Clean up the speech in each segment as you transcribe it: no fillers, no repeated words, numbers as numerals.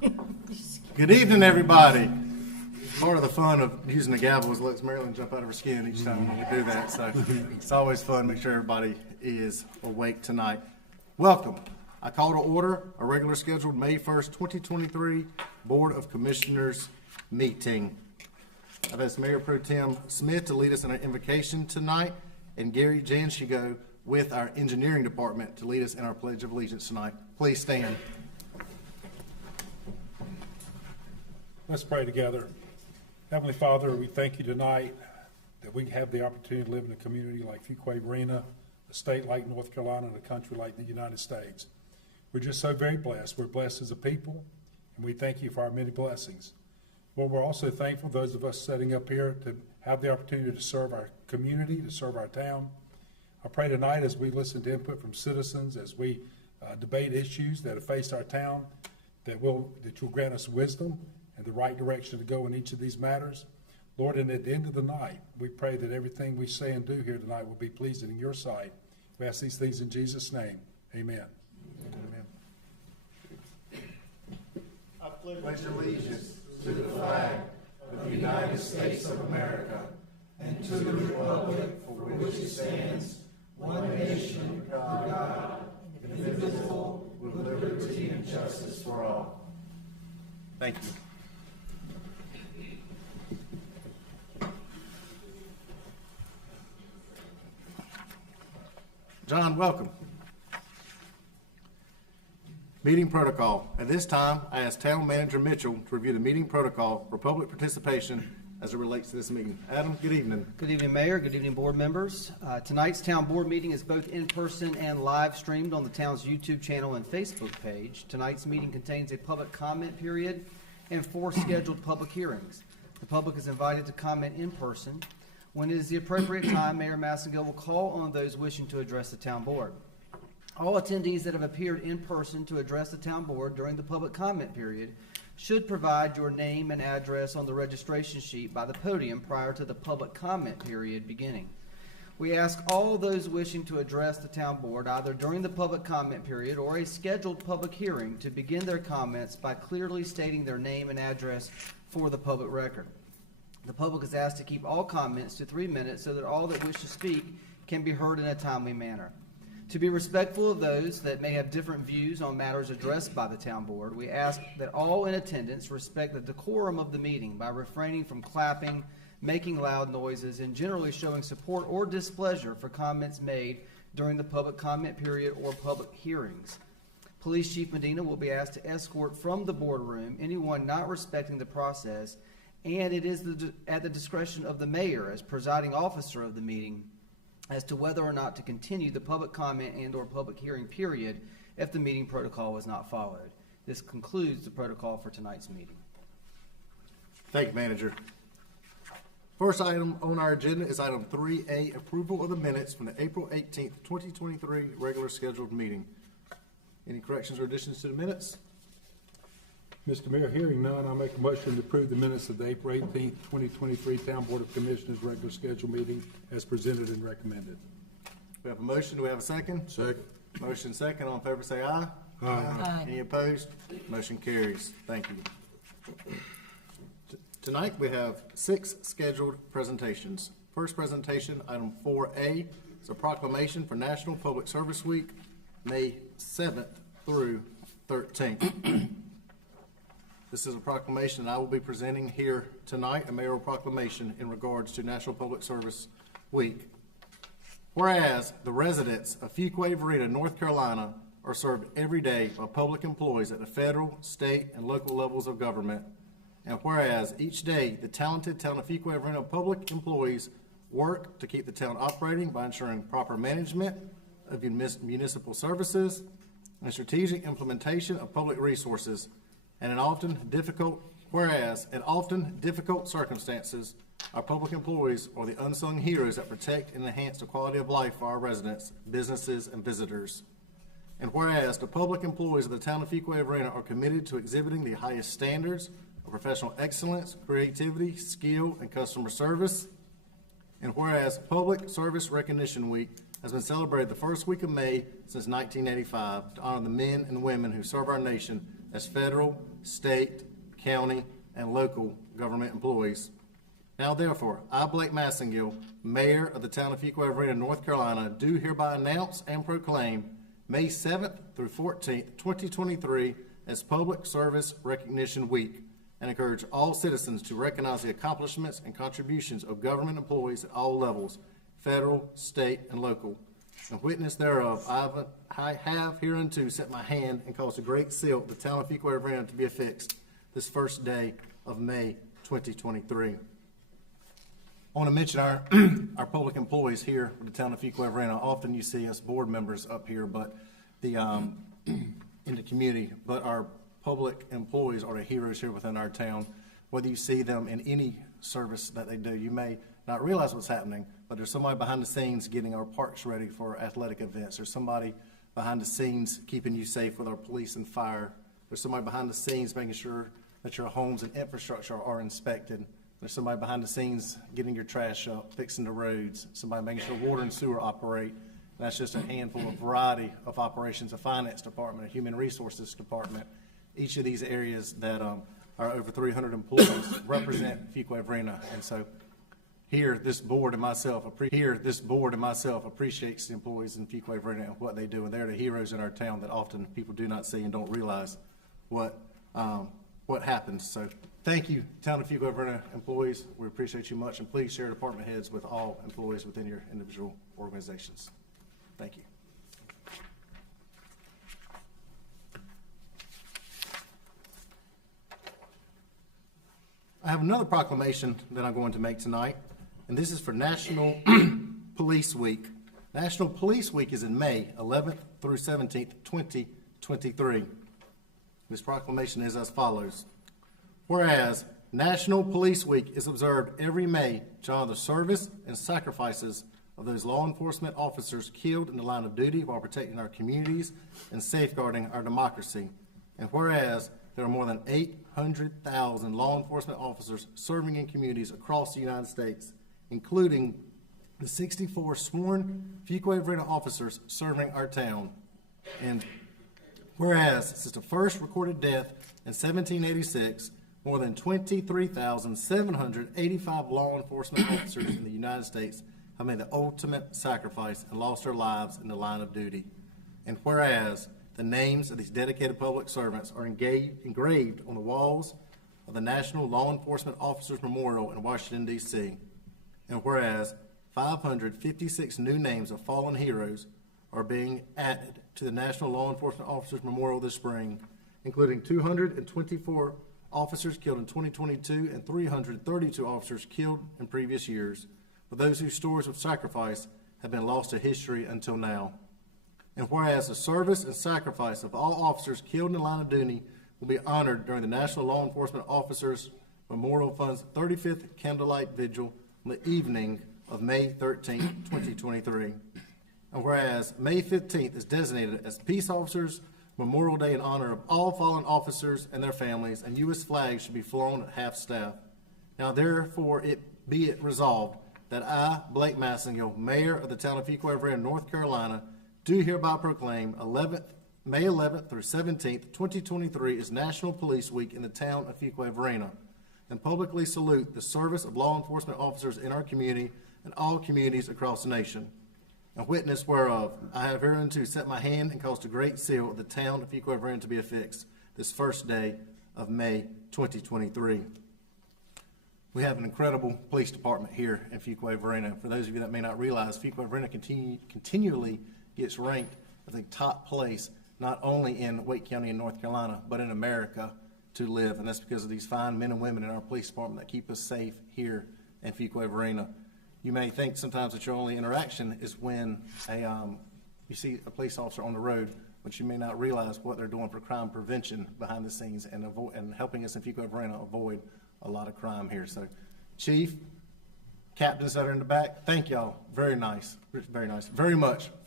Good evening, everybody. Part of the fun of using the gavel is lets Marilyn jump out of her skin each time when we do that. So it's always fun to make sure everybody is awake tonight. Welcome. I call to order a regular scheduled May 1st, 2023 Board of Commissioners meeting. I've asked Mayor Pro Tem Smith to lead us in our invocation tonight, and Gary Janshigo with our engineering department to lead us in our Pledge of Allegiance tonight. Please stand. Let's pray together. Heavenly Father, we thank you tonight that we have the opportunity to live in a community like Fuquay-Varina, a state like North Carolina, and a country like the United States. We're just so very blessed. We're blessed as a people, and we thank you for our many blessings. Well, we're also thankful, those of us sitting up here, to have the opportunity to serve our community, to serve our town. I pray tonight as we listen to input from citizens, as we debate issues that have faced our town, that you'll grant us wisdom and the right direction to go in each of these matters. Lord, and at the end of the night, we pray that everything we say and do here tonight will be pleasing in your sight. We ask these things in Jesus' name. Amen. Amen. I pledge allegiance to the flag of the United States of America and to the republic for which it stands, one nation, under God, indivisible, with liberty and justice for all. Thank you. John, welcome. Meeting protocol. At this time, I ask Town Manager Mitchell to review the meeting protocol for public participation as it relates to this meeting. Adam, good evening. Good evening, Mayor. Good evening, board members. Tonight's town board meeting is both in person and live streamed on the town's YouTube channel and Facebook page. Tonight's meeting contains a public comment period and 4 scheduled public hearings. The public is invited to comment in person. When it is the appropriate time, Mayor Massengill will call on those wishing to address the town board. All attendees that have appeared in person to address the town board during the public comment period should provide your name and address on the registration sheet by the podium prior to the public comment period beginning. We ask all those wishing to address the town board either during the public comment period or a scheduled public hearing to begin their comments by clearly stating their name and address for the public record. The public is asked to keep all comments to 3 minutes so that all that wish to speak can be heard in a timely manner. To be respectful of those that may have different views on matters addressed by the town board, we ask that all in attendance respect the decorum of the meeting by refraining from clapping, making loud noises, and generally showing support or displeasure for comments made during the public comment period or public hearings. Police Chief Medina will be asked to escort from the boardroom anyone not respecting the process, and it is at the discretion of the mayor as presiding officer of the meeting as to whether or not to continue the public comment and or public hearing period if the meeting protocol is not followed. This concludes the protocol for tonight's meeting. Thank you, Manager. First item on our agenda is item 3A, approval of the minutes from the April 18th, 2023 regular scheduled meeting. Any corrections or additions to the minutes? Mr. Mayor, hearing none, I make a motion to approve the minutes of the April 18th, 2023 Town Board of Commissioners regular scheduled meeting as presented and recommended. We have a motion. Do we have a second? Second. Motion second. All in favor say aye. Aye. Any opposed? Motion carries. Thank you. Tonight we have 6 scheduled presentations. First presentation, item 4A, is a proclamation for National Public Service Week, May 7th through 13th. This is a proclamation that I will be presenting here tonight, a mayoral proclamation in regards to National Public Service Week. Whereas the residents of Fuquay-Varina, North Carolina, are served every day by public employees at the federal, state, and local levels of government. And whereas each day the talented town of Fuquay-Varina public employees work to keep the town operating by ensuring proper management of municipal services and strategic implementation of public resources, and in often difficult circumstances, our public employees are the unsung heroes that protect and enhance the quality of life for our residents, businesses, and visitors. And whereas the public employees of the town of Fuquay-Varina are committed to exhibiting the highest standards of professional excellence, creativity, skill, and customer service. And whereas Public Service Recognition Week has been celebrated the first week of May since 1985 to honor the men and women who serve our nation as federal, state, county, and local government employees. Now therefore, I, Blake Massengill, Mayor of the town of Fuquay-Varina, North Carolina, do hereby announce and proclaim May 7th through 14th, 2023 as Public Service Recognition Week, and encourage all citizens to recognize the accomplishments and contributions of government employees at all levels, federal, state, and local. In witness thereof, I have hereunto set my hand and caused a great seal of the town of Fuquay-Varina to be affixed this first day of May 2023. I want to mention our public employees here for the town of Fuquay-Varina. Often you see us board members up here, but in the community, but our public employees are the heroes here within our town. Whether you see them in any service that they do, you may not realize what's happening, but there's somebody behind the scenes getting our parks ready for athletic events. There's somebody behind the scenes keeping you safe with our police and fire. There's somebody behind the scenes making sure that your homes and infrastructure are inspected. There's somebody behind the scenes getting your trash up, fixing the roads, somebody making sure water and sewer operate. And that's just a handful of variety of operations, a finance department, a human resources department. Each of these areas that are over 300 employees represent Fuquay-Varina. And so here, this board and myself appreciates the employees in Fuquay-Varina and what they do. And they're the heroes in our town that often people do not see and don't realize what happens. So thank you, town of Fuquay-Varina employees. We appreciate you much, and please share department heads with all employees within your individual organizations. Thank you. I have another proclamation that I'm going to make tonight, and this is for National Police Week. National Police Week is in May 11th through 17th, 2023. This proclamation is as follows. Whereas National Police Week is observed every May to honor the service and sacrifices of those law enforcement officers killed in the line of duty while protecting our communities and safeguarding our democracy. And whereas there are more than 800,000 law enforcement officers serving in communities across the United States, including the 64 sworn Fuquay-Varina officers serving our town. And whereas since the first recorded death in 1786, more than 23,785 law enforcement officers in the United States have made the ultimate sacrifice and lost their lives in the line of duty. And whereas the names of these dedicated public servants are engraved on the walls of the National Law Enforcement Officers Memorial in Washington, D.C. And whereas 556 new names of fallen heroes are being added to the National Law Enforcement Officers Memorial this spring, including 224 officers killed in 2022 and 332 officers killed in previous years, for those whose stories of sacrifice have been lost to history until now. And whereas the service and sacrifice of all officers killed in the line of duty will be honored during the National Law Enforcement Officers Memorial Fund's 35th Candlelight Vigil on the evening of May 13, 2023. And whereas May 15th is designated as Peace Officers Memorial Day in honor of all fallen officers and their families, and U.S. flags should be flown at half-staff. Now therefore be it resolved that I, Blake Massengill, Mayor of the town of Fuquay-Varina, North Carolina, do hereby proclaim May 11th through 17th, 2023 is National Police Week in the town of Fuquay-Varina, and publicly salute the service of law enforcement officers in our community and all communities across the nation. And witness whereof, I have hereunto set my hand and caused a great seal of the town of Fuquay-Varina to be affixed this first day of May 2023. We have an incredible police department here in Fuquay-Varina. For those of you that may not realize, Fuquay-Varina continually gets ranked as a top place, not only in Wake County in North Carolina, but in America to live. And that's because of these fine men and women in our police department that keep us safe here in Fuquay-Varina. You may think sometimes that your only interaction is when you see a police officer on the road, but you may not realize what they're doing for crime prevention behind the scenes and helping us in Fuquay-Varina avoid a lot of crime here. So, Chief, captains that are in the back, thank y'all very much for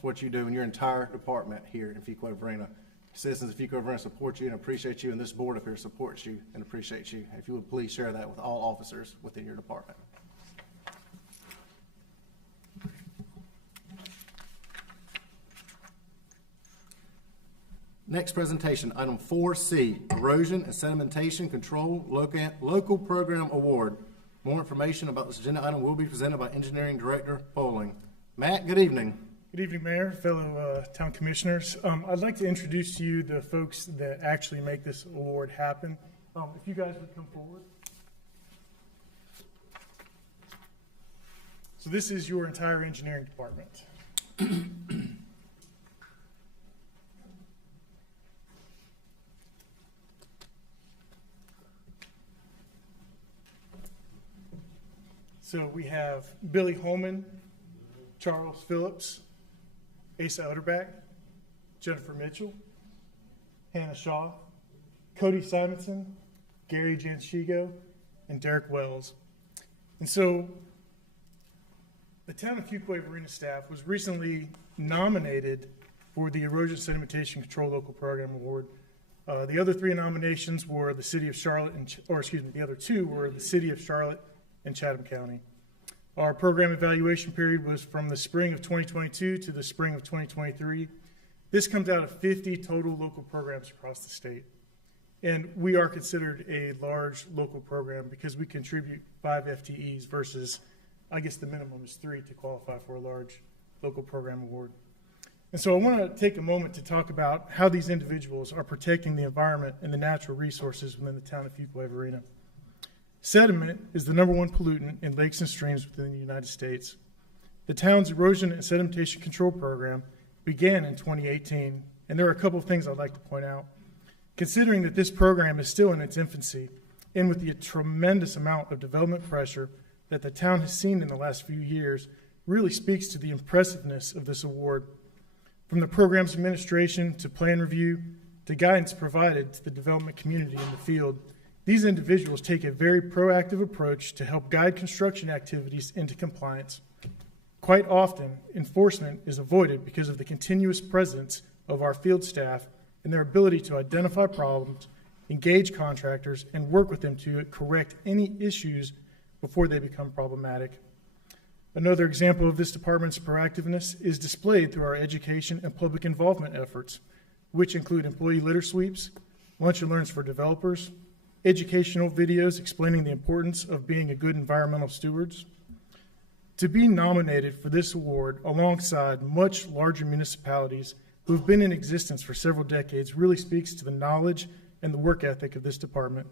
what you do in your entire department here in Fuquay-Varina. Citizens of Fuquay-Varina support you and appreciate you, and this board up here supports you and appreciates you. If you would please share that with all officers within your department. Next presentation, item 4C, Erosion and Sedimentation Control Local Program Award. More information about this agenda item will be presented by Engineering Director Poling. Matt, good evening. Good evening, Mayor, fellow town commissioners. I'd like to introduce to you the folks that actually make this award happen. If you guys would come forward. So this is your entire engineering department. So we have Billy Holman, Charles Phillips, Asa Utterback, Jennifer Mitchell, Hannah Shaw, Cody Simonson, Gary Janshigo, and Derek Wells. And so the town of Fuquay-Varina staff was recently nominated for the Erosion Sedimentation Control Local Program Award. The other three nominations were the city of Charlotte, the other two were the city of Charlotte and Chatham County. Our program evaluation period was from the spring of 2022 to the spring of 2023. This comes out of 50 total local programs across the state. And we are considered a large local program because we contribute 5 FTEs versus, I guess the minimum is 3 to qualify for a large local program award. And so I want to take a moment to talk about how these individuals are protecting the environment and the natural resources within the town of Fuquay-Varina. Sediment is the #1 pollutant in lakes and streams within the United States. The town's erosion and sedimentation control program began in 2018, and there are a couple of things I'd like to point out. Considering that this program is still in its infancy, and with the tremendous amount of development pressure that the town has seen in the last few years, really speaks to the impressiveness of this award. From the program's administration to plan review to guidance provided to the development community in the field, these individuals take a very proactive approach to help guide construction activities into compliance. Quite often, enforcement is avoided because of the continuous presence of our field staff and their ability to identify problems, engage contractors, and work with them to correct any issues before they become problematic. Another example of this department's proactiveness is displayed through our education and public involvement efforts, which include employee litter sweeps, lunch and learns for developers, educational videos explaining the importance of being a good environmental stewards. To be nominated for this award alongside much larger municipalities who have been in existence for several decades really speaks to the knowledge and the work ethic of this department.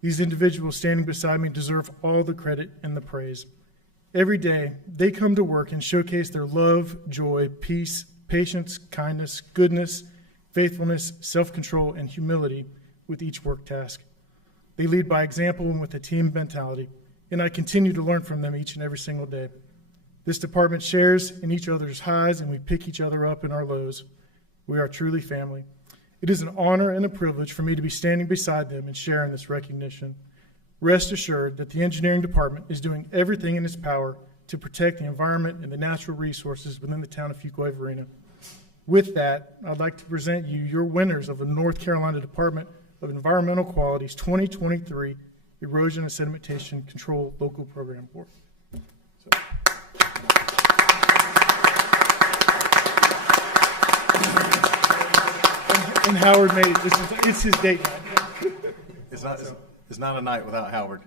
These individuals standing beside me deserve all the credit and the praise. Every day, they come to work and showcase their love, joy, peace, patience, kindness, goodness, faithfulness, self-control, and humility with each work task. They lead by example and with a team mentality, and I continue to learn from them each and every single day. This department shares in each other's highs, and we pick each other up in our lows. We are truly family. It is an honor and a privilege for me to be standing beside them and sharing this recognition. Rest assured that the engineering department is doing everything in its power to protect the environment and the natural resources within the town of Fuquay-Varina. With that, I'd like to present you your winners of the North Carolina Department of Environmental Quality's 2023 Erosion and Sedimentation Control Local Program Award. And Howard made it. It's his date night. It's not a night without Howard.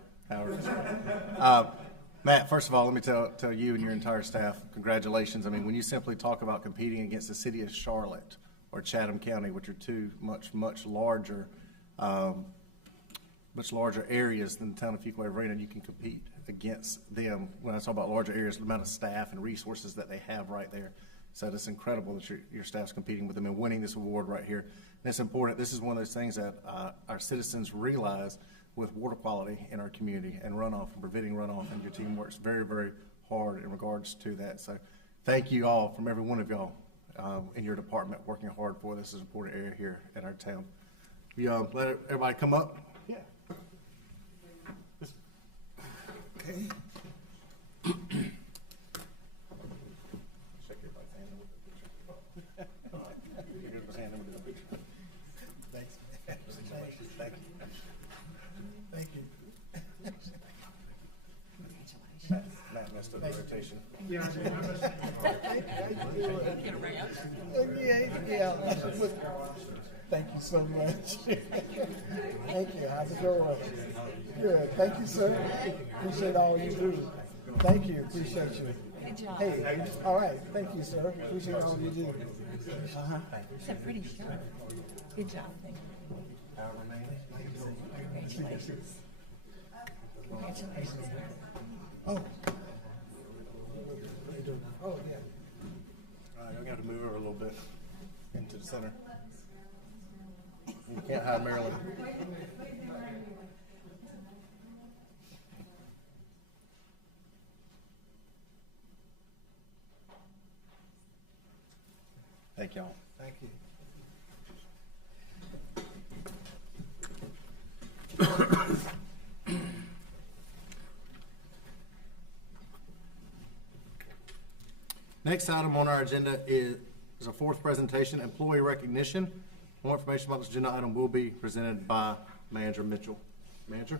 Matt, first of all, let me tell you and your entire staff, congratulations. I mean, when you simply talk about competing against the city of Charlotte or Chatham County, which are two much larger areas than the town of Fuquay-Varina, you can compete against them. When I talk about larger areas, the amount of staff and resources that they have right there. So it's incredible that your staff's competing with them and winning this award right here. And it's important. This is one of those things that our citizens realize with water quality in our community and runoff, and preventing runoff, and your team works very, very hard in regards to that. So thank you all, from every one of y'all in your department, working hard for this important area here in our town. You let everybody come up. Yeah. Okay. Shake everybody's hand with the picture. Everybody's hand with the picture. Thanks. Thank you. Thank you. Matt messed up the rotation. Yeah, Thank you so much. Thank you. How's it going? Good. Thank you, sir. Appreciate all you do. Thank you. Appreciate you. Good job. Hey, all right. Thank you, sir. Appreciate all you do. It's a pretty show. Good job. Thank you. Congratulations. Congratulations. Oh, yeah. All right, I'm gonna have to move over a little bit into the center. You can't hide Maryland. Thank y'all. Thank you. Next item on our agenda is a fourth presentation, employee recognition. More information about this agenda item will be presented by Manager Mitchell. Manager?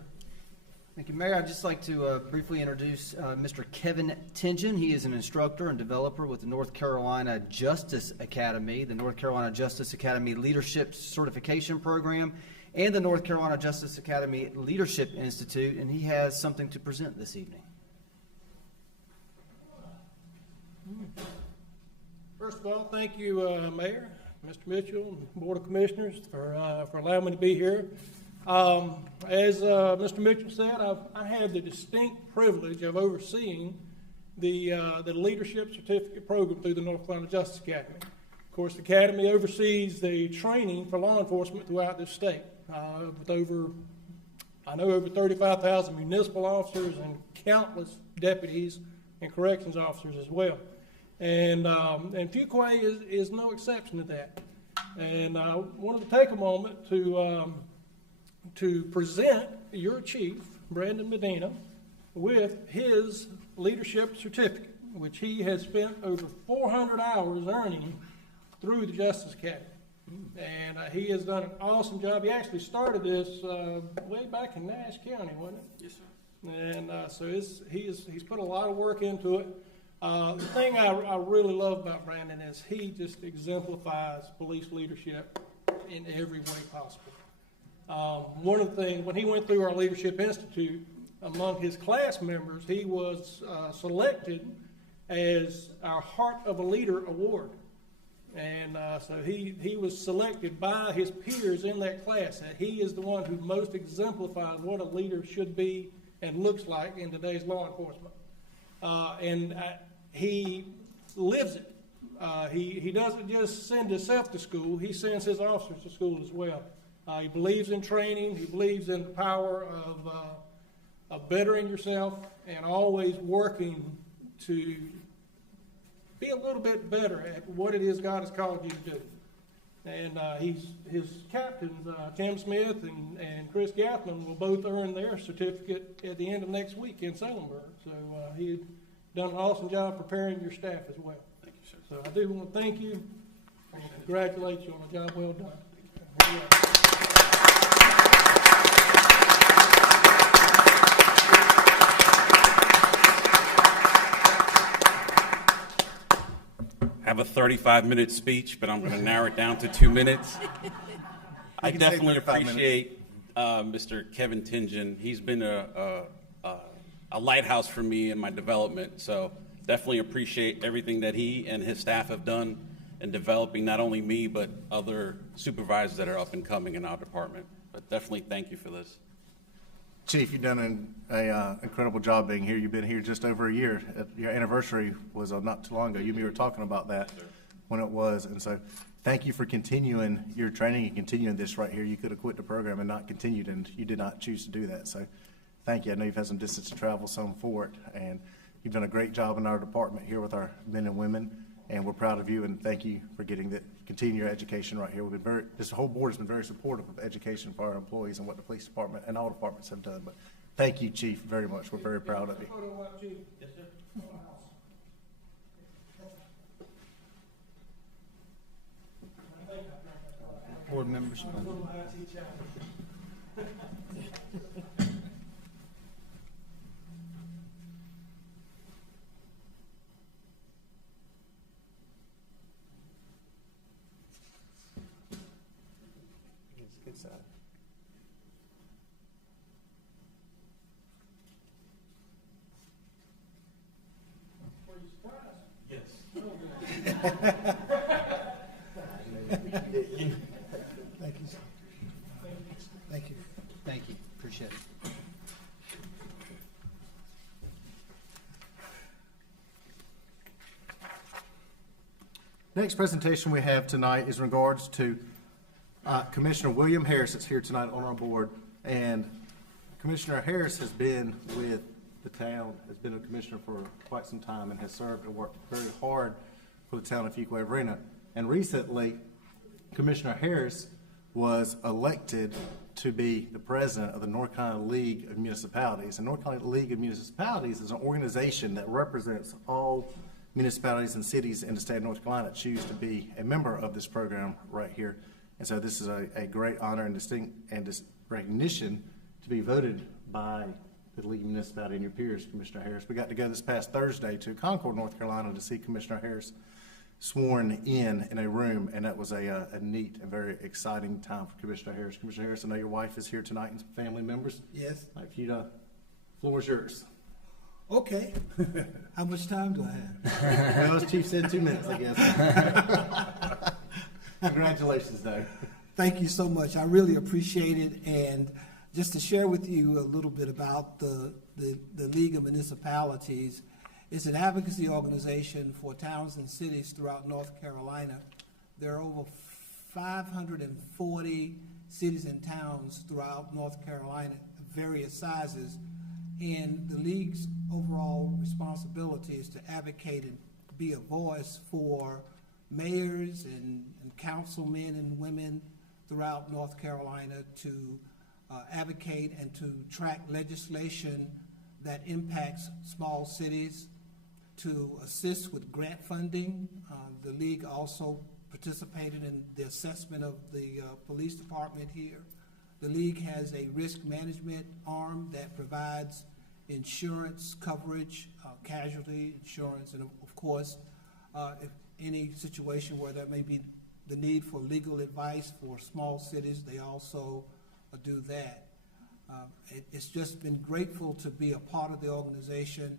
Thank you, Mayor. I'd just like to briefly introduce Mr. Kevin Tingen. He is an instructor and developer with the North Carolina Justice Academy, the North Carolina Justice Academy Leadership Certification Program, and the North Carolina Justice Academy Leadership Institute, and he has something to present this evening. First of all, thank you, Mayor, Mr. Mitchell, and Board of Commissioners for allowing me to be here. As Mr. Mitchell said, I had the distinct privilege of overseeing the Leadership Certificate Program through the North Carolina Justice Academy. Of course, the Academy oversees the training for law enforcement throughout this state, with over 35,000 municipal officers and countless deputies and corrections officers as well. And Fuquay is no exception to that. And I wanted to take a moment to present your chief, Brandon Medina, with his leadership certificate, which he has spent over 400 hours earning through the Justice Academy. And he has done an awesome job. He actually started this way back in Nash County, wasn't it? Yes, sir. And so he's put a lot of work into it. The thing I really love about Brandon is he just exemplifies police leadership in every way possible. One of the things, when he went through our Leadership Institute, among his class members, he was selected as our Heart of a Leader Award. And so he was selected by his peers in that class that he is the one who most exemplifies what a leader should be and looks like in today's law enforcement. He lives it. He doesn't just send himself to school, he sends his officers to school as well. He believes in training, he believes in the power of bettering yourself and always working to be a little bit better at what it is God has called you to do. And his captains, Tim Smith and Chris Gathman, will both earn their certificate at the end of next week in Salemburg. So he's done an awesome job preparing your staff as well. Thank you, sir. So I do want to thank you and congratulate you on a job well done. I have a 35-minute speech, but I'm going to narrow it down to 2 minutes. I definitely appreciate Mr. Kevin Tingen. He's been a lighthouse for me in my development, so definitely appreciate everything that he and his staff have done in developing not only me, but other supervisors that are up and coming in our department. But definitely thank you for this. Chief, you've done an incredible job being here. You've been here just over a year. Your anniversary was not too long ago. You and me were talking about that when it was. And so thank you for continuing your training and continuing this right here. You could have quit the program and not continued, and you did not choose to do that. So thank you. I know you've had some distance to travel, some for it. And you've done a great job in our department here with our men and women. And we're proud of you, and thank you for continuing your education right here. This whole board has been very supportive of education for our employees and what the police department and all departments have done. But thank you, Chief, very much. We're very proud of you. Yes, sir. Board members. side. Thank you. Thank you. Thank you, appreciate it. Next presentation we have tonight is in regards to Commissioner William Harris that's here tonight on our board. And Commissioner Harris has been with the town, has been a commissioner for quite some time and has served and worked very hard for the town of Fuquay-Varina. And recently, Commissioner Harris was elected to be the president of the North Carolina League of Municipalities. And North Carolina League of Municipalities is an organization that represents all municipalities and cities in the state of North Carolina that choose to be a member of this program right here. And so this is a great honor and recognition to be voted by the League of Municipalities and your peers, Commissioner Harris. We got to go this past Thursday to Concord, North Carolina to see Commissioner Harris sworn in a room, and that was a neat and very exciting time for Commissioner Harris. Commissioner Harris, I know your wife is here tonight and some family members. Yes. If you, floor is yours. Okay. How much time do I have? Well, as Chief said, 2 minutes, I guess. Congratulations, though. Thank you so much. I really appreciate it. And just to share with you a little bit about the League of Municipalities, it's an advocacy organization for towns and cities throughout North Carolina. There are over 540 cities and towns throughout North Carolina, various sizes. And the League's overall responsibility is to advocate and be a voice for mayors and councilmen and women throughout North Carolina to advocate and to track legislation that impacts small cities, to assist with grant funding. The League also participated in the assessment of the police department here. The League has a risk management arm that provides insurance coverage, casualty insurance, and of course, if any situation where there may be the need for legal advice for small cities, they also do that. It's just been grateful to be a part of the organization.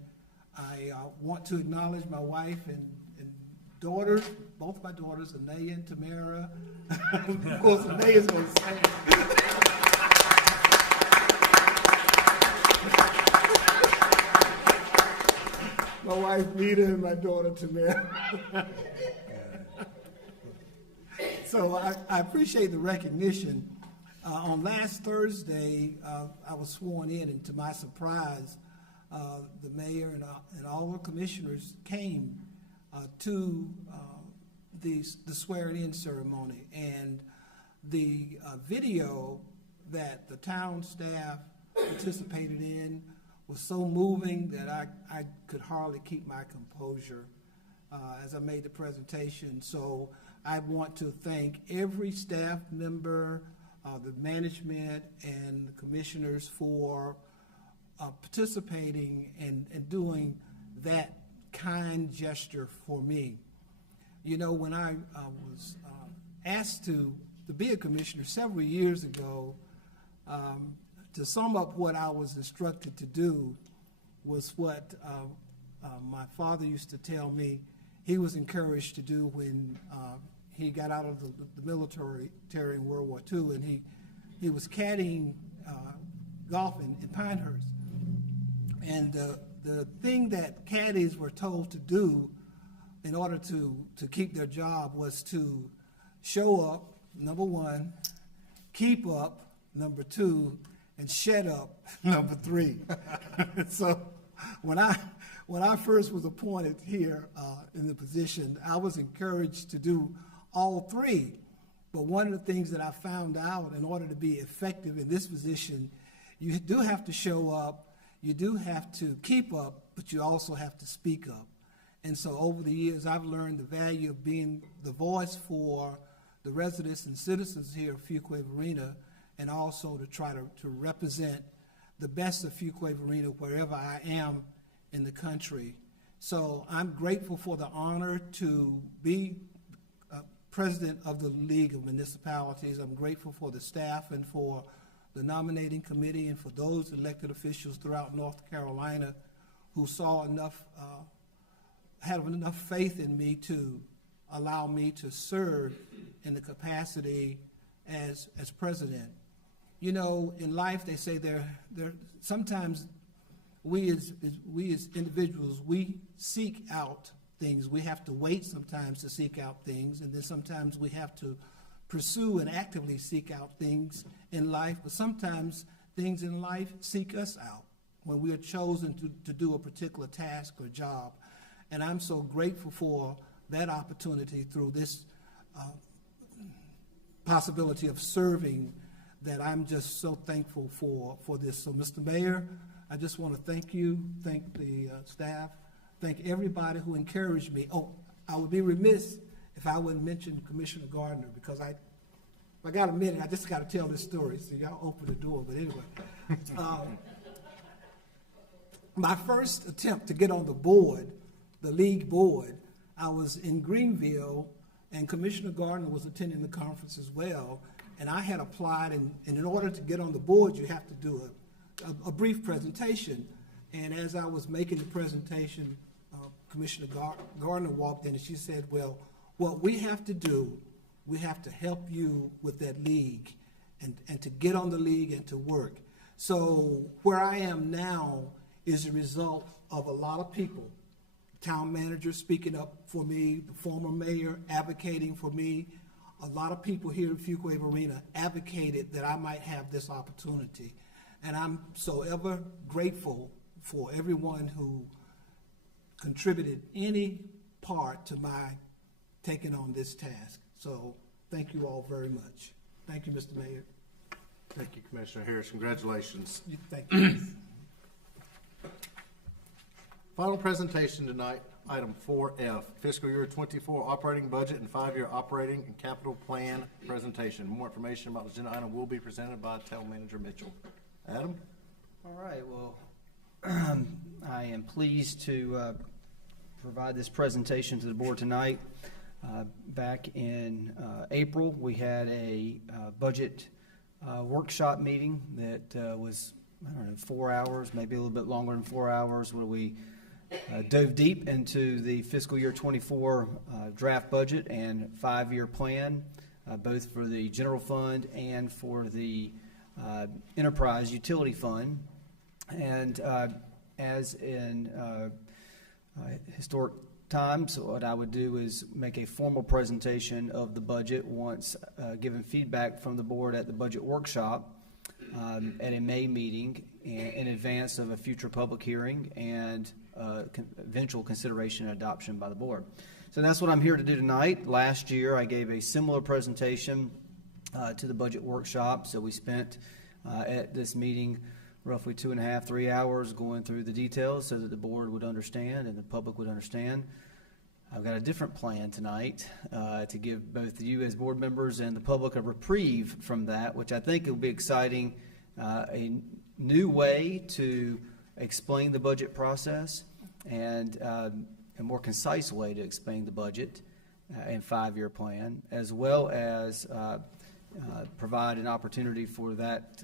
I want to acknowledge my wife and daughters, both my daughters, Anaya and Tamara. Of course, Anaya's going to say it. My wife Nita and my daughter Tamara. So I appreciate the recognition. On last Thursday, I was sworn in, and to my surprise, the mayor and all the commissioners came to the swearing-in ceremony. And the video that the town staff participated in was so moving that I could hardly keep my composure as I made the presentation. So I want to thank every staff member, the management, and the commissioners for participating and doing that kind gesture for me. You know, when I was asked to be a commissioner several years ago, to sum up what I was instructed to do was what my father used to tell me he was encouraged to do when he got out of the military in World War II, and he was caddying golf in Pinehurst. And the thing that caddies were told to do in order to keep their job was to show up, number one, keep up, number two, and shut up, number three. So when I first was appointed here in the position, I was encouraged to do all three. But one of the things that I found out, in order to be effective in this position, you do have to show up, you do have to keep up, but you also have to speak up. And so over the years, I've learned the value of being the voice for the residents and citizens here of Fuquay-Varina, and also to try to represent the best of Fuquay-Varina wherever I am in the country. So I'm grateful for the honor to be president of the League of Municipalities. I'm grateful for the staff and for the nominating committee and for those elected officials throughout North Carolina who saw enough, had enough faith in me to allow me to serve in the capacity as president. You know, in life they say there sometimes we as individuals, we seek out things. We have to wait sometimes to seek out things, and then sometimes we have to pursue and actively seek out things in life, but sometimes things in life seek us out when we are chosen to do a particular task or job. And I'm so grateful for that opportunity through this possibility of serving, that I'm just so thankful for this. So, Mr. Mayor, I just want to thank you, thank the staff, thank everybody who encouraged me. Oh, I would be remiss if I wouldn't mention Commissioner Gardner, because if I got a minute, I just got to tell this story, so y'all open the door. But anyway, my first attempt to get on the board, the league board, I was in Greenville, and Commissioner Gardner was attending the conference as well, and I had applied, and in order to get on the board, you have to do a brief presentation. And as I was making the presentation, Commissioner Gardner walked in and she said, well, what we have to do, we have to help you with that league and to get on the league and to work. So where I am now is a result of a lot of people, town manager speaking up for me, the former mayor advocating for me. A lot of people here in Fuquay-Varina advocated that I might have this opportunity. And I'm so ever grateful for everyone who contributed any part to my taking on this task. So thank you all very much. Thank you, Mr. Mayor. Thank you, Commissioner Harris. Congratulations. Thank you. Final presentation tonight, item 4F, fiscal year 24 operating budget and 5-year operating and capital plan presentation. More information about the agenda item will be presented by Town Manager Mitchell. Adam? All right, well, I am pleased to provide this presentation to the board tonight. Back in April, we had a budget workshop meeting that was, 4 hours, maybe a little bit longer than 4 hours, where we dove deep into the fiscal year 24 draft budget and 5-year plan, both for the general fund and for the enterprise utility fund. And as in historic times, what I would do is make a formal presentation of the budget once given feedback from the board at the budget workshop at a May meeting in advance of a future public hearing and eventual consideration and adoption by the board. So that's what I'm here to do tonight. Last year, I gave a similar presentation to the budget workshop. So we spent at this meeting roughly 2.5, 3 hours going through the details so that the board would understand and the public would understand. I've got a different plan tonight to give both you as board members and the public a reprieve from that, which I think will be exciting, a new way to explain the budget process and a more concise way to explain the budget and 5-year plan, as well as provide an opportunity for that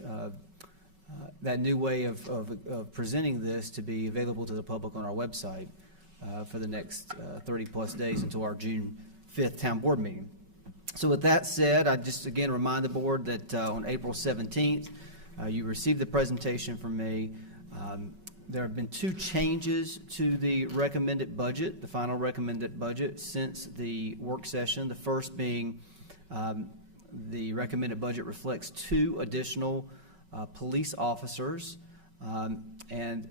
new way of presenting this to be available to the public on our website for the next 30 plus days until our June 5th town board meeting. So with that said, I just again remind the board that on April 17th, you received the presentation from me. There have been 2 changes to the recommended budget, the final recommended budget, since the work session. The first being the recommended budget reflects 2 additional police officers, and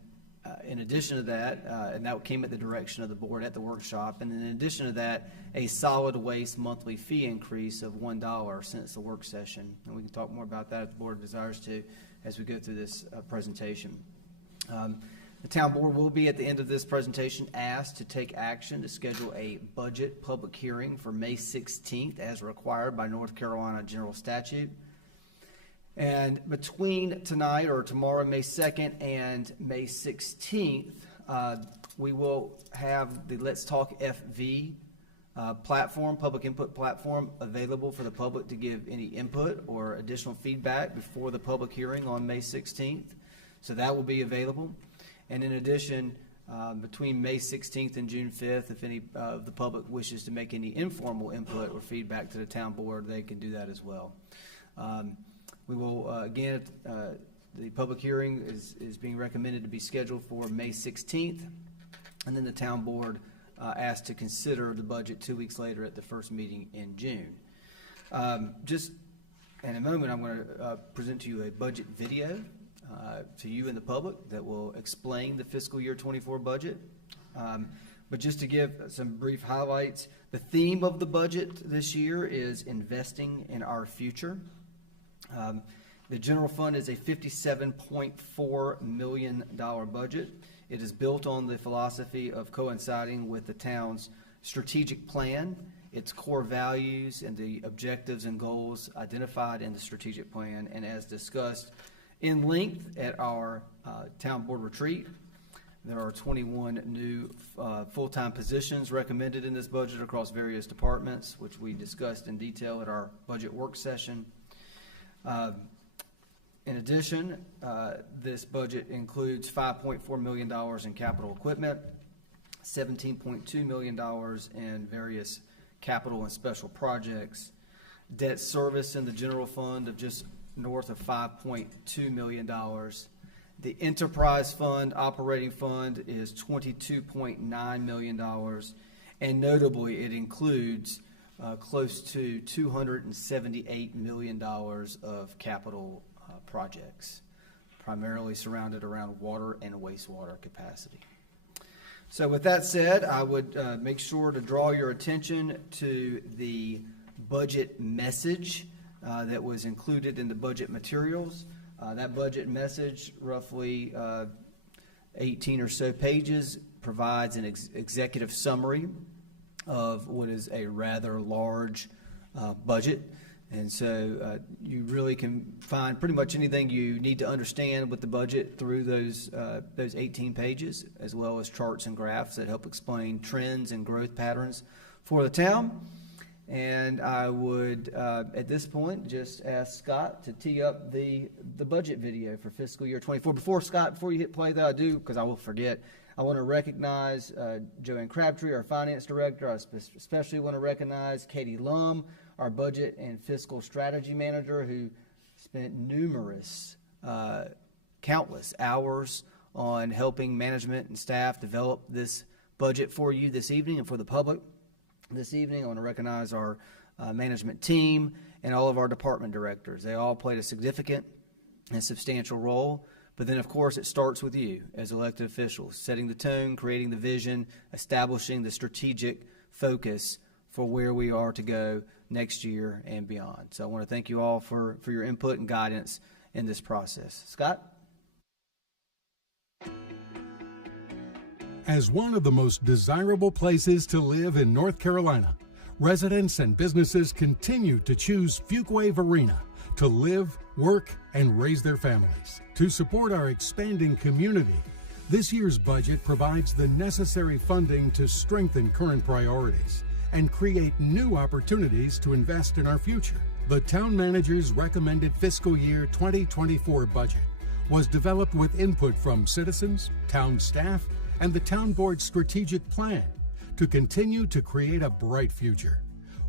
in addition to that, and that came at the direction of the board at the workshop, and in addition to that, a solid waste monthly fee increase of $1 since the work session. And we can talk more about that if the board desires to as we go through this presentation. The town board will be, at the end of this presentation, asked to take action to schedule a budget public hearing for May 16th as required by North Carolina general statute. And between tonight or tomorrow, May 2nd and May 16th, we will have the Let's Talk FV public input platform available for the public to give any input or additional feedback before the public hearing on May 16th. So that will be available. And in addition, between May 16th and June 5th, if any of the public wishes to make any informal input or feedback to the town board, they can do that as well. We will, again, the public hearing is being recommended to be scheduled for May 16th, and then the town board asked to consider the budget 2 weeks later at the first meeting in June. Just in a moment, I'm going to present to you a budget video to you and the public that will explain the fiscal year 24 budget. But just to give some brief highlights, the theme of the budget this year is investing in our future. The general fund is a $57.4 million budget. It is built on the philosophy of coinciding with the town's strategic plan, its core values, and the objectives and goals identified in the strategic plan, and as discussed in length at our town board retreat. There are 21 new full-time positions recommended in this budget across various departments, which we discussed in detail at our budget work session. In addition, this budget includes $5.4 million in capital equipment, $17.2 million in various capital and special projects, debt service in the general fund of just north of $5.2 million. The enterprise fund, operating fund, is $22.9 million, and notably it includes close to $278 million of capital projects, primarily surrounded around water and wastewater capacity. So with that said, I would make sure to draw your attention to the budget message that was included in the budget materials. That budget message, roughly 18 or so pages, provides an executive summary of what is a rather large budget. And so you really can find pretty much anything you need to understand with the budget through those 18 pages, as well as charts and graphs that help explain trends and growth patterns for the town. And I would, at this point, just ask Scott to tee up the budget video for fiscal year 24. Before you hit play, though, I do, because I will forget, I want to recognize Joanne Crabtree, our finance director. I especially want to recognize Katie Lum, our budget and fiscal strategy manager, who spent countless hours on helping management and staff develop this budget for you this evening and for the public this evening. I want to recognize our management team and all of our department directors. They all played a significant and substantial role. But then, of course, it starts with you as elected officials, setting the tone, creating the vision, establishing the strategic focus for where we are to go next year and beyond. So I want to thank you all for your input and guidance in this process. Scott? As one of the most desirable places to live in North Carolina, residents and businesses continue to choose Fuquay-Varina to live, work, and raise their families. To support our expanding community, this year's budget provides the necessary funding to strengthen current priorities and create new opportunities to invest in our future. The town manager's recommended fiscal year 2024 budget was developed with input from citizens, town staff, and the town board's strategic plan to continue to create a bright future,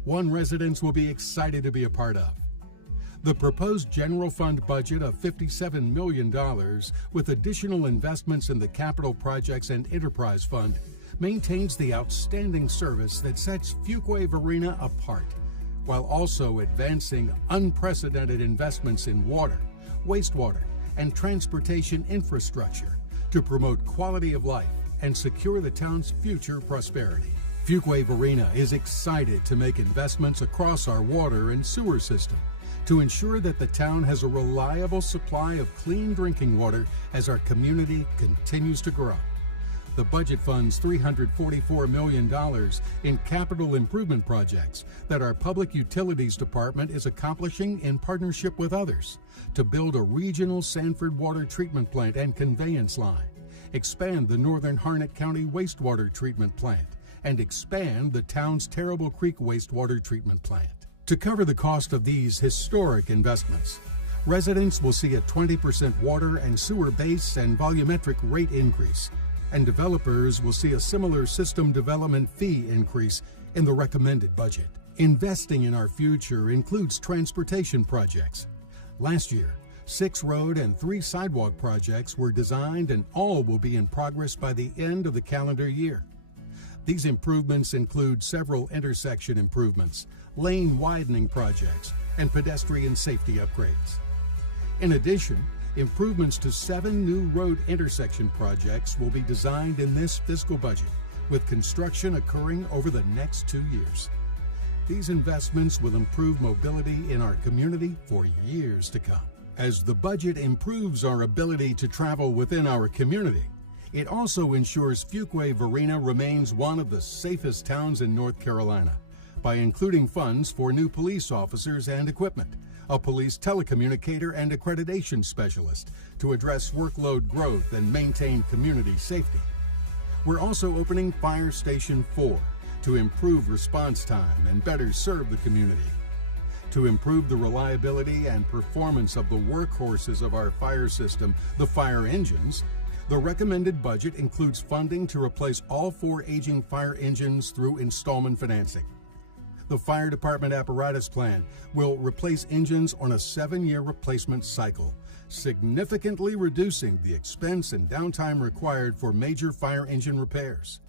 one residents will be excited to be a part of. The proposed general fund budget of $57 million with additional investments in the capital projects and enterprise fund maintains the outstanding service that sets Fuquay-Varina apart, while also advancing unprecedented investments in water, wastewater, and transportation infrastructure to promote quality of life and secure the town's future prosperity. Fuquay-Varina is excited to make investments across our water and sewer system to ensure that the town has a reliable supply of clean drinking water as our community continues to grow. The budget funds $344 million in capital improvement projects that our Public Utilities Department is accomplishing in partnership with others to build a regional Sanford water treatment plant and conveyance line, expand the Northern Harnett County wastewater treatment plant, and expand the town's Terrible Creek wastewater treatment plant. To cover the cost of these historic investments, residents will see a 20% water and sewer base and volumetric rate increase, and developers will see a similar system development fee increase in the recommended budget. Investing in our future includes transportation projects. Last year, 6 road and 3 sidewalk projects were designed, and all will be in progress by the end of the calendar year. These improvements include several intersection improvements, lane widening projects, and pedestrian safety upgrades. In addition, improvements to 7 new road intersection projects will be designed in this fiscal budget, with construction occurring over the next 2 years. These investments will improve mobility in our community for years to come. As the budget improves our ability to travel within our community, it also ensures Fuquay-Varina remains one of the safest towns in North Carolina by including funds for new police officers and equipment, a police telecommunicator and accreditation specialist to address workload growth and maintain community safety. We're also opening Fire Station 4 to improve response time and better serve the community. To improve the reliability and performance of the workhorses of our fire system, the fire engines, the recommended budget includes funding to replace all 4 aging fire engines through installment financing. The fire department apparatus plan will replace engines on a 7-year replacement cycle, significantly reducing the expense and downtime required for major fire engine repairs.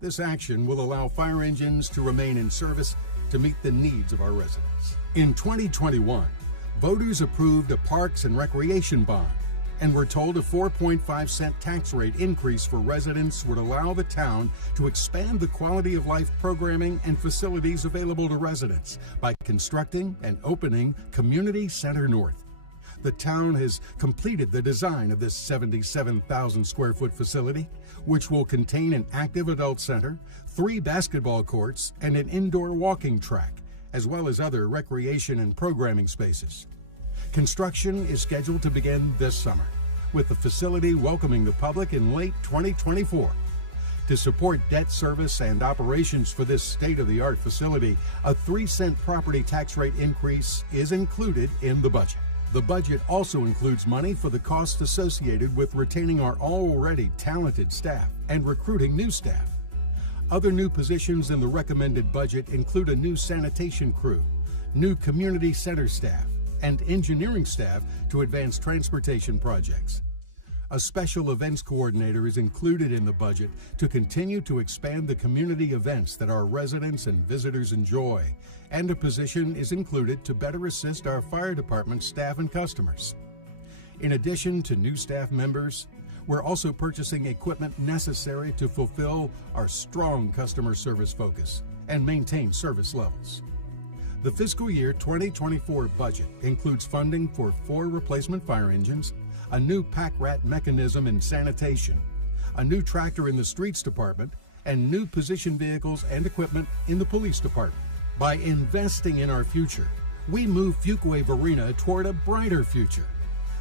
This action will allow fire engines to remain in service to meet the needs of our residents. In 2021, voters approved a Parks and Recreation bond, and were told a 4.5-cent tax rate increase for residents would allow the town to expand the quality of life programming and facilities available to residents by constructing and opening Community Center North. The town has completed the design of this 77,000 square foot facility, which will contain an active adult center, 3 basketball courts, and an indoor walking track, as well as other recreation and programming spaces. Construction is scheduled to begin this summer, with the facility welcoming the public in late 2024. To support debt service and operations for this state-of-the-art facility, a 3-cent property tax rate increase is included in the budget. The budget also includes money for the costs associated with retaining our already talented staff and recruiting new staff. Other new positions in the recommended budget include a new sanitation crew, new community center staff, and engineering staff to advance transportation projects. A special events coordinator is included in the budget to continue to expand the community events that our residents and visitors enjoy, and a position is included to better assist our fire department staff and customers. In addition to new staff members, we're also purchasing equipment necessary to fulfill our strong customer service focus and maintain service levels. The fiscal year 2024 budget includes funding for 4 replacement fire engines, a new pack rat mechanism in sanitation, a new tractor in the streets department, and new position vehicles and equipment in the police department. By investing in our future, we move Fuquay-Varina toward a brighter future.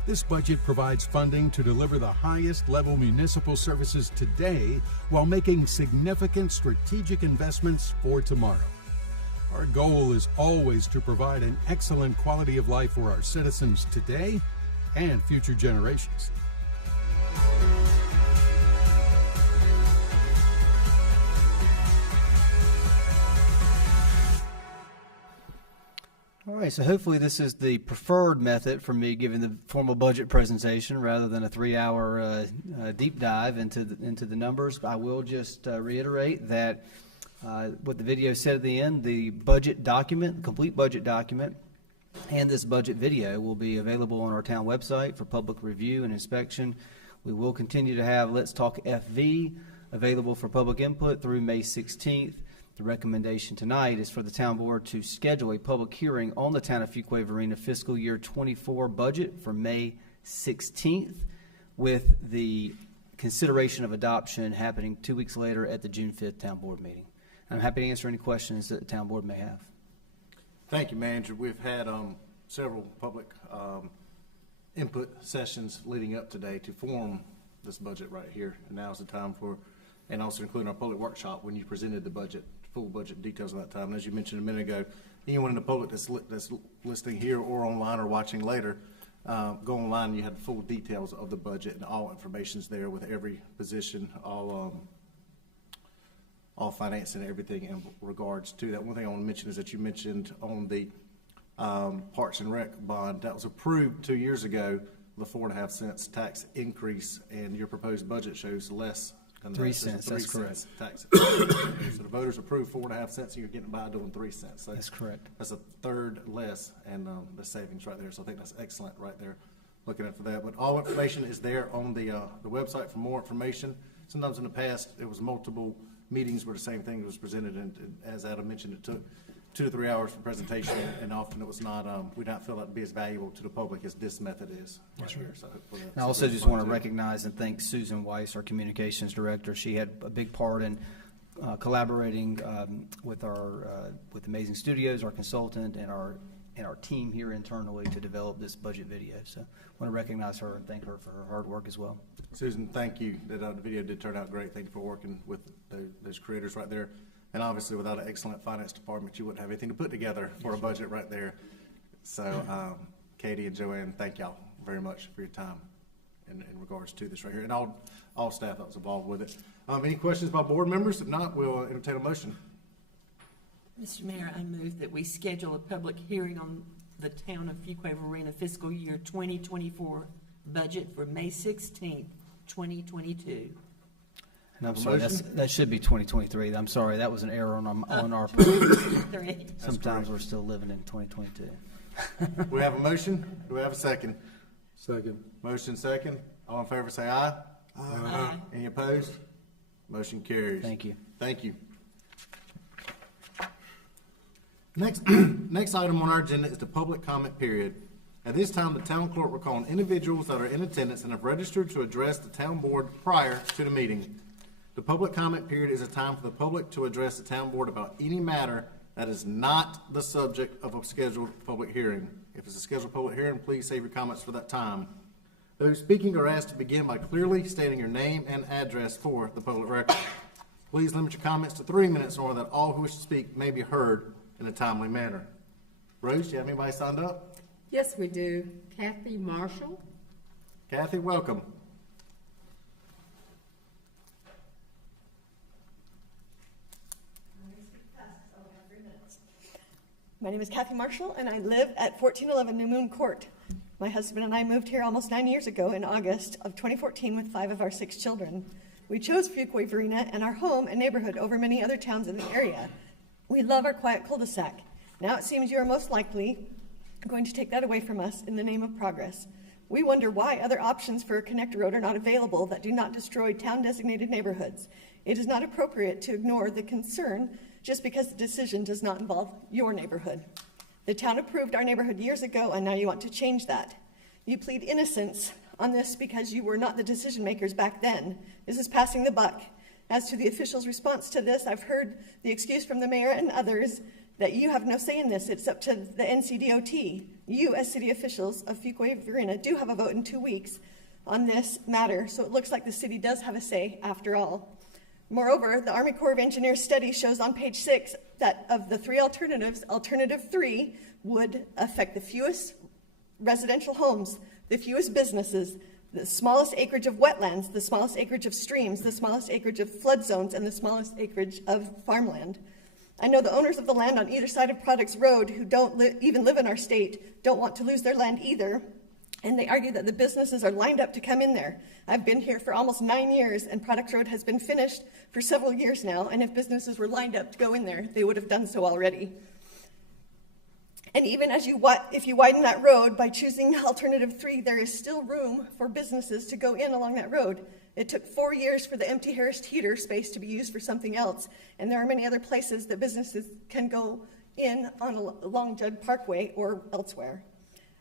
This budget provides funding to deliver the highest level municipal services today while making significant strategic investments for tomorrow. Our goal is always to provide an excellent quality of life for our citizens today and future generations. All right, so hopefully this is the preferred method for me giving the formal budget presentation rather than a 3-hour deep dive into the numbers. I will just reiterate that what the video said at the end, the budget document, complete budget document, and this budget video will be available on our town website for public review and inspection. We will continue to have Let's Talk FV available for public input through May 16th. The recommendation tonight is for the town board to schedule a public hearing on the town of Fuquay-Varina fiscal year 24 budget for May 16th, with the consideration of adoption happening 2 weeks later at the June 5th town board meeting. I'm happy to answer any questions that the town board may have. Thank you, Manager. We've had several public input sessions leading up today to form this budget right here, and now's the time for and also including our public workshop when you presented the budget, full budget details of that time. And as you mentioned a minute ago, anyone in the public that's listening here or online or watching later, go online and you have full details of the budget and all information's there with every position, all finance and everything in regards to that. One thing I want to mention is that you mentioned on the Parks and Rec bond that was approved 2 years ago, the 4.5 cents tax increase, and your proposed budget shows less than 3 that. cents, There's a that's 3 correct. cents tax. So the voters approved 4.5 cents, and you're getting by doing 3 cents. So That's correct. that's a third less, and the savings right there. So I think that's excellent right there, looking at for that. But all information is there on the website for more information. Sometimes in the past, it was multiple meetings where the same thing was presented, and as Adam mentioned, it took 2 to 3 hours for presentation, and often it was not, we don't feel that to be as valuable to the public as this method is. Right here. So hopefully that's And I also a good just part want to too. recognize and thank Susan Weiss, our communications director. She had a big part in collaborating with Amazing Studios, our consultant, and our team here internally to develop this budget video. So I want to recognize her and thank her for her hard work as well. Susan, thank you. The video did turn out great. Thank you for working with those creators right there. And obviously, without an excellent finance department, you wouldn't have anything to put together for a budget right there. So, Katie and Joanne, thank y'all very much for your time in regards to this right here, and all staff that was involved with it. Any questions by board members? If not, we'll entertain a motion. Mr. Mayor, I move that we schedule a public hearing on the town of Fuquay-Varina fiscal year 2024 budget for May 16th, 2022. And I'm Have a sorry, motion? that should be 2023. I'm sorry, that was an error on our part. 3. Sometimes we're still living in 2022. We have a motion. Do we have a second? Second. Motion second. All in favor say aye. Aye. Any opposed? Motion carries. Thank you. Thank you. Next item on our agenda is the public comment period. At this time, the town clerk will call on individuals that are in attendance and have registered to address the town board prior to the meeting. The public comment period is a time for the public to address the town board about any matter that is not the subject of a scheduled public hearing. If it's a scheduled public hearing, please save your comments for that time. Those speaking are asked to begin by clearly stating your name and address for the public record. Please limit your comments to 3 minutes in order that all who wish to speak may be heard in a timely manner. Rose, do you have anybody signed up? Yes, we do. Kathy Marshall. Kathy, welcome. My name is Kathy Marshall, and I live at 1411 New Moon Court. My husband and I moved here almost 9 years ago in August of 2014 with 5 of our 6 children. We chose Fuquay-Varina and our home and neighborhood over many other towns in the area. We love our quiet cul-de-sac. Now it seems you are most likely going to take that away from us in the name of progress. We wonder why other options for a connector road are not available that do not destroy town-designated neighborhoods. It is not appropriate to ignore the concern just because the decision does not involve your neighborhood. The town approved our neighborhood years ago, and now you want to change that. You plead innocence on this because you were not the decision makers back then. This is passing the buck. As to the officials' response to this, I've heard the excuse from the mayor and others that you have no say in this. It's up to the NCDOT. You, as city officials of Fuquay-Varina, do have a vote in 2 weeks on this matter, so it looks like the city does have a say after all. Moreover, the Army Corps of Engineers study shows on page 6 that of the 3 alternatives, alternative 3 would affect the fewest residential homes, the fewest businesses, the smallest acreage of wetlands, the smallest acreage of streams, the smallest acreage of flood zones, and the smallest acreage of farmland. I know the owners of the land on either side of Products Road who don't even live in our state don't want to lose their land either, and they argue that the businesses are lined up to come in there. I've been here for almost 9 years, and Products Road has been finished for several years now, and if businesses were lined up to go in there, they would have done so already. And even if you widen that road by choosing alternative 3, there is still room for businesses to go in along that road. It took 4 years for the empty Harris Teeter space to be used for something else, and there are many other places that businesses can go in on along Judd Parkway or elsewhere.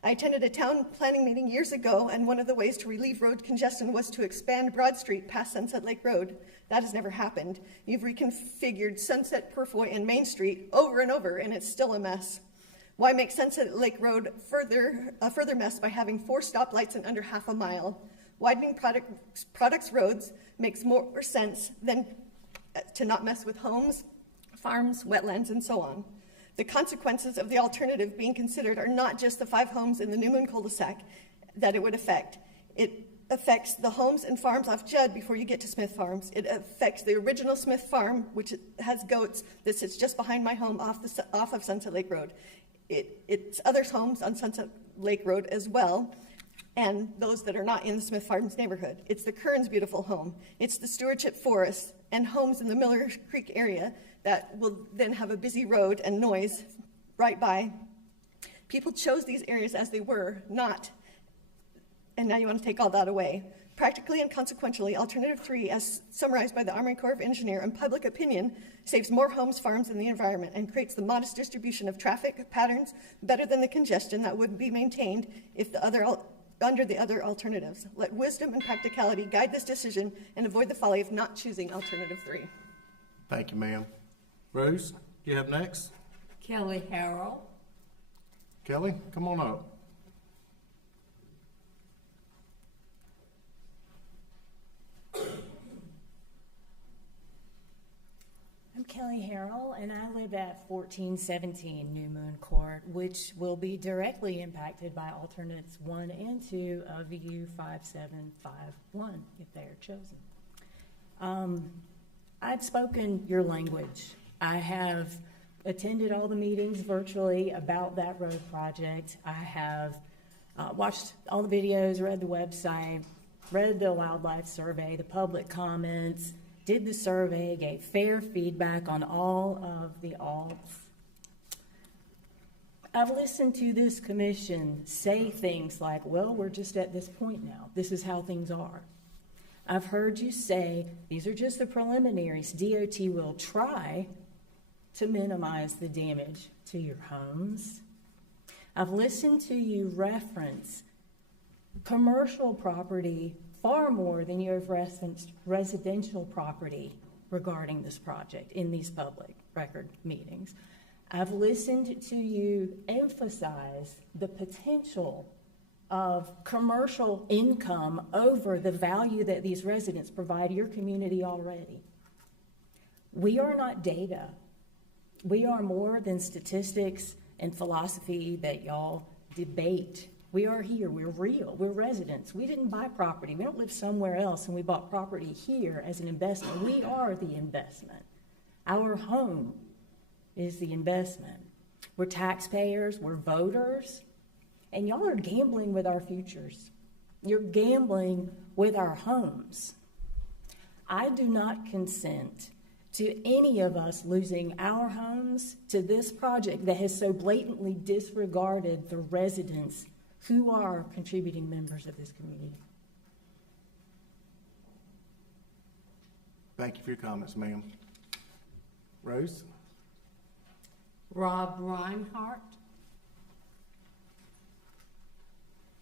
I attended a town planning meeting years ago, and one of the ways to relieve road congestion was to expand Broad Street past Sunset Lake Road. That has never happened. You've reconfigured Sunset, Purfoy, and Main Street over and over, and it's still a mess. Why make Sunset Lake Road a further mess by having 4 stoplights in under half a mile? Widening Products Roads makes more sense than to not mess with homes, farms, wetlands, and so on. The consequences of the alternative being considered are not just the 5 homes in the New Moon cul-de-sac that it would affect. It affects the homes and farms off Judd before you get to Smith Farms. It affects the original Smith Farm, which has goats, that sits just behind my home off of Sunset Lake Road. It's others' homes on Sunset Lake Road as well, and those that are not in the Smith Farms neighborhood. It's the Kern's beautiful home. It's the Stewardship Forest and homes in the Miller Creek area that will then have a busy road and noise right by. People chose these areas as they were, not, and now you want to take all that away. Practically and consequentially, Alternative 3, as summarized by the Army Corps of Engineers and public opinion, saves more homes, farms, and the environment and creates the modest distribution of traffic patterns better than the congestion that would be maintained if under the other alternatives. Let wisdom and practicality guide this decision and avoid the folly of not choosing Alternative 3. Thank you, ma'am. Rose, you have next? Kelly Harrell. Kelly, come on up. I'm Kelly Harrell, and I live at 1417 New Moon Court, which will be directly impacted by alternates 1 and 2 of VU 5751 if they are chosen. I've spoken your language. I have attended all the meetings virtually about that road project. I have watched all the videos, read the website, read the wildlife survey, the public comments, did the survey, gave fair feedback on all of the alts. I've listened to this commission say things like, well, we're just at this point now. This is how things are. I've heard you say, these are just the preliminaries. DOT will try to minimize the damage to your homes. I've listened to you reference commercial property far more than you have referenced residential property regarding this project in these public record meetings. I've listened to you emphasize the potential of commercial income over the value that these residents provide your community already. We are not data. We are more than statistics and philosophy that y'all debate. We are here, we're real, we're residents. We didn't buy property, we don't live somewhere else and we bought property here as an investment. We are the investment. Our home is the investment. We're taxpayers, we're voters, and y'all are gambling with our futures. You're gambling with our homes. I do not consent to any of us losing our homes to this project that has so blatantly disregarded the residents who are contributing members of this community. Thank you for your comments, ma'am. Rose? Rob Reinhardt.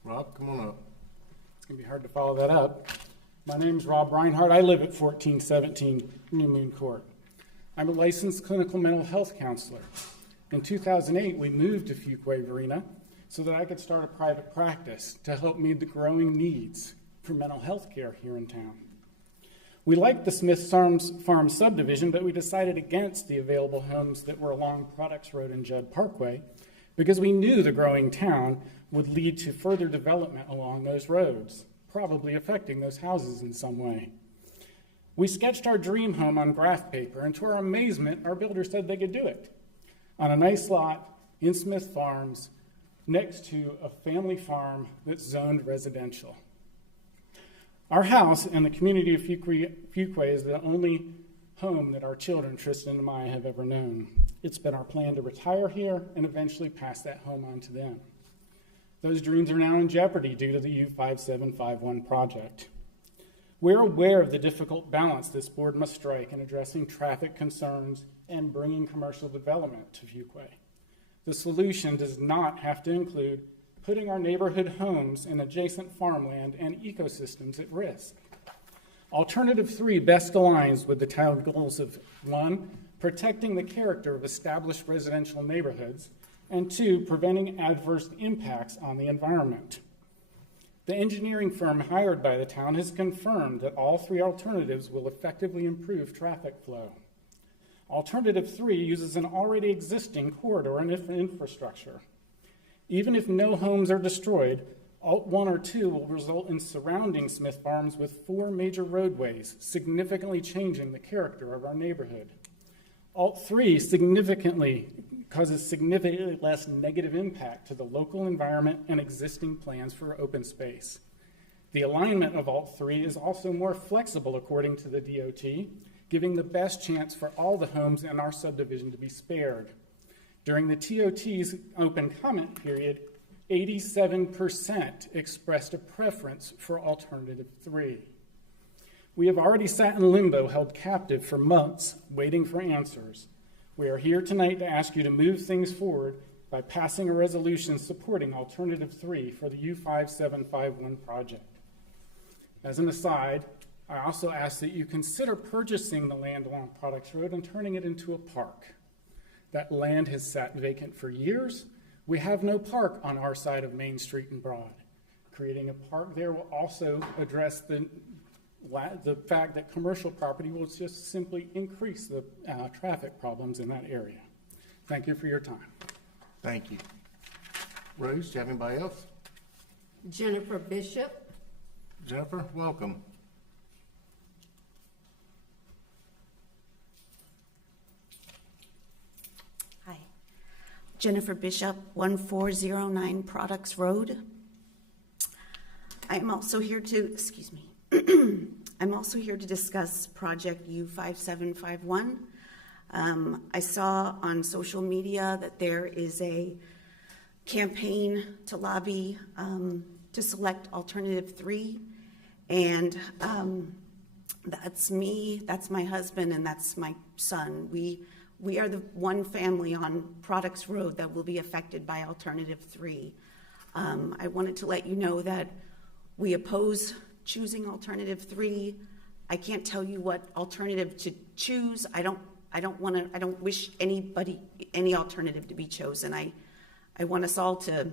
Rob, come on up. It's going to be hard to follow that up. My name's Rob Reinhardt. I live at 1417 New Moon Court. I'm a licensed clinical mental health counselor. In 2008, we moved to Fuquay-Varina so that I could start a private practice to help meet the growing needs for mental health care here in town. We liked the Smith Farm subdivision, but we decided against the available homes that were along Products Road and Judd Parkway because we knew the growing town would lead to further development along those roads, probably affecting those houses in some way. We sketched our dream home on graph paper, and to our amazement, our builder said they could do it on a nice lot in Smith Farms next to a family farm that's zoned residential. Our house and the community of Fuquay is the only home that our children, Tristan and Maya, have ever known. It's been our plan to retire here and eventually pass that home on to them. Those dreams are now in jeopardy due to the U5751 project. We're aware of the difficult balance this board must strike in addressing traffic concerns and bringing commercial development to Fuquay. The solution does not have to include putting our neighborhood homes and adjacent farmland and ecosystems at risk. Alternative 3 best aligns with the town goals of 1, protecting the character of established residential neighborhoods, and 2, preventing adverse impacts on the environment. The engineering firm hired by the town has confirmed that all three alternatives will effectively improve traffic flow. Alternative 3 uses an already existing corridor and infrastructure. Even if no homes are destroyed, Alt 1 or 2 will result in surrounding Smith Farms with 4 major roadways, significantly changing the character of our neighborhood. Alt 3 causes significantly less negative impact to the local environment and existing plans for open space. The alignment of Alt 3 is also more flexible according to the DOT, giving the best chance for all the homes in our subdivision to be spared. During the TOT's open comment period, 87% expressed a preference for Alternative 3. We have already sat in limbo, held captive for months, waiting for answers. We are here tonight to ask you to move things forward by passing a resolution supporting Alternative 3 for the U5751 project. As an aside, I also ask that you consider purchasing the land along Products Road and turning it into a park. That land has sat vacant for years. We have no park on our side of Main Street and Broad. Creating a park there will also address the fact that commercial property will just simply increase the traffic problems in that area. Thank you for your time. Thank you. Rose, do you have anybody else? Jennifer Bishop. Jennifer, welcome. Hi. Jennifer Bishop, 1409 Products Road. I'm also here to, I'm also here to discuss Project U5751. I saw on social media that there is a campaign to lobby to select Alternative 3, and that's me, that's my husband, and that's my son. We are the one family on Products Road that will be affected by Alternative 3. I wanted to let you know that we oppose choosing Alternative 3. I can't tell you what alternative to choose. I don't wish anybody any alternative to be chosen. I want us all to,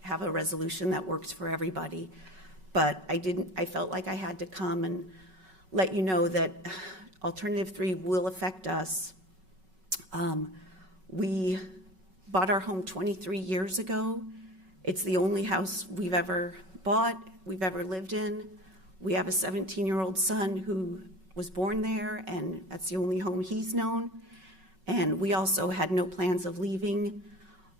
have a resolution that works for everybody. But I felt like I had to come and let you know that Alternative 3 will affect us. We bought our home 23 years ago. It's the only house we've ever bought, we've ever lived in. We have a 17-year-old son who was born there, and that's the only home he's known. And we also had no plans of leaving.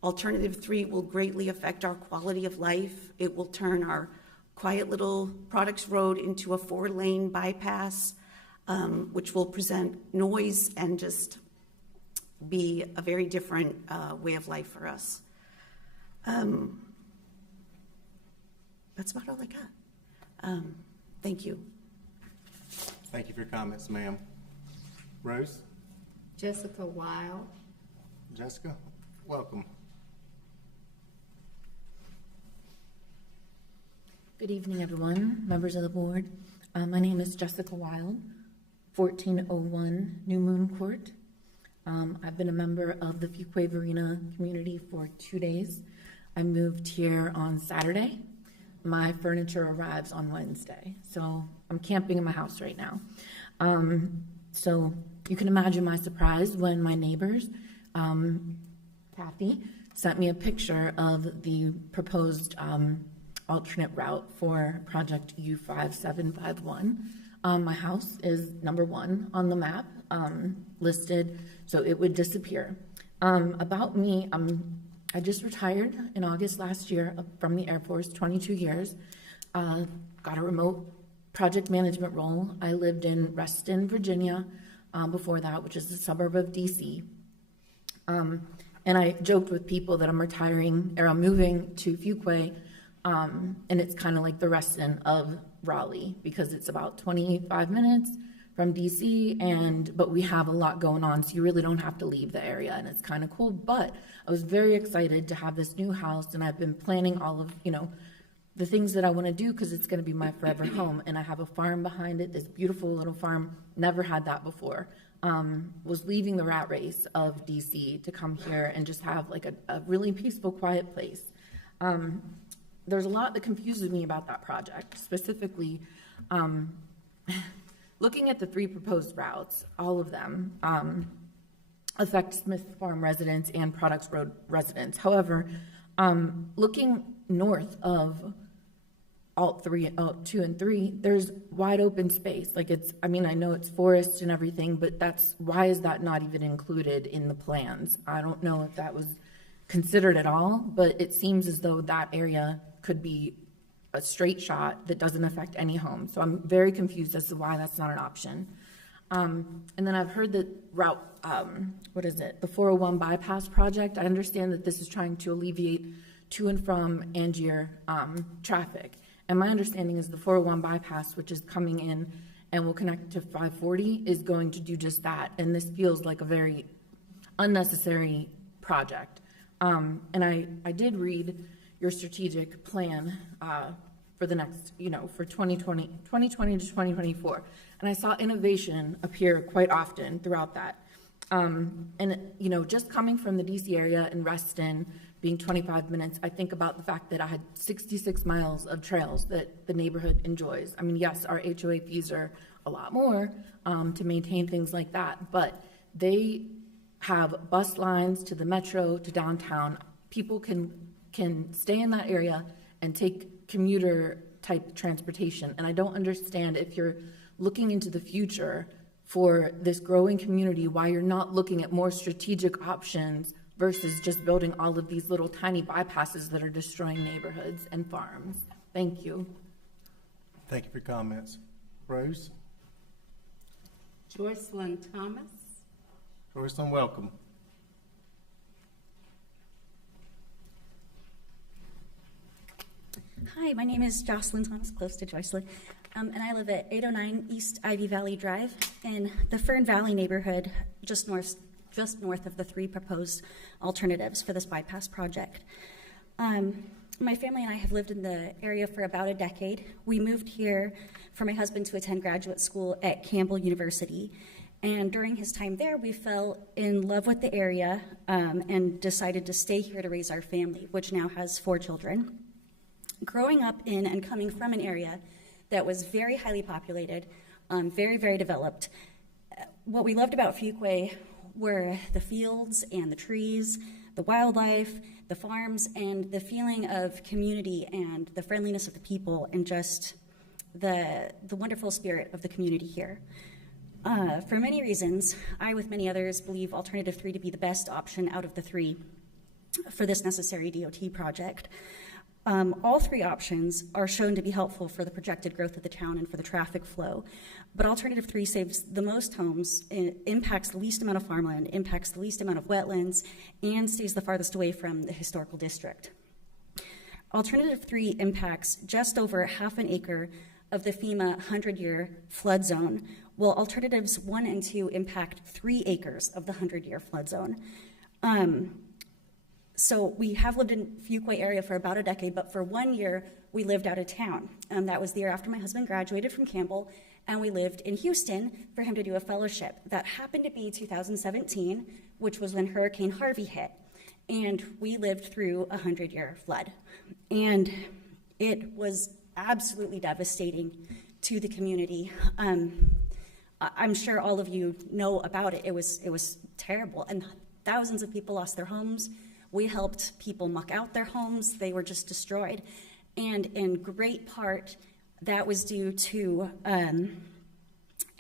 Alternative 3 will greatly affect our quality of life. It will turn our quiet little Products Road into a 4-lane bypass, which will present noise and just be a very different way of life for us. That's about all I got. Thank you. Thank you for your comments, ma'am. Rose? Jessica Wild. Jessica, welcome. Good evening, everyone, members of the board. My name is Jessica Wild, 1401 New Moon Court. I've been a member of the Fuquay-Varina community for 2 days. I moved here on Saturday. My furniture arrives on Wednesday, so I'm camping in my house right now. So you can imagine my surprise when my neighbors, Kathy, sent me a picture of the proposed alternate route for Project U5751. My house is number 1 on the map, listed, so it would disappear. About me, I just retired in August last year from the Air Force, 22 years. Got a remote project management role. I lived in Reston, Virginia, before that, which is a suburb of DC. And I joked with people that I'm retiring, or I'm moving to Fuquay, and it's kind of like the Reston of Raleigh, because it's about 25 minutes from DC, but we have a lot going on, so you really don't have to leave the area, and it's kind of cool. But I was very excited to have this new house, and I've been planning all of, the things that I want to do, because it's going to be my forever home. And I have a farm behind it, this beautiful little farm. Never had that before. Was leaving the rat race of DC to come here and just have like a really peaceful, quiet place. there's a lot that confuses me about that project, specifically, looking at the 3 proposed routes, all of them affect Smith Farm residents and Products Road residents. However, looking north of Alt 2 and 3, there's wide open space. Like I know it's forest and everything, but why is that not even included in the plans? I don't know if that was considered at all, but it seems as though that area could be a straight shot that doesn't affect any home. So I'm very confused as to why that's not an option. And then I've heard that route, the 401 bypass project. I understand that this is trying to alleviate to and from Angier traffic. And my understanding is the 401 bypass, which is coming in and will connect to 540, is going to do just that. And this feels like a very unnecessary project. And I did read your strategic plan for the next, for 2020 to 2024. And I saw innovation appear quite often throughout that. And, just coming from the DC area and Reston being 25 minutes, I think about the fact that I had 66 miles of trails that the neighborhood enjoys. I mean, yes, our HOA fees are a lot more to maintain things like that, but they have bus lines to the metro, to downtown. People can stay in that area and take commuter type transportation. And I don't understand, if you're looking into the future for this growing community, why you're not looking at more strategic options versus just building all of these little tiny bypasses that are destroying neighborhoods and farms. Thank you. Thank you for your comments. Rose? Joycelyn Thomas. Joycelyn, welcome. Hi, my name is Jocelyn Thomas, close to Joycelyn, and I live at 809 East Ivy Valley Drive in the Fern Valley neighborhood, just north of the 3 proposed alternatives for this bypass project. My family and I have lived in the area for about a decade. We moved here for my husband to attend graduate school at Campbell University, and during his time there, we fell in love with the area and decided to stay here to raise our family, which now has 4 children. Growing up in and coming from an area that was very highly populated, very, very developed, what we loved about Fuquay were the fields and the trees, the wildlife, the farms, and the feeling of community and the friendliness of the people and just the wonderful spirit of the community here. For many reasons, I, with many others, believe Alternative 3 to be the best option out of the 3 for this necessary DOT project. All 3 options are shown to be helpful for the projected growth of the town and for the traffic flow, but Alternative 3 saves the most homes, impacts the least amount of farmland, impacts the least amount of wetlands, and stays the farthest away from the historical district. Alternative 3 impacts just over half an acre of the FEMA 100-year flood zone, while Alternatives 1 and 2 impact 3 acres of the 100-year flood zone. So we have lived in Fuquay area for about a decade, but for 1 year, we lived out of town. That was the year after my husband graduated from Campbell, and we lived in Houston for him to do a fellowship. That happened to be 2017, which was when Hurricane Harvey hit, and we lived through a 100-year flood. And it was absolutely devastating to the community. I'm sure all of you know about it. It was terrible, and thousands of people lost their homes. We helped people muck out their homes. They were just destroyed. And in great part, that was due to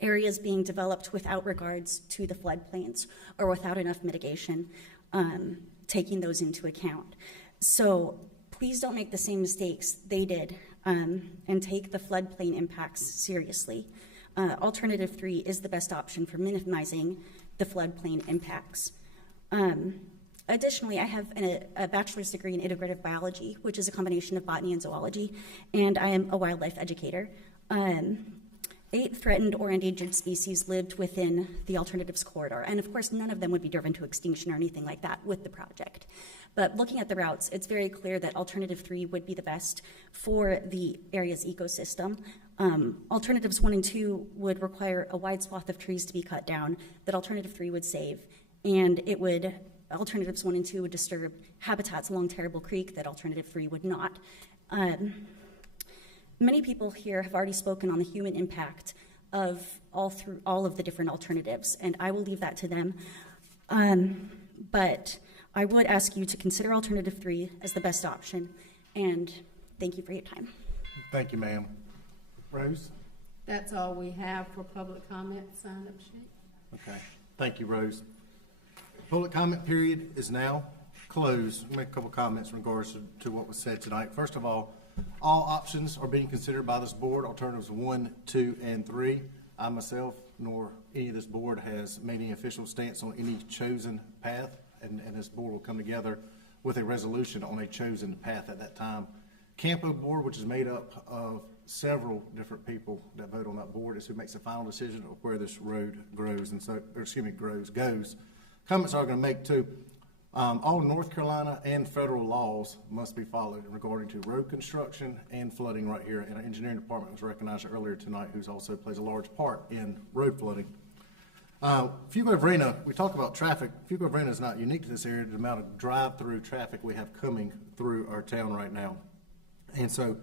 areas being developed without regards to the floodplains or without enough mitigation, taking those into account. So please don't make the same mistakes they did and take the floodplain impacts seriously. Alternative 3 is the best option for minimizing the floodplain impacts. Additionally, I have a bachelor's degree in integrative biology, which is a combination of botany and zoology, and I am a wildlife educator. 8 threatened or endangered species lived within the Alternatives corridor, and of course, none of them would be driven to extinction or anything like that with the project. But looking at the routes, it's very clear that Alternative 3 would be the best for the area's ecosystem. Alternatives 1 and 2 would require a wide swath of trees to be cut down that Alternative 3 would save, and it would alternatives 1 and 2 would disturb habitats along Terrible Creek that alternative 3 would not. Many people here have already spoken on the human impact of all of the different alternatives, and I will leave that to them. But I would ask you to consider alternative 3 as the best option, and thank you for your time. Thank you, ma'am. Rose? That's all we have for public comment sign-up sheet. Okay. Thank you, Rose. Public comment period is now closed. I'll make a couple comments in regards to what was said tonight. First of all options are being considered by this board, alternatives 1, 2, and 3. I myself, nor any of this board has made any official stance on any chosen path, and this board will come together with a resolution on a chosen path at that time. Campo board, which is made up of several different people that vote on that board, is who makes the final decision of where this road goes. Comments are going to make too. All North Carolina and federal laws must be followed regarding to road construction and flooding right here. And our engineering department was recognized earlier tonight, who also plays a large part in road flooding. Fuquay-Varina, we talk about traffic. Fuquay-Varina is not unique to this area, the amount of drive-through traffic we have coming through our town right now. And so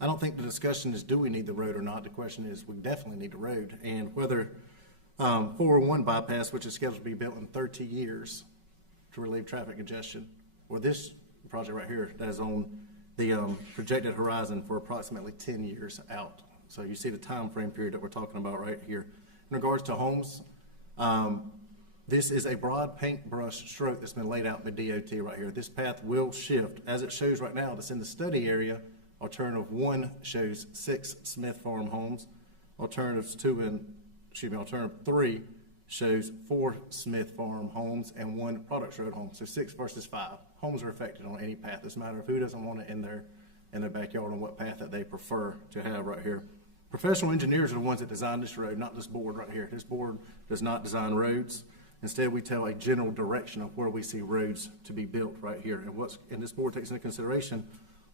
I don't think the discussion is, do we need the road or not? The question is, we definitely need the road. And whether 401 bypass, which is scheduled to be built in 30 years to relieve traffic congestion, or this project right here that is on the projected horizon for approximately 10 years out. So you see the time frame period that we're talking about right here. In regards to homes, this is a broad paintbrush stroke that's been laid out by DOT right here. This path will shift. As it shows right now, that's in the study area. Alternative 1 shows 6 Smith Farm homes. Alternative 3 shows 4 Smith Farm homes and 1 Products Road home. So 6 versus 5. Homes are affected on any path. It's a matter of who doesn't want it in their backyard and what path that they prefer to have right here. Professional engineers are the ones that design this road, not this board right here. This board does not design roads. Instead, we tell a general direction of where we see roads to be built right here. And this board takes into consideration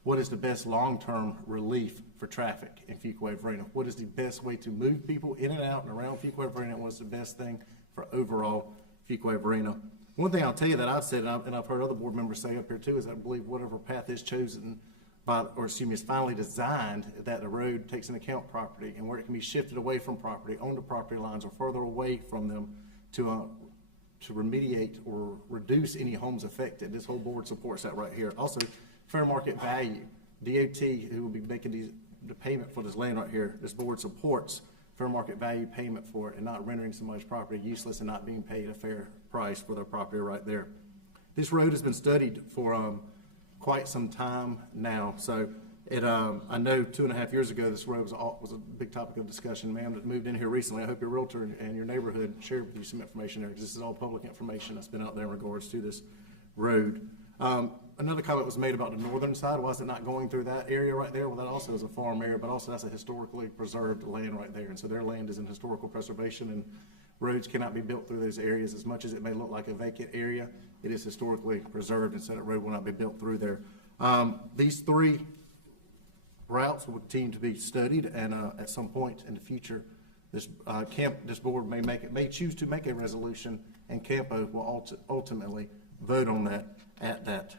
what is the best long-term relief for traffic in Fuquay-Varina. What is the best way to move people in and out and around Fuquay-Varina? What's the best thing for overall Fuquay-Varina? One thing I'll tell you that I've said, and I've heard other board members say up here too, is I believe whatever path is chosen is finally designed, that the road takes into account property and where it can be shifted away from property, onto property lines or further away from them to remediate or reduce any homes affected. This whole board supports that right here. Also, fair market value. DOT, who will be making the payment for this land right here, this board supports fair market value payment for it and not rendering somebody's property useless and not being paid a fair price for their property right there. This road has been studied for quite some time now. So I know 2.5 years ago this road was a big topic of discussion. Ma'am that moved in here recently, I hope your realtor and your neighborhood shared with you some information there, because this is all public information that's been out there in regards to this road. Another comment was made about the northern side. Why is it not going through that area right there? Well, that also is a farm area, but also that's a historically preserved land right there. And so their land is in historical preservation, and roads cannot be built through those areas. As much as it may look like a vacant area, it is historically preserved, and so that road will not be built through there. These 3 routes will continue to be studied, and at some point in the future, this board may choose to make a resolution, and Campo will ultimately vote on that at that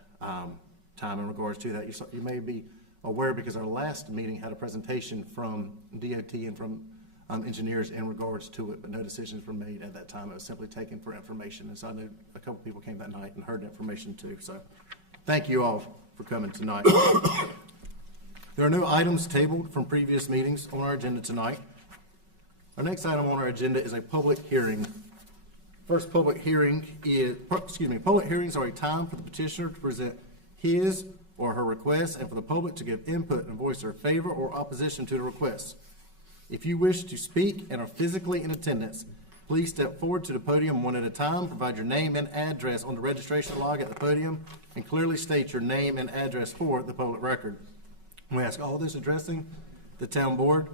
time in regards to that. You may be aware, because our last meeting had a presentation from DOT and from engineers in regards to it, but no decisions were made at that time. It was simply taken for information, and so I know a couple people came that night and heard the information too. So thank you all for coming tonight. There are no items tabled from previous meetings on our agenda tonight. Our next item on our agenda is a public hearing. First public hearing public hearings are a time for the petitioner to present his or her request and for the public to give input and voice their favor or opposition to the request. If you wish to speak and are physically in attendance, please step forward to the podium one at a time, provide your name and address on the registration log at the podium, and clearly state your name and address for the public record. We ask all those addressing the town board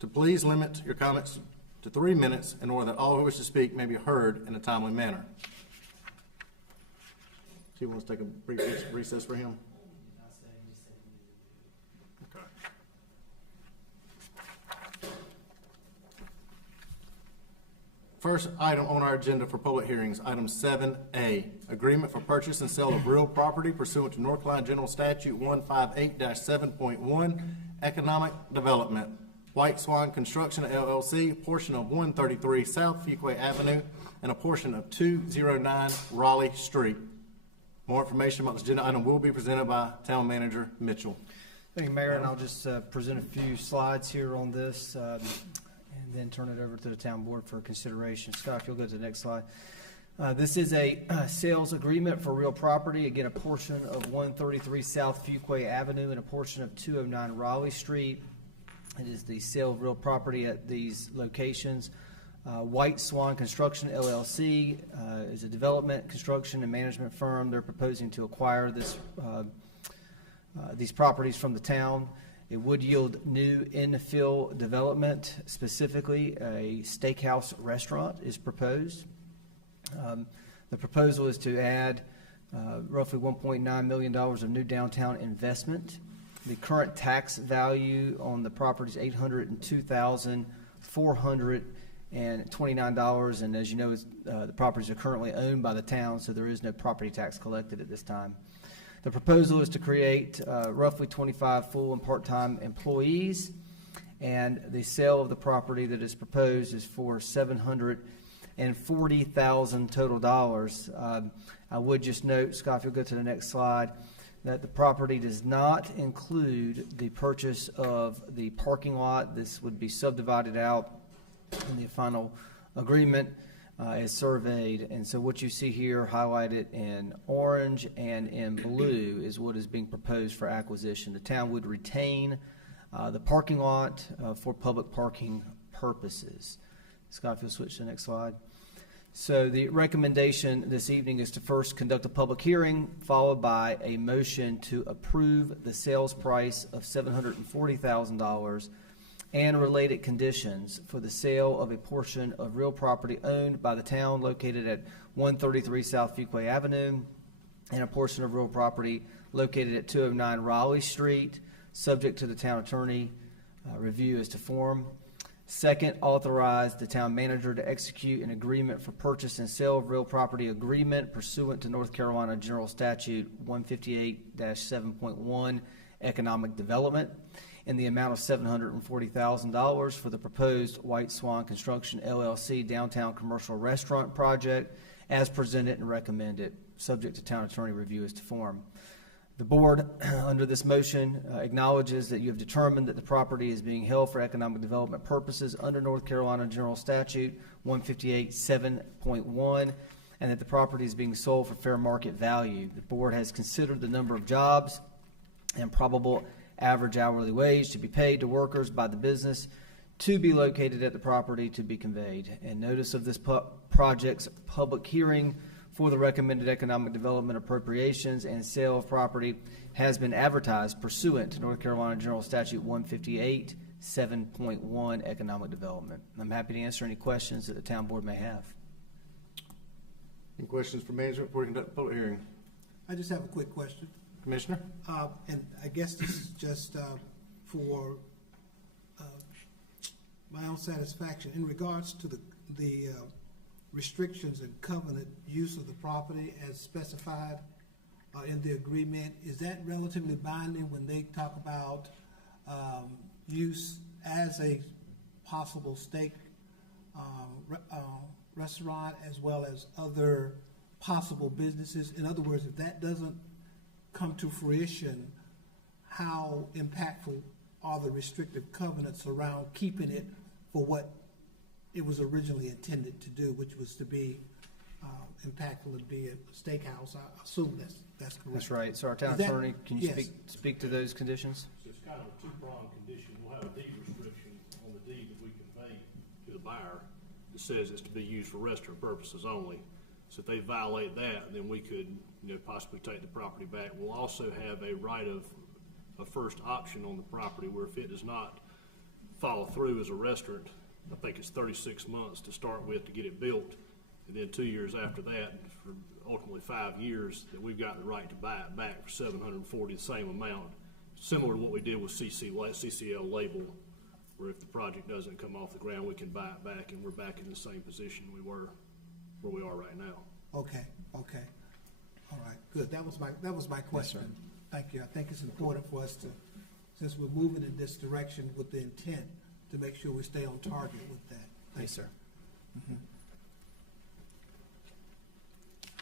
to please limit your comments to 3 minutes in order that all who wish to speak may be heard in a timely manner. She wants to take a brief recess for him. Okay. First item on our agenda for public hearings, item 7A, agreement for purchase and sale of real property pursuant to North Carolina General Statute 158-7.1, economic development. White Swan Construction LLC, portion of 133 South Fuquay Avenue, and a portion of 209 Raleigh Street. More information about this agenda item will be presented by Town Manager Mitchell. Thank you, Mayor, and I'll just present a few slides here on this, and then turn it over to the town board for consideration. Scott, if you'll go to the next slide. This is a sales agreement for real property. Again, a portion of 133 South Fuquay Avenue and a portion of 209 Raleigh Street. It is the sale of real property at these locations. White Swan Construction LLC is a development, construction, and management firm. They're proposing to acquire these properties from the town. It would yield new infill development, specifically a steakhouse restaurant is proposed. The proposal is to add roughly $1.9 million of new downtown investment. The current tax value on the property is $802,429, and as you know, the properties are currently owned by the town, so there is no property tax collected at this time. The proposal is to create roughly 25 full and part-time employees, and the sale of the property that is proposed is for $740,000 total dollars. I would just note, Scott, if you'll go to the next slide, that the property does not include the purchase of the parking lot. This would be subdivided out in the final agreement as surveyed. And so what you see here highlighted in orange and in blue is what is being proposed for acquisition. The town would retain the parking lot for public parking purposes. Scott, if you'll switch to the next slide. So the recommendation this evening is to first conduct a public hearing, followed by a motion to approve the sales price of $740,000 and related conditions for the sale of a portion of real property owned by the town located at 133 South Fuquay Avenue and a portion of real property located at 209 Raleigh Street, subject to the town attorney review as to form. Second, authorize the town manager to execute an agreement for purchase and sale of real property agreement pursuant to North Carolina General Statute 158-7.1, economic development, in the amount of $740,000 for the proposed White Swan Construction LLC downtown commercial restaurant project as presented and recommended, subject to town attorney review as to form. The board, under this motion, acknowledges that you have determined that the property is being held for economic development purposes under North Carolina General Statute 158-7.1, and that the property is being sold for fair market value. The board has considered the number of jobs and probable average hourly wage to be paid to workers by the business to be located at the property to be conveyed. And notice of this project's public hearing for the recommended economic development appropriations and sale of property has been advertised pursuant to North Carolina General Statute 158-7.1, economic development. I'm happy to answer any questions that the town board may have. Any questions for management before we conduct the public hearing? I just have a quick question. Commissioner? And I guess this is just for my own satisfaction. In regards to the restrictions and covenant use of the property as specified in the agreement, is that relatively binding when they talk about use as a possible steak restaurant as well as other possible businesses? In other words, if that doesn't come to fruition, how impactful are the restrictive covenants around keeping it for what it was originally intended to do, which was to be impactful and be a steakhouse? I assume that's correct. That's right. So our town attorney, can you speak to those conditions? So it's kind of a two-pronged condition. We'll have a deed restriction on the deed that we convey to the buyer that says it's to be used for restaurant purposes only. So if they violate that, then we could, possibly take the property back. We'll also have a right of a first option on the property where if it does not follow through as a restaurant, I think it's 36 months to start with to get it built, and then 2 years after that, for ultimately 5 years, that we've got the right to buy it back for $740, the same amount, similar to what we did with CCL label where if the project doesn't come off the ground, we can buy it back, and we're back in the same position we were, where we are right now. Okay, okay. All right, good. That was my question. Thank you. I think it's important for us to, since we're moving in this direction with the intent, to make sure we stay on target with that. Thank Yes, you. sir.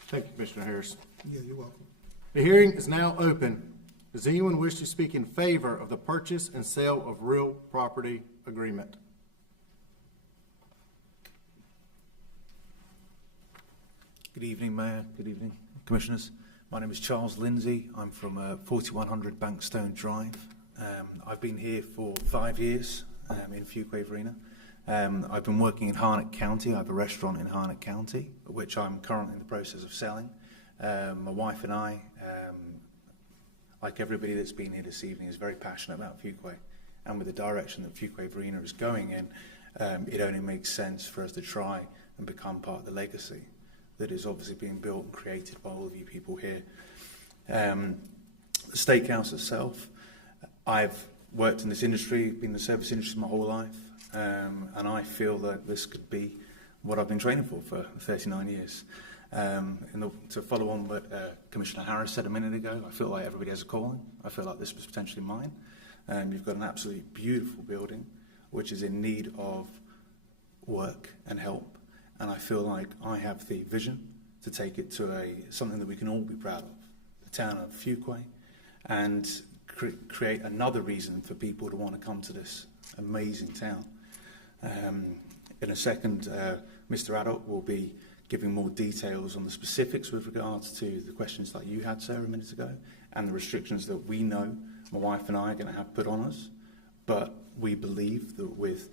Thank you, Commissioner Harris. Yeah, you're welcome. The hearing is now open. Does anyone wish to speak in favor of the purchase and sale of real property agreement? Good evening, Mayor. Good evening, Commissioners. My name is Charles Lindsay. I'm from 4100 Bankstone Drive. I've been here for 5 years in Fuquay-Varina. I've been working in Harnett County. I have a restaurant in Harnett County, which I'm currently in the process of selling. My wife and I, like everybody that's been here this evening, is very passionate about Fuquay. And with the direction that Fuquay-Varina is going in, it only makes sense for us to try and become part of the legacy that is obviously being built and created by all of you people here. The steakhouse itself, I've worked in this industry, been in the service industry my whole life, and I feel that this could be what I've been training for 39 years. To follow on what Commissioner Harris said a minute ago, I feel like everybody has a calling. I feel like this was potentially mine. You've got an absolutely beautiful building, which is in need of work and help. And I feel like I have the vision to take it to something that we can all be proud of, the town of Fuquay, and create another reason for people to want to come to this amazing town. In a second, Mr. Adult will be giving more details on the specifics with regards to the questions that you had, sir, a minute ago, and the restrictions that we know my wife and I are going to have put on us. But we believe that with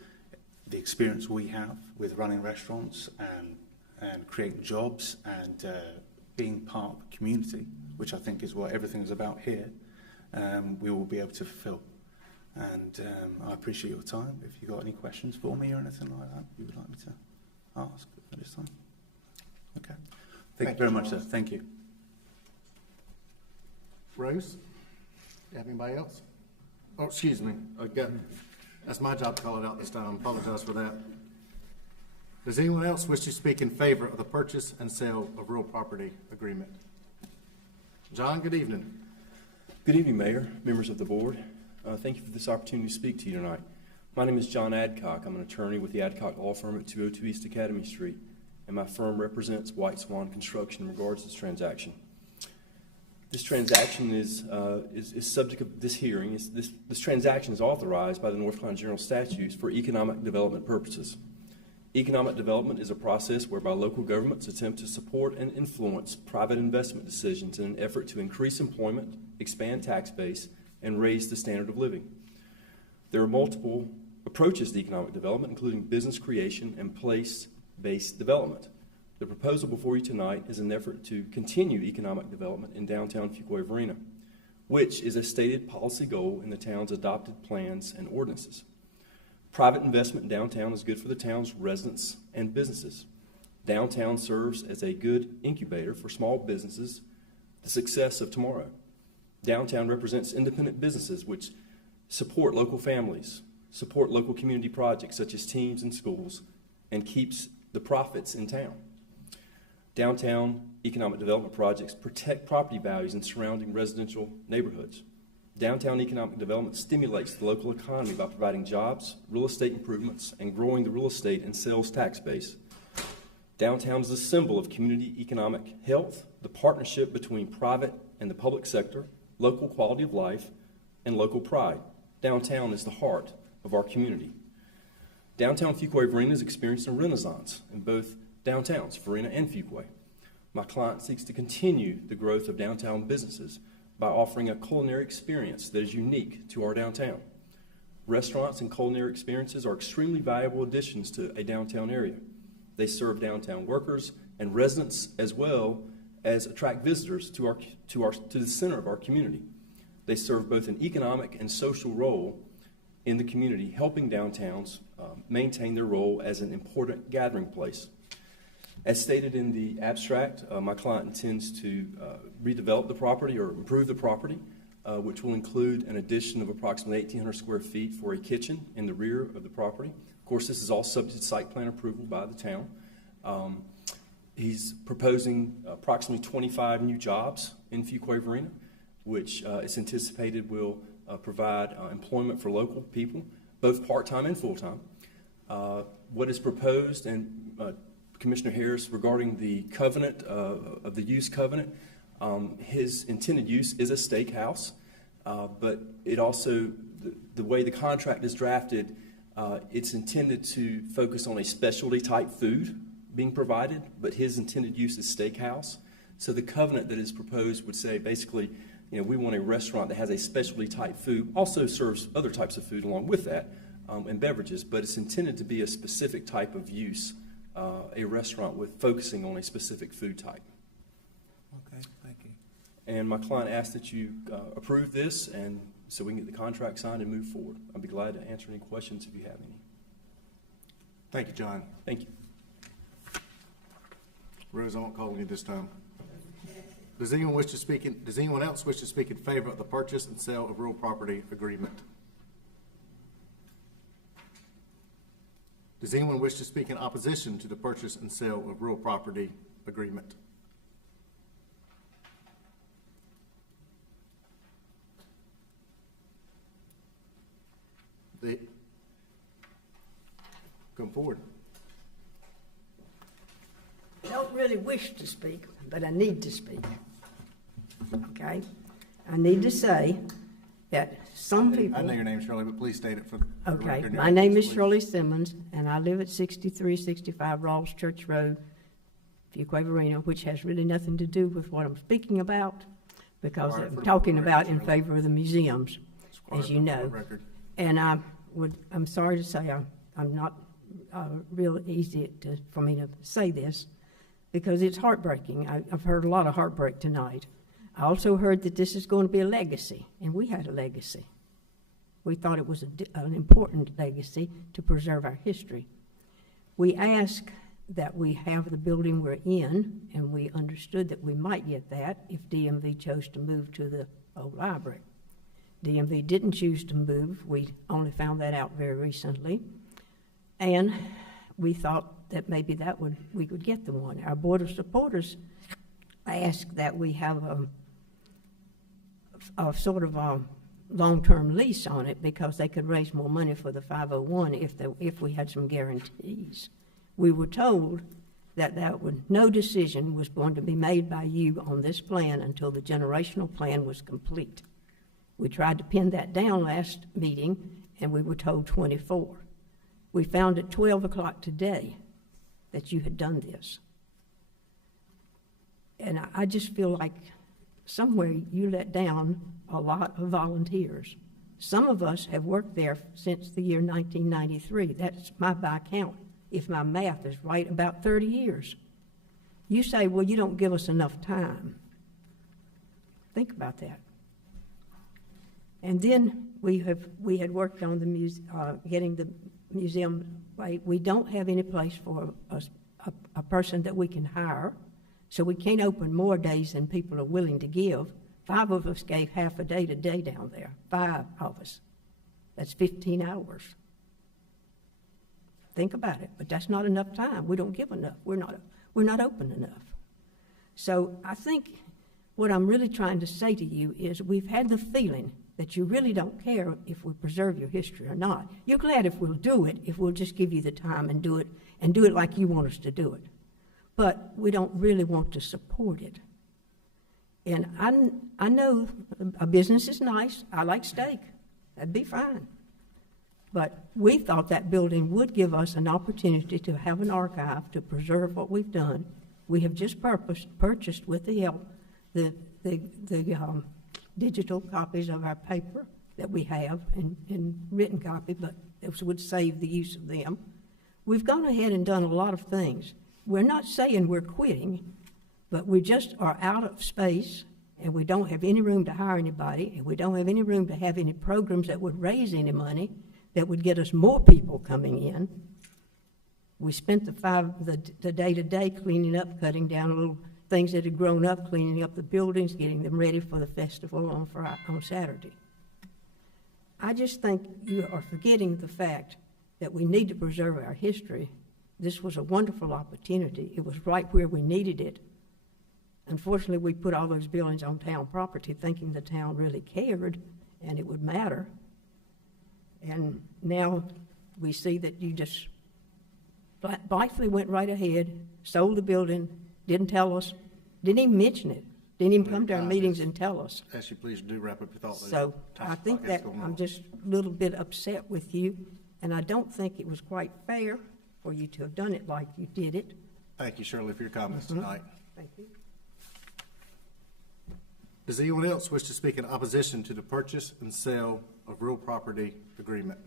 the experience we have with running restaurants and creating jobs and being part of the community, which I think is what everything is about here, we will be able to fulfill. And I appreciate your time. If you've got any questions for me or anything like that you would like me to ask at this time. Okay. Thank you very much, sir. Thank you. Rose, you have anybody else? Oh, excuse me. That's my job to call it out this time. I apologize for that. Does anyone else wish to speak in favor of the purchase and sale of real property agreement? John, good evening. Good evening, Mayor, members of the board. Thank you for this opportunity to speak to you tonight. My name is John Adcock. I'm an attorney with the Adcock Law Firm at 202 East Academy Street, and my firm represents White Swan Construction in regards to this transaction. This transaction is subject of this hearing. This transaction is authorized by the North Carolina General Statutes for economic development purposes. Economic development is a process whereby local governments attempt to support and influence private investment decisions in an effort to increase employment, expand tax base, and raise the standard of living. There are multiple approaches to economic development, including business creation and place-based development. The proposal before you tonight is an effort to continue economic development in downtown Fuquay-Varina, which is a stated policy goal in the town's adopted plans and ordinances. Private investment in downtown is good for the town's residents and businesses. Downtown serves as a good incubator for small businesses, the success of tomorrow. Downtown represents independent businesses which support local families, support local community projects such as teams and schools, and keeps the profits in town. Downtown economic development projects protect property values in surrounding residential neighborhoods. Downtown economic development stimulates the local economy by providing jobs, real estate improvements, and growing the real estate and sales tax base. Downtown is a symbol of community economic health, the partnership between private and the public sector, local quality of life, and local pride. Downtown is the heart of our community. Downtown Fuquay-Varina is experiencing a renaissance in both downtowns, Varina and Fuquay. My client seeks to continue the growth of downtown businesses by offering a culinary experience that is unique to our downtown. Restaurants and culinary experiences are extremely valuable additions to a downtown area. They serve downtown workers and residents as well as attract visitors to the center of our community. They serve both an economic and social role in the community, helping downtowns maintain their role as an important gathering place. As stated in the abstract, my client intends to redevelop the property or improve the property which will include an addition of approximately 1,800 square feet for a kitchen in the rear of the property. Of course, this is all subject to site plan approval by the town. He's proposing approximately 25 new jobs in Fuquay-Varina, which it's anticipated will provide employment for local people, both part-time and full-time. What is proposed, and Commissioner Harris, regarding the covenant, of the use covenant, his intended use is a steakhouse, but it also, the way the contract is drafted, it's intended to focus on a specialty type food being provided, but his intended use is steakhouse. So the covenant that is proposed would say basically, we want a restaurant that has a specialty type food, also serves other types of food along with that, and beverages, but it's intended to be a specific type of use, a restaurant with focusing on a specific food type. Okay, thank you. And my client asked that you approve this, and so we can get the contract signed and move forward. I'd be glad to answer any questions if you have any. Thank you, John. Thank you. Rose, I won't call on you this time. Does anyone else wish to speak in favor of the purchase and sale of real property agreement? Does anyone wish to speak in opposition to the purchase and sale of real property agreement? Come forward. I don't really wish to speak, but I need to speak. Okay? I need to say that some people... I know your name, Shirley, but please state it for the Okay, record. my name is Shirley Simmons, and I live at 6365 Rawls Church Road, Fuquay-Varina, which has really nothing to do with what I'm speaking about, because I'm talking about in favor of the museums, as you know. And I'm sorry to say I'm not real easy for me to say this, because it's heartbreaking. I've heard a lot of heartbreak tonight. I also heard that this is going to be a legacy, and we had a legacy. We thought it was an important legacy to preserve our history. We asked that we have the building we're in, and we understood that we might get that if DMV chose to move to the old library. DMV didn't choose to move. We only found that out very recently. And we thought that maybe we could get the one. Our Board of Supporters asked that we have a sort of a long-term lease on it because they could raise more money for the 501 if we had some guarantees. We were told that no decision was going to be made by you on this plan until the generational plan was complete. We tried to pin that down last meeting, and we were told 24. We found at 12 o'clock today that you had done this. And I just feel like somewhere you let down a lot of volunteers. Some of us have worked there since the year 1993. That's by count, if my math is right, about 30 years. You say, well, you don't give us enough time. Think about that. And then we had worked on the getting the museum right. We don't have any place for a person that we can hire, so we can't open more days than people are willing to give. 5 of us gave half a day today down there, 5 of us. That's 15 hours. Think about it, but that's not enough time. We don't give enough. We're not open enough. So I think what I'm really trying to say to you is we've had the feeling that you really don't care if we preserve your history or not. You're glad if we'll do it, if we'll just give you the time and do it like you want us to do it. But we don't really want to support it. And I know a business is nice. I like steak. That'd be fine. But we thought that building would give us an opportunity to have an archive to preserve what we've done. We have just purchased with the help the digital copies of our paper that we have in written copy, but this would save the use of them. We've gone ahead and done a lot of things. We're not saying we're quitting, but we just are out of space, and we don't have any room to hire anybody, and we don't have any room to have any programs that would raise any money that would get us more people coming in. We spent the day-to-day cleaning up, cutting down a little things that had grown up, cleaning up the buildings, getting them ready for the festival on Saturday. I just think you are forgetting the fact that we need to preserve our history. This was a wonderful opportunity. It was right where we needed it. Unfortunately, we put all those buildings on town property thinking the town really cared and it would matter. And now we see that you just blithely went right ahead, sold the building, didn't tell us, didn't even mention it, didn't even come to our meetings and tell us. Ask you please do wrap up your thoughts. So I think that I'm just a little bit upset with you, and I don't think it was quite fair for you to have done it like you did it. Thank you, Shirley, for your comments tonight. Thank you. Does anyone else wish to speak in opposition to the purchase and sale of real property agreement?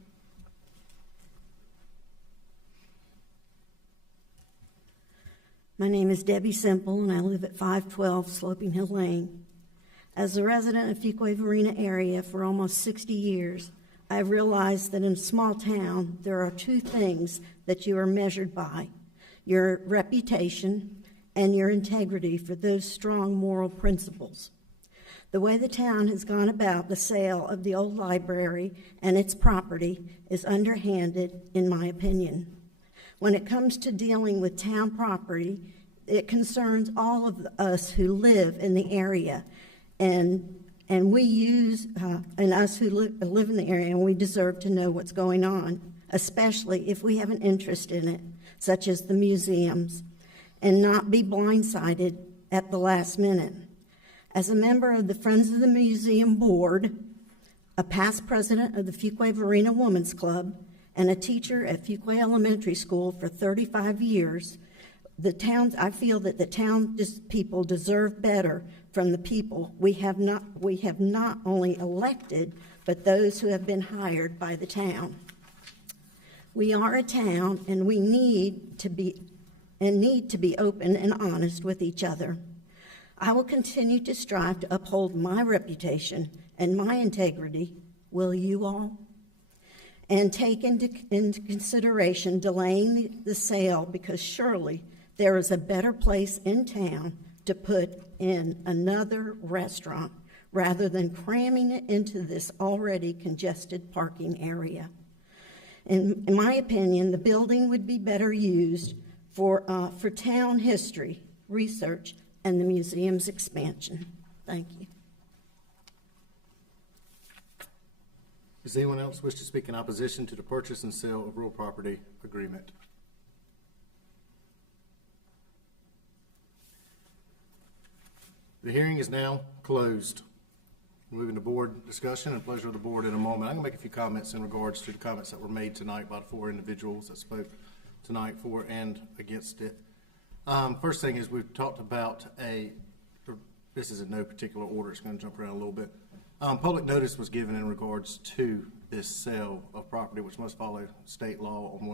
My name is Debbie Simple, and I live at 512 Sloping Hill Lane. As a resident of Fuquay-Varina area for almost 60 years, I have realized that in a small town, there are two things that you are measured by: your reputation and your integrity for those strong moral principles. The way the town has gone about the sale of the old library and its property is underhanded, in my opinion. When it comes to dealing with town property, it concerns all of us who live in the area, and we use, and us who live in the area, and we deserve to know what's going on, especially if we have an interest in it, such as the museums, and not be blindsided at the last minute. As a member of the Friends of the Museum Board, a past president of the Fuquay-Varina Women's Club, and a teacher at Fuquay Elementary School for 35 years, I feel that the town people deserve better from the people we have not only elected, but those who have been hired by the town. We are a town, and we need to be open and honest with each other. I will continue to strive to uphold my reputation and my integrity. Will you all? And take into consideration delaying the sale, because surely there is a better place in town to put in another restaurant rather than cramming it into this already congested parking area. In my opinion, the building would be better used for town history, research, and the museum's expansion. Thank you. Does anyone else wish to speak in opposition to the purchase and sale of real property agreement? The hearing is now closed. Moving to board discussion and pleasure of the board in a moment. I'm going to make a few comments in regards to the comments that were made tonight by the four individuals that spoke tonight for and against it. First thing is we've talked about this is in no particular order, it's going to jump around a little bit. Public notice was given in regards to this sale of property, which must follow state law on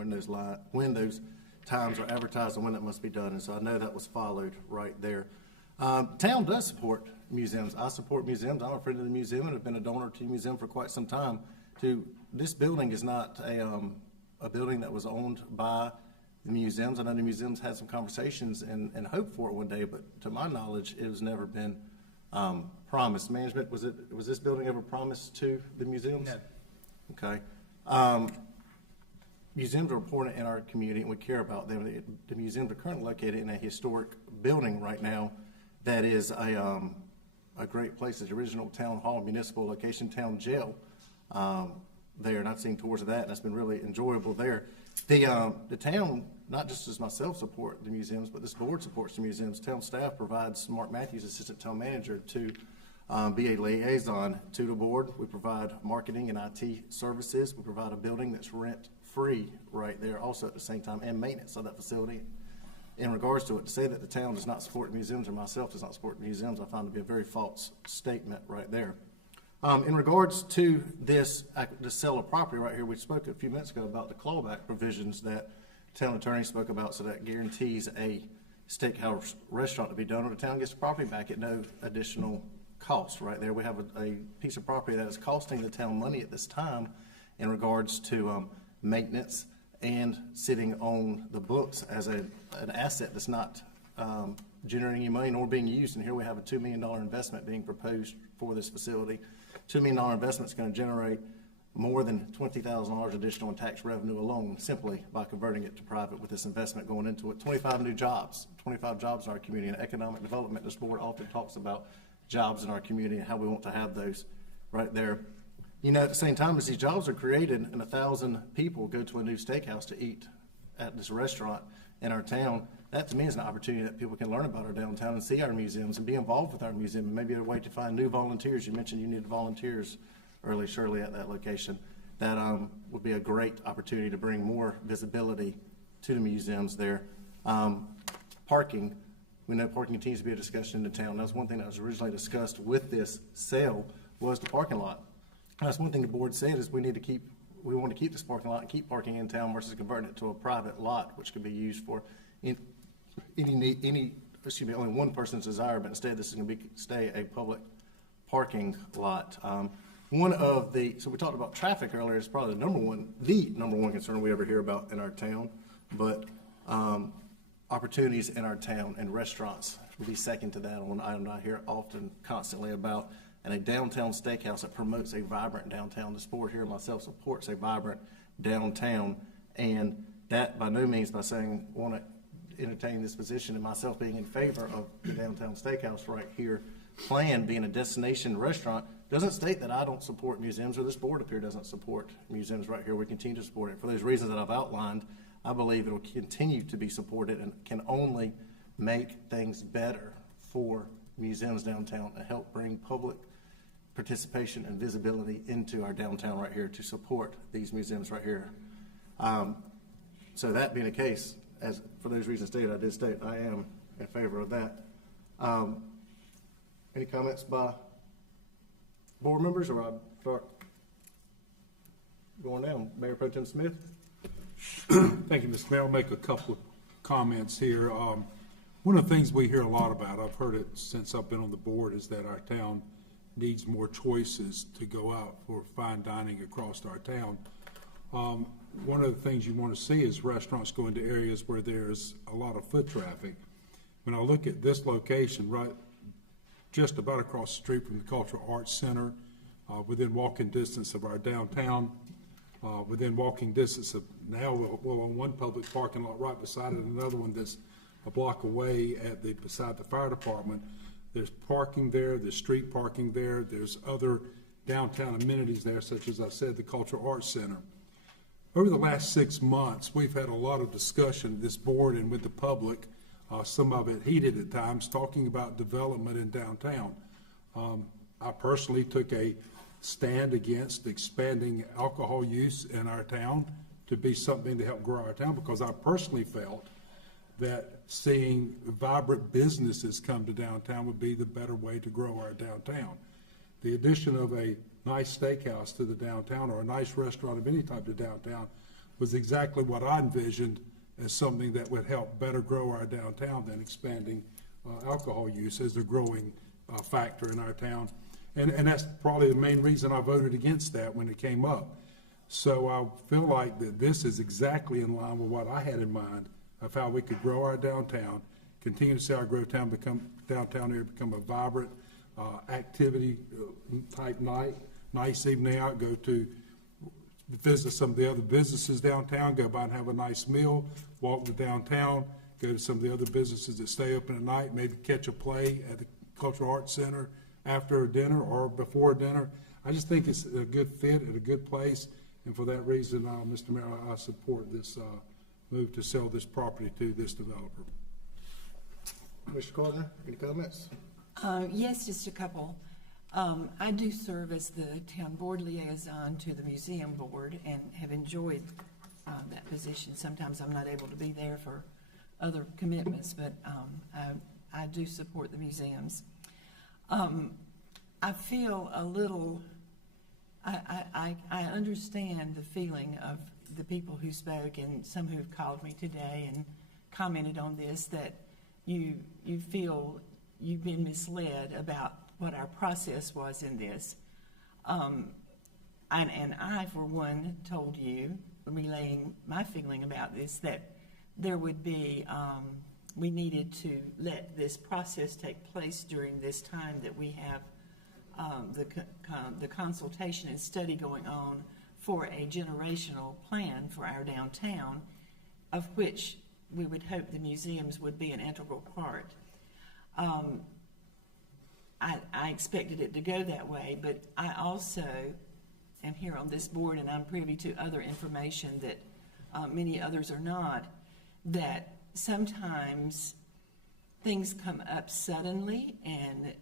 when those times are advertised and when that must be done. And so I know that was followed right there. Town does support museums. I support museums. I'm a friend of the museum and have been a donor to the museum for quite some time. This building is not a building that was owned by the museums. I know the museums had some conversations and hoped for it one day, but to my knowledge, it has never been promised. Management, was this building ever promised to the museums? No. Okay. Museums are important in our community, and we care about them. The museums are currently located in a historic building right now that is a great place. It's the original town hall, municipal location, town jail there, and I've seen tours of that, and it's been really enjoyable there. The town, not just as myself, support the museums, but this board supports the museums. Town staff provides Mark Matthews, assistant town manager, to be a liaison to the board. We provide marketing and IT services. We provide a building that's rent-free right there also at the same time, and maintenance of that facility. In regards to it, to say that the town does not support museums or myself does not support museums, I find to be a very false statement right there. In regards to the sale of property right here, we spoke a few minutes ago about the clawback provisions that town attorney spoke about, so that guarantees a steakhouse restaurant to be done, or the town gets the property back at no additional cost right there. We have a piece of property that is costing the town money at this time in regards to maintenance and sitting on the books as an asset that's not generating any money nor being used. And here we have a $2 million investment being proposed for this facility. $2 million investment is going to generate more than $20,000 additional in tax revenue alone, simply by converting it to private with this investment going into it. 25 new jobs, 25 jobs in our community. And economic development, this board often talks about jobs in our community and how we want to have those right there. You know, at the same time as these jobs are created and 1,000 people go to a new steakhouse to eat at this restaurant in our town, that to me is an opportunity that people can learn about our downtown and see our museums and be involved with our museum, and maybe a way to find new volunteers. You mentioned you needed volunteers early, Shirley, at that location. That would be a great opportunity to bring more visibility to the museums there. Parking, we know parking continues to be a discussion in the town. That's one thing that was originally discussed with this sale was the parking lot. That's one thing the board said is we want to keep this parking lot and keep parking in town versus converting it to a private lot, which could be used for only one person's desire, but instead this is going to stay a public parking lot. So we talked about traffic earlier. It's probably the number one concern we ever hear about in our town, but opportunities in our town and restaurants would be second to that on an item that I hear often, constantly about. And a downtown steakhouse that promotes a vibrant downtown. This board here myself supports a vibrant downtown, and that by no means by saying want to entertain this position and myself being in favor of the downtown steakhouse right here plan being a destination restaurant doesn't state that I don't support museums or this board up here doesn't support museums right here. We continue to support it. For those reasons that I've outlined, I believe it will continue to be supported and can only make things better for museums downtown and help bring public participation and visibility into our downtown right here to support these museums right here. So that being the case, as for those reasons stated, I did state I am in favor of that. Any comments by board members, or I'll start going down? Mayor Pro Tem Smith. Thank you, Mr. Mayor. I'll make a couple of comments here. One of the things we hear a lot about, I've heard it since I've been on the board, is that our town needs more choices to go out for fine dining across our town. One of the things you want to see is restaurants go into areas where there's a lot of foot traffic. When I look at this location, right just about across the street from the Cultural Arts Center, within walking distance of our downtown, within walking distance of now, well, on one public parking lot right beside it, and another one that's a block away beside the fire department. There's parking there, there's street parking there, there's other downtown amenities there, such as I said, the Cultural Arts Center. Over the last 6 months, we've had a lot of discussion, this board and with the public, some of it heated at times, talking about development in downtown. I personally took a stand against expanding alcohol use in our town to be something to help grow our town, because I personally felt that seeing vibrant businesses come to downtown would be the better way to grow our downtown. The addition of a nice steakhouse to the downtown, or a nice restaurant of any type to downtown, was exactly what I envisioned as something that would help better grow our downtown than expanding alcohol use as a growing factor in our town. And that's probably the main reason I voted against that when it came up. So I feel like that this is exactly in line with what I had in mind of how we could grow our downtown, continue to see our downtown area become a vibrant activity type night, nice evening out, go to visit some of the other businesses downtown, go by and have a nice meal, walk to downtown, go to some of the other businesses that stay open at night, maybe catch a play at the Cultural Arts Center after dinner or before dinner. I just think it's a good fit at a good place, and for that reason, Mr. Mayor, I support this move to sell this property to this developer. Mr. Gardner, any comments? Yes, just a couple. I do serve as the town board liaison to the museum board and have enjoyed that position. Sometimes I'm not able to be there for other commitments, but I do support the museums. I feel a little, I understand the feeling of the people who spoke and some who've called me today and commented on this, that you feel you've been misled about what our process was in this. And I, for one, told you, relaying my feeling about this, that there would be we needed to let this process take place during this time that we have the consultation and study going on for a generational plan for our downtown, of which we would hope the museums would be an integral part. I expected it to go that way, but I also am here on this board and I'm privy to other information that many others are not, that sometimes things come up suddenly and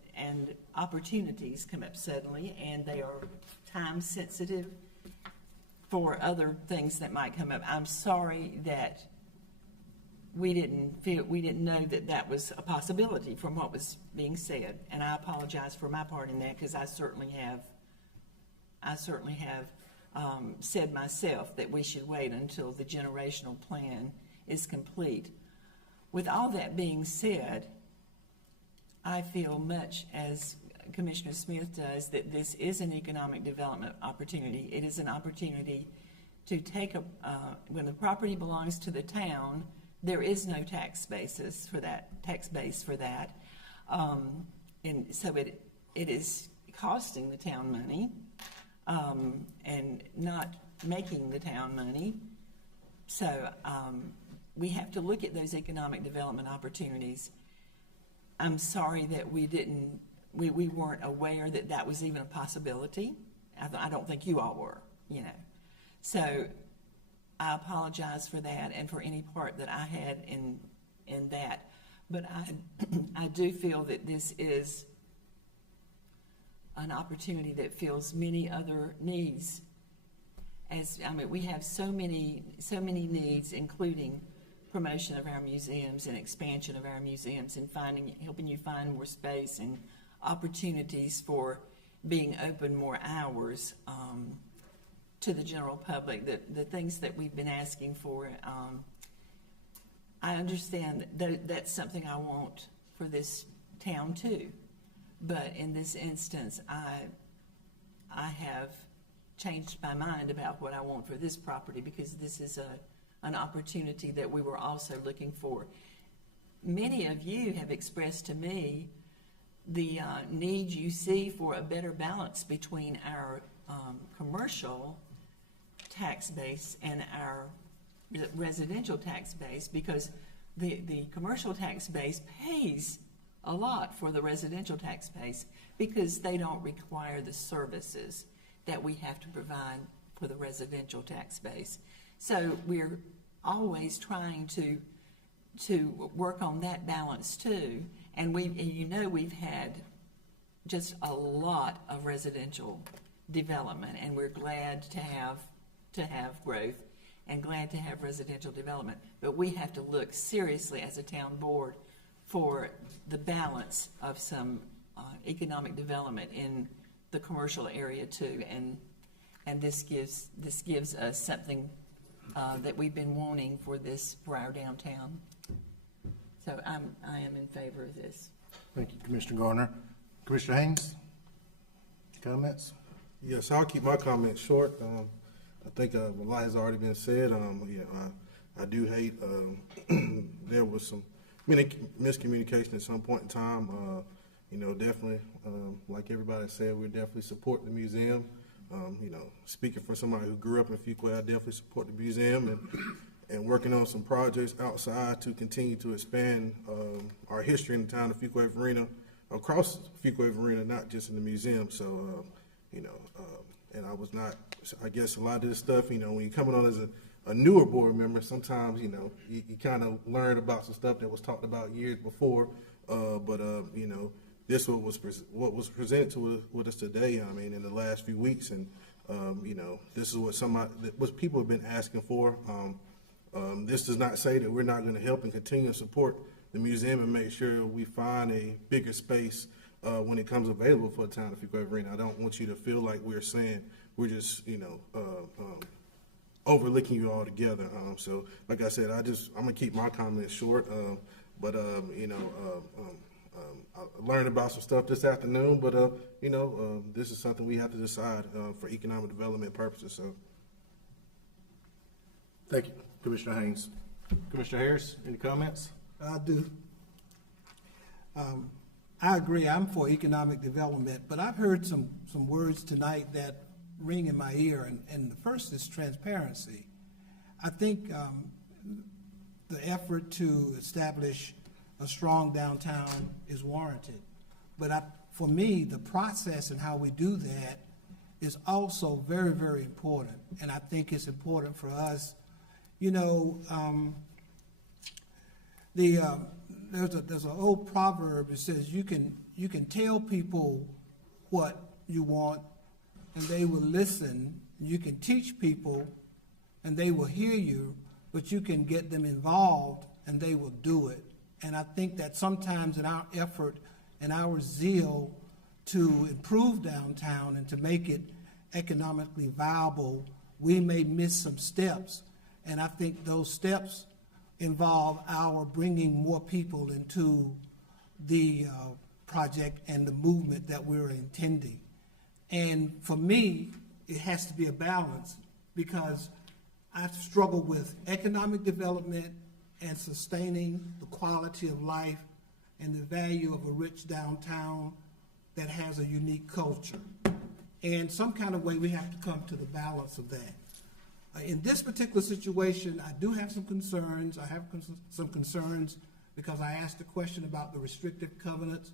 opportunities come up suddenly, and they are time sensitive for other things that might come up. I'm sorry that we didn't know that that was a possibility from what was being said, and I apologize for my part in that, because I certainly have said myself that we should wait until the generational plan is complete. With all that being said, I feel much as Commissioner Smith does that this is an economic development opportunity. It is an opportunity to take when the property belongs to the town, there is no tax base for that, and so it is costing the town money and not making the town money. So we have to look at those economic development opportunities. I'm sorry that we weren't aware that that was even a possibility. I don't think you all were, So I apologize for that and for any part that I had in that. But I do feel that this is an opportunity that fills many other needs. We have so many needs, including promotion of our museums and expansion of our museums and helping you find more space and opportunities for being open more hours to the general public, the things that we've been asking for. I understand that that's something I want for this town too, but in this instance, I have changed my mind about what I want for this property, because this is an opportunity that we were also looking for. Many of you have expressed to me the need you see for a better balance between our commercial tax base and our residential tax base, because the commercial tax base pays a lot for the residential tax base because they don't require the services that we have to provide for the residential tax base. So we're always trying to work on that balance too. And we've had just a lot of residential development, and we're glad to have growth and glad to have residential development. But we have to look seriously as a town board for the balance of some economic development in the commercial area too, and this gives us something that we've been wanting for our downtown. So I am in favor of this. Thank you, Commissioner Garner. Commissioner Haynes, comments? Yes, I'll keep my comments short. I think a lot has already been said. I do hate there was some miscommunication at some point in time. Definitely, like everybody said, we definitely support the museum. Speaking for somebody who grew up in Fuquay, I definitely support the museum and working on some projects outside to continue to expand our history in the town of Fuquay-Varina, across Fuquay-Varina, not just in the museum. So, and I guess a lot of this stuff, when you're coming on as a newer board member, sometimes, you kind of learn about some stuff that was talked about years before. This what was presented with us today, in the last few weeks, and this is what people have been asking for. This does not say that we're not going to help and continue to support the museum and make sure we find a bigger space when it comes available for the town of Fuquay-Varina. I don't want you to feel like we're saying we're just overlooking you altogether. So like I said, I'm gonna keep my comments short. I learned about some stuff this afternoon, but this is something we have to decide for economic development purposes. So, thank you, Commissioner Haynes. Commissioner Harris, any comments? I do. I agree, I'm for economic development, but I've heard some words tonight that ring in my ear, and the first is transparency. I think the effort to establish a strong downtown is warranted, but for me, the process and how we do that is also very, very important, and I think it's important for us. You know, there's an old proverb that says you can tell people what you want and they will listen. You can teach people and they will hear you, but you can get them involved and they will do it. And I think that sometimes in our effort and our zeal to improve downtown and to make it economically viable, we may miss some steps. And I think those steps involve our bringing more people into the project and the movement that we're intending. And for me, it has to be a balance, because I struggle with economic development and sustaining the quality of life and the value of a rich downtown that has a unique culture. And some kind of way we have to come to the balance of that. In this particular situation, I do have some concerns. I have some concerns because I asked a question about the restrictive covenants.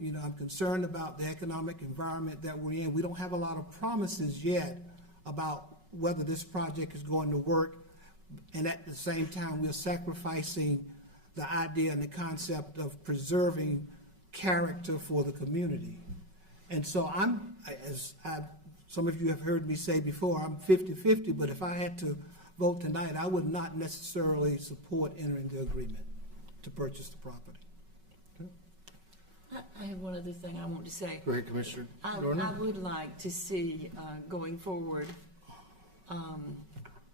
You know, I'm concerned about the economic environment that we're in. We don't have a lot of promises yet about whether this project is going to work, and at the same time, we're sacrificing the idea and the concept of preserving character for the community. And so some of you have heard me say before, I'm 50-50, but if I had to vote tonight, I would not necessarily support entering the agreement to purchase the property. I have one other thing I want to say. Go ahead, Commissioner I Gardner. would like to see, going forward,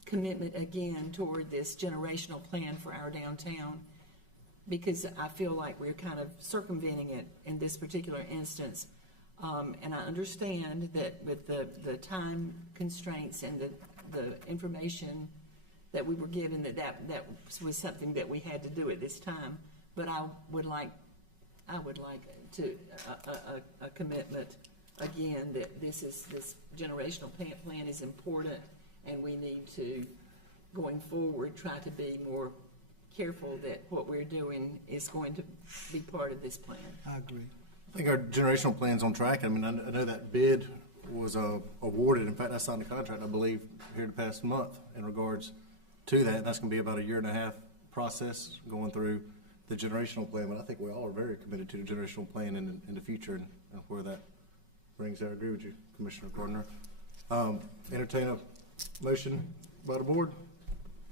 commitment again toward this generational plan for our downtown, because I feel like we're kind of circumventing it in this particular instance. And I understand that with the time constraints and the information that we were given, that was something that we had to do at this time. But I would like to a commitment again that this generational plan is important, and we need to, going forward, try to be more careful that what we're doing is going to be part of this plan. I agree. I think our generational plan's on track. I mean, I know that bid was awarded. In fact, I signed a contract, I believe, here the past month in regards to that. That's going to be about a 1.5-year process going through the generational plan. But I think we all are very committed to the generational plan in the future and where that brings. I agree with you, Commissioner Gardner. Entertain a motion by the board.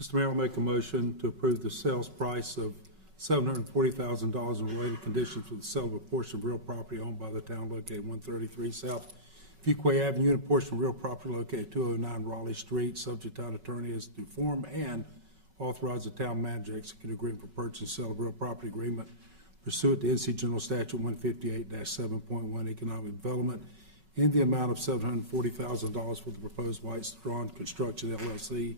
Mr. Mayor, I'll make a motion to approve the sales price of $740,000 in related conditions for the sale of a portion of real property owned by the town located 133 South Fuquay Avenue and a portion of real property located 209 Raleigh Street, subject to town attorney as to form, and authorize the town manager to execute agreement for purchase and sale of real property agreement pursuant to NC General Statute 158-7.1 Economic Development in the amount of $740,000 for the proposed White Strong Construction LLC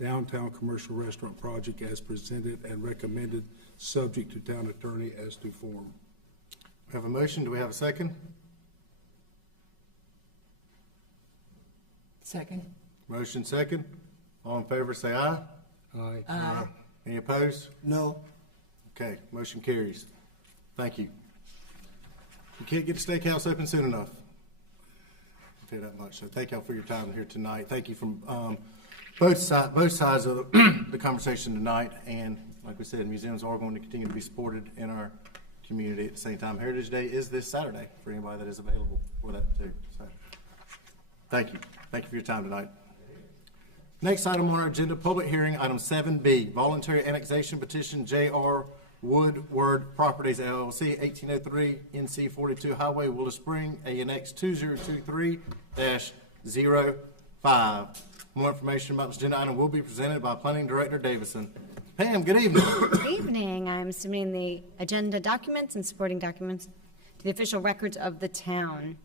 downtown commercial restaurant project as presented and recommended, subject to town attorney as to form. We have a motion. Do we have a second? Second. Motion second. All in favor say aye. Aye. Aye. Any opposed? No. Okay, motion carries. Thank you. You can't get the steakhouse open soon enough. I'll tell you that much. So thank y'all for your time here tonight. Thank you from both sides of the conversation tonight. And like we said, museums are going to continue to be supported in our community at the same time. Heritage Day is this Saturday for anybody that is available for that too. So thank you. Thank you for your time tonight. Next item on our agenda, public hearing, item 7B, voluntary annexation petition J.R. Woodward Properties LLC, 1803 NC 42 Highway, Willow Spring, ANX 2023-05. More information about this agenda item will be presented by Planning Director Davison. Pam, good evening. Good evening. I'm submitting the agenda documents and supporting documents to the official records of the town.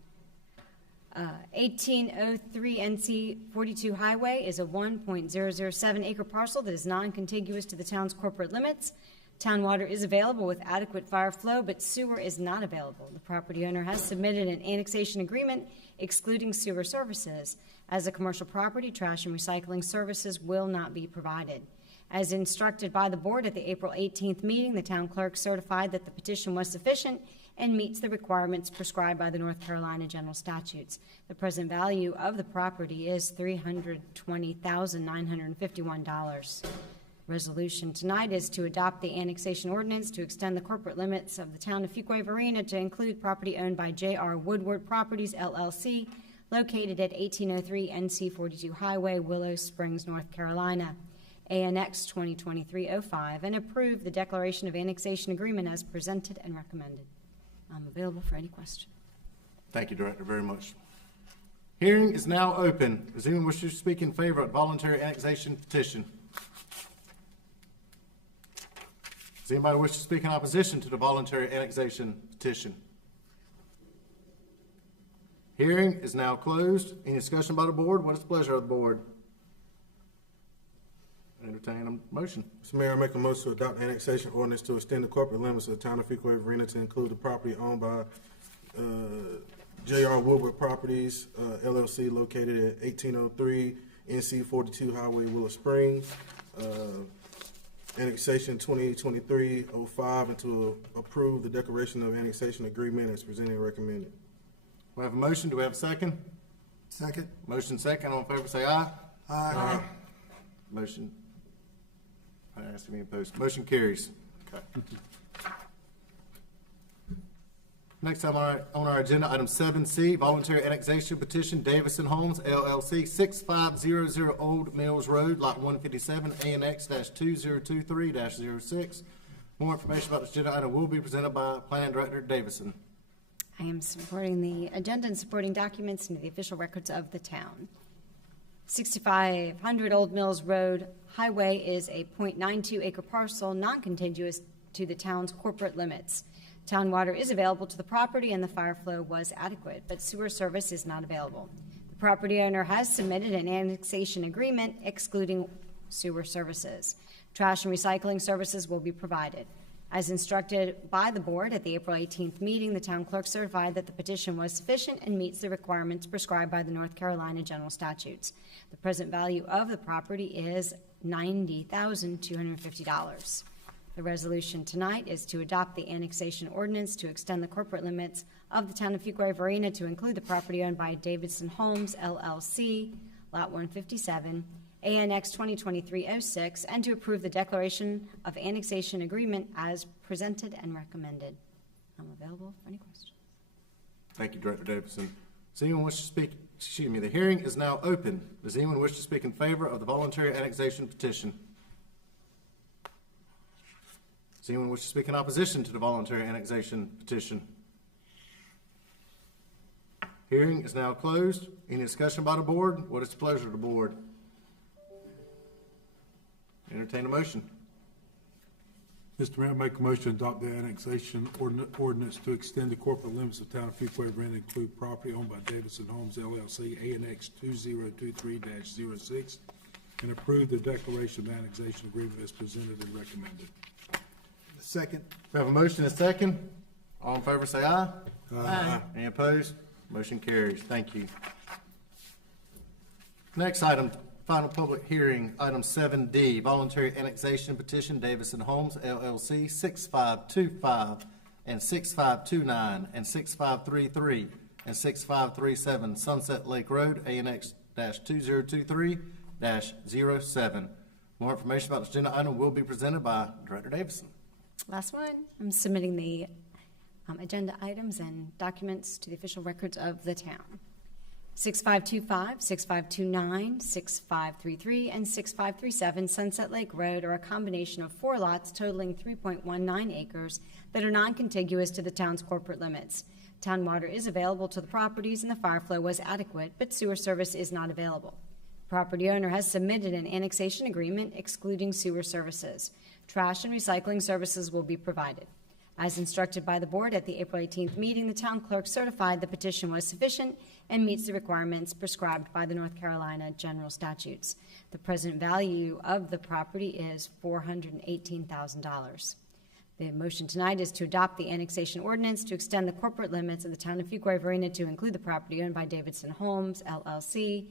1803 NC 42 Highway is a 1.007 acre parcel that is non-contiguous to the town's corporate limits. Town water is available with adequate fire flow, but sewer is not available. The property owner has submitted an annexation agreement excluding sewer services. As a commercial property, trash and recycling services will not be provided. As instructed by the board at the April 18th meeting, the town clerk certified that the petition was sufficient and meets the requirements prescribed by the North Carolina general statutes. The present value of the property is $320,951. Resolution tonight is to adopt the annexation ordinance to extend the corporate limits of the town of Fuquay-Varina to include property owned by J.R. Woodward Properties, LLC, located at 1803 NC 42 Highway, Willow Springs, North Carolina, ANX 2023-05, and approve the declaration of annexation agreement as presented and recommended. I'm available for any question. Thank you, Director, very much. Hearing is now open. Does anyone wish to speak in favor of the voluntary annexation petition? Does anybody wish to speak in opposition to the voluntary annexation petition? Hearing is now closed. Any discussion by the board? What is the pleasure of the board? Entertain a motion. Mr. Mayor, I make a motion to adopt the annexation ordinance to extend the corporate limits of the town of Fuquay-Varina to include the property owned by J.R. Woodward Properties, LLC, located at 1803 NC 42 Highway, Willow Springs. Annexation 2023-05, and to approve the declaration of annexation agreement as presented and recommended. We have a motion. Do we have a second? Second. Motion second. All in favor say aye. Aye. Motion. I asked to be opposed. Motion carries. Okay. Next time on our agenda, item 7C, voluntary annexation petition, Davison Homes, LLC, 6500 Old Mills Road, Lot 157, ANX-2023-06. More information about this agenda item will be presented by Plan Director Davison. I am supporting the agenda and supporting documents into the official records of the town. 6500 Old Mills Road Highway is a .92 acre parcel, non-contiguous to the town's corporate limits. Town water is available to the property and the fire flow was adequate, but sewer service is not available. The property owner has submitted an annexation agreement excluding sewer services. Trash and recycling services will be provided. As instructed by the board at the April 18th meeting, the town clerk certified that the petition was sufficient and meets the requirements prescribed by the North Carolina general statutes. The present value of the property is $90,250. The resolution tonight is to adopt the annexation ordinance to extend the corporate limits of the town of Fuquay-Varina to include the property owned by Davidson Homes, LLC, Lot 157, ANX 2023-06, and to approve the declaration of annexation agreement as presented and recommended. I'm available for any questions. Thank you, Director Davison. Does anyone wish to speak? Excuse me, the hearing is now open. Does anyone wish to speak in favor of the voluntary annexation petition? Does anyone wish to speak in opposition to the voluntary annexation petition? Hearing is now closed. Any discussion by the board? What is the pleasure of the board? Entertain a motion. Mr. Mayor, I make a motion to adopt the annexation ordinance to extend the corporate limits of the town of Fuquay-Varina to include property owned by Davidson Homes, LLC, ANX 2023-06, and approve the declaration of annexation agreement as presented and recommended. Second. We have a motion and a second. All in favor say aye. Aye. Any opposed? Motion carries. Thank you. Next item, final public hearing, item 7D, voluntary annexation petition, Davison Homes, LLC, 6525 and 6529 and 6533 and 6537 Sunset Lake Road, ANX-2023-07. More information about this agenda item will be presented by Director Davison. Last one, I'm submitting the agenda items and documents to the official records of the town. 6525, 6529, 6533, and 6537 Sunset Lake Road are a combination of 4 lots totaling 3.19 acres that are non-contiguous to the town's corporate limits. Town water is available to the properties and the fire flow was adequate, but sewer service is not available. The property owner has submitted an annexation agreement excluding sewer services. Trash and recycling services will be provided. As instructed by the board at the April 18th meeting, the town clerk certified the petition was sufficient and meets the requirements prescribed by the North Carolina general statutes. The present value of the property is $418,000. The motion tonight is to adopt the annexation ordinance to extend the corporate limits of the town of Fuquay-Varina to include the property owned by Davidson Homes, LLC,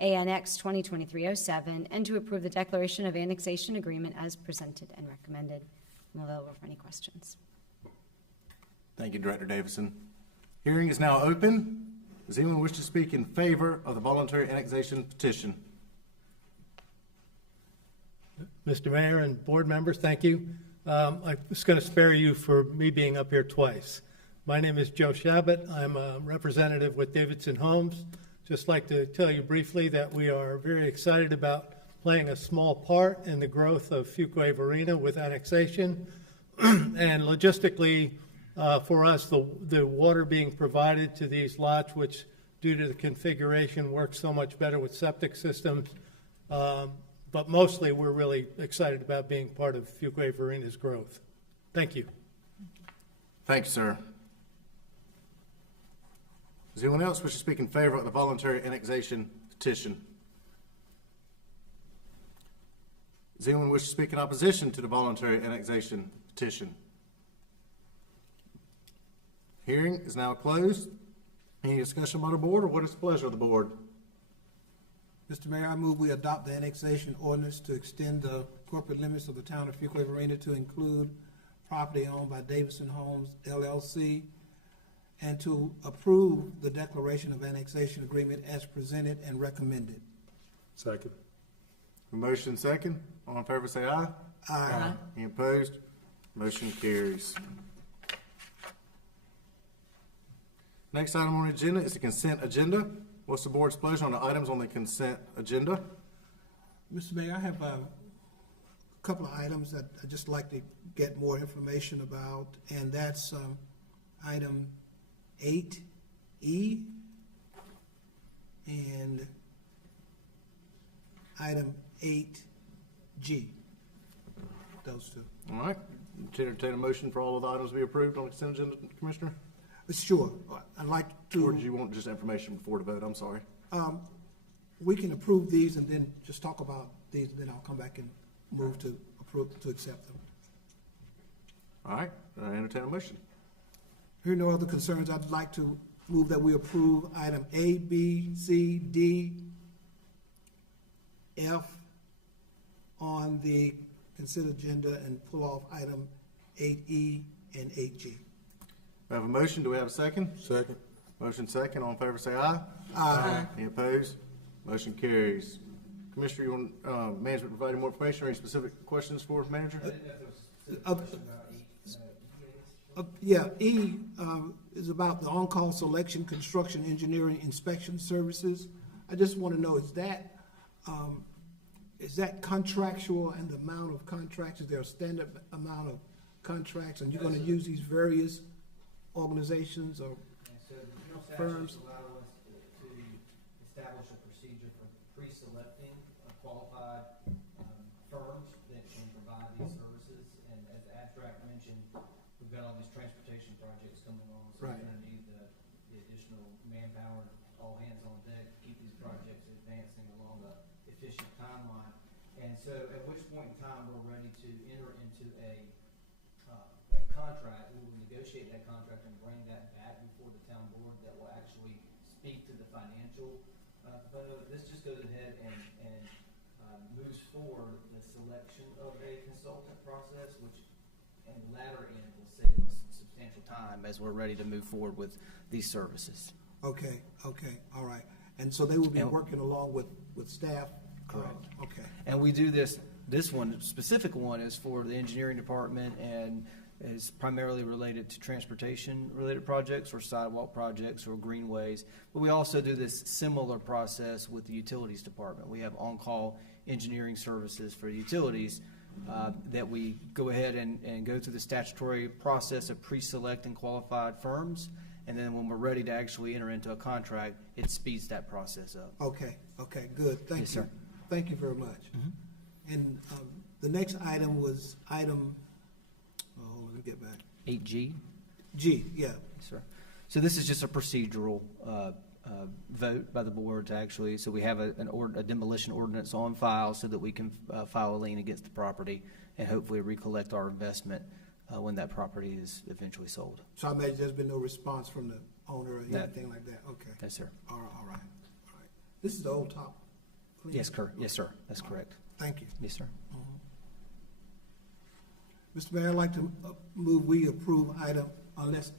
ANX 2023-07, and to approve the declaration of annexation agreement as presented and recommended. I'm available for any questions. Thank you, Director Davison. Hearing is now open. Does anyone wish to speak in favor of the voluntary annexation petition? Mr. Mayor and board members, thank you. I was going to spare you for me being up here twice. My name is Joe Shabbat. I'm a representative with Davidson Homes. Just like to tell you briefly that we are very excited about playing a small part in the growth of Fuquay-Varina with annexation. And logistically, for us, the water being provided to these lots, which due to the configuration works so much better with septic systems. But mostly, we're really excited about being part of Fuquay-Varina's growth. Thank you. Thank you, sir. Does anyone else wish to speak in favor of the voluntary annexation petition? Does anyone wish to speak in opposition to the voluntary annexation petition? Hearing is now closed. Any discussion by the board, or what is the pleasure of the board? Mr. Mayor, I move we adopt the annexation ordinance to extend the corporate limits of the town of Fuquay-Varina to include property owned by Davidson Homes, LLC, and to approve the declaration of annexation agreement as presented and recommended. Second. A motion second. All in favor say aye. Aye. Any opposed? Motion carries. Next item on the agenda is the consent agenda. What's the board's pleasure on the items on the consent agenda? Mr. Mayor, I have a couple of items that I'd just like to get more information about, and that's item 8E and item 8G. Those two. All right. Entertain a motion for all of the items to be approved on the consent agenda, Commissioner? Sure. I'd like to. Or do you want just information before the vote? I'm sorry. We can approve these and then just talk about these, and then I'll come back and move to approve, to accept them. All right. I entertain a motion. Hearing no other concerns, I'd like to move that we approve item A, B, C, D, F on the consent agenda and pull off item 8E and 8G. We have a motion. Do we have a second? Second. Motion second. All in favor say aye. Aye. Any opposed? Motion carries. Commissioner, you want management providing more information or any specific questions for manager? Yeah, E is about the on-call selection, construction, engineering, inspection services. I just want to know, is that contractual, and the amount of contracts? Is there a standard amount of contracts, and you're going to use these various organizations or firms? Allow us to establish a procedure for pre-selecting qualified firms that can provide these services. And as the abstract mentioned, we've got all these transportation projects coming on, so we're going to need the additional manpower, all hands on deck to keep these projects advancing along a efficient timeline. And so at which point in time we're ready to enter into a contract, we will negotiate that contract and bring that back before the town board that will actually speak to the financial component. This just goes ahead and moves forward the selection of a consultant process, which in the latter end will save us substantial time as we're ready to move forward with these services. Okay, all right. And so they will be working along with staff? Correct. Okay. And we do this one, specific one is for the engineering department and is primarily related to transportation-related projects or sidewalk projects or greenways. But we also do this similar process with the utilities department. We have on-call engineering services for utilities that we go ahead and go through the statutory process of pre-selecting qualified firms. And then when we're ready to actually enter into a contract, it speeds that process up. Okay, good. Thank you. Sir. Thank you very much. Mm-hmm. And the next item was item, let me get back. 8G? G, yeah. Yes, sir. So this is just a procedural vote by the board to actually, so we have a demolition ordinance on file so that we can file a lien against the property and hopefully recollect our investment when that property is eventually sold. So I imagine there's been no response from the owner or No. anything like that? Okay. Yes, sir. All right, all right. All right. This is the old top. Yes, yes, sir. That's correct. Thank you. Yes, sir. Mr. Mayor, I'd like to move we approve item, unless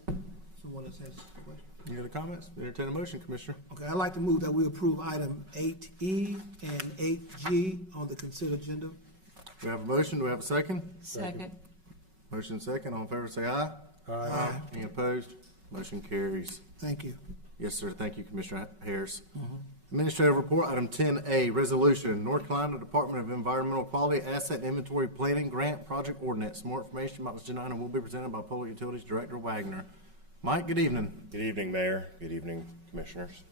someone else has a question. Any other comments? Entertain a motion, Commissioner. Okay, I'd like to move that we approve item 8E and 8G on the consent agenda. We have a motion. Do we have a second? Second. Motion second. All in favor, say aye. Aye. Any opposed? Motion carries. Thank you. Yes, sir. Thank you, Commissioner Harris. Administrative report, item 10A, resolution, North Carolina Department of Environmental Quality Asset Inventory Planning Grant Project Ordinance. More information about this agenda item will be presented by Public Utilities Director Wagner. Mike, good evening. Good evening, Mayor. Good evening, Commissioners.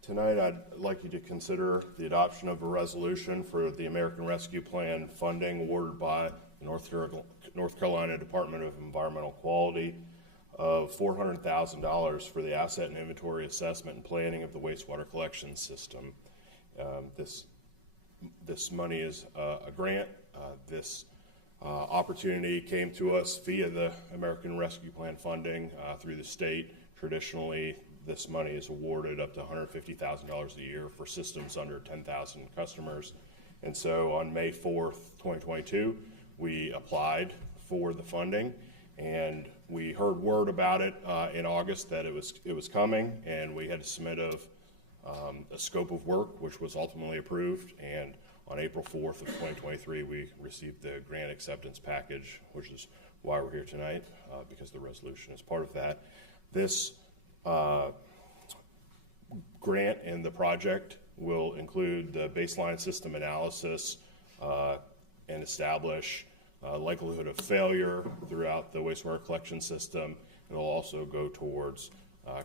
Tonight, I'd like you to consider the adoption of a resolution for the American Rescue Plan funding awarded by the North Carolina Department of Environmental Quality of $400,000 for the asset and inventory assessment and planning of the wastewater collection system. This money is a grant. This opportunity came to us via the American Rescue Plan funding through the state. Traditionally, this money is awarded up to $150,000 a year for systems under 10,000 customers. And so on May 4th, 2022, we applied for the funding, and we heard word about it in August that it was coming, and we had to submit a scope of work, which was ultimately approved. And on April 4th of 2023, we received the grant acceptance package, which is why we're here tonight, because the resolution is part of that. This grant and the project will include the baseline system analysis and establish likelihood of failure throughout the wastewater collection system. It'll also go towards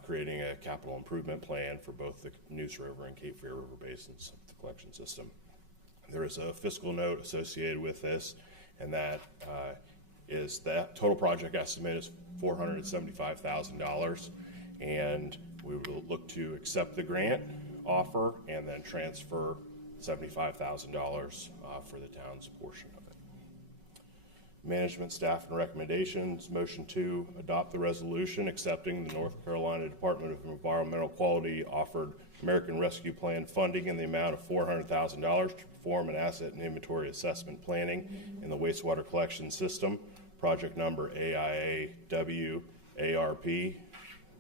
creating a capital improvement plan for both the Neuse River and Cape Fear River basins of the collection system. There is a fiscal note associated with this, and that is that total project estimate is $475,000, and we will look to accept the grant offer and then transfer $75,000 for the town's portion of it. Management, staff, and recommendations. Motion to adopt the resolution accepting the North Carolina Department of Environmental Quality offered American Rescue Plan funding in the amount of $400,000 to perform an asset and inventory assessment planning in the wastewater collection system. Project number AIAW ARP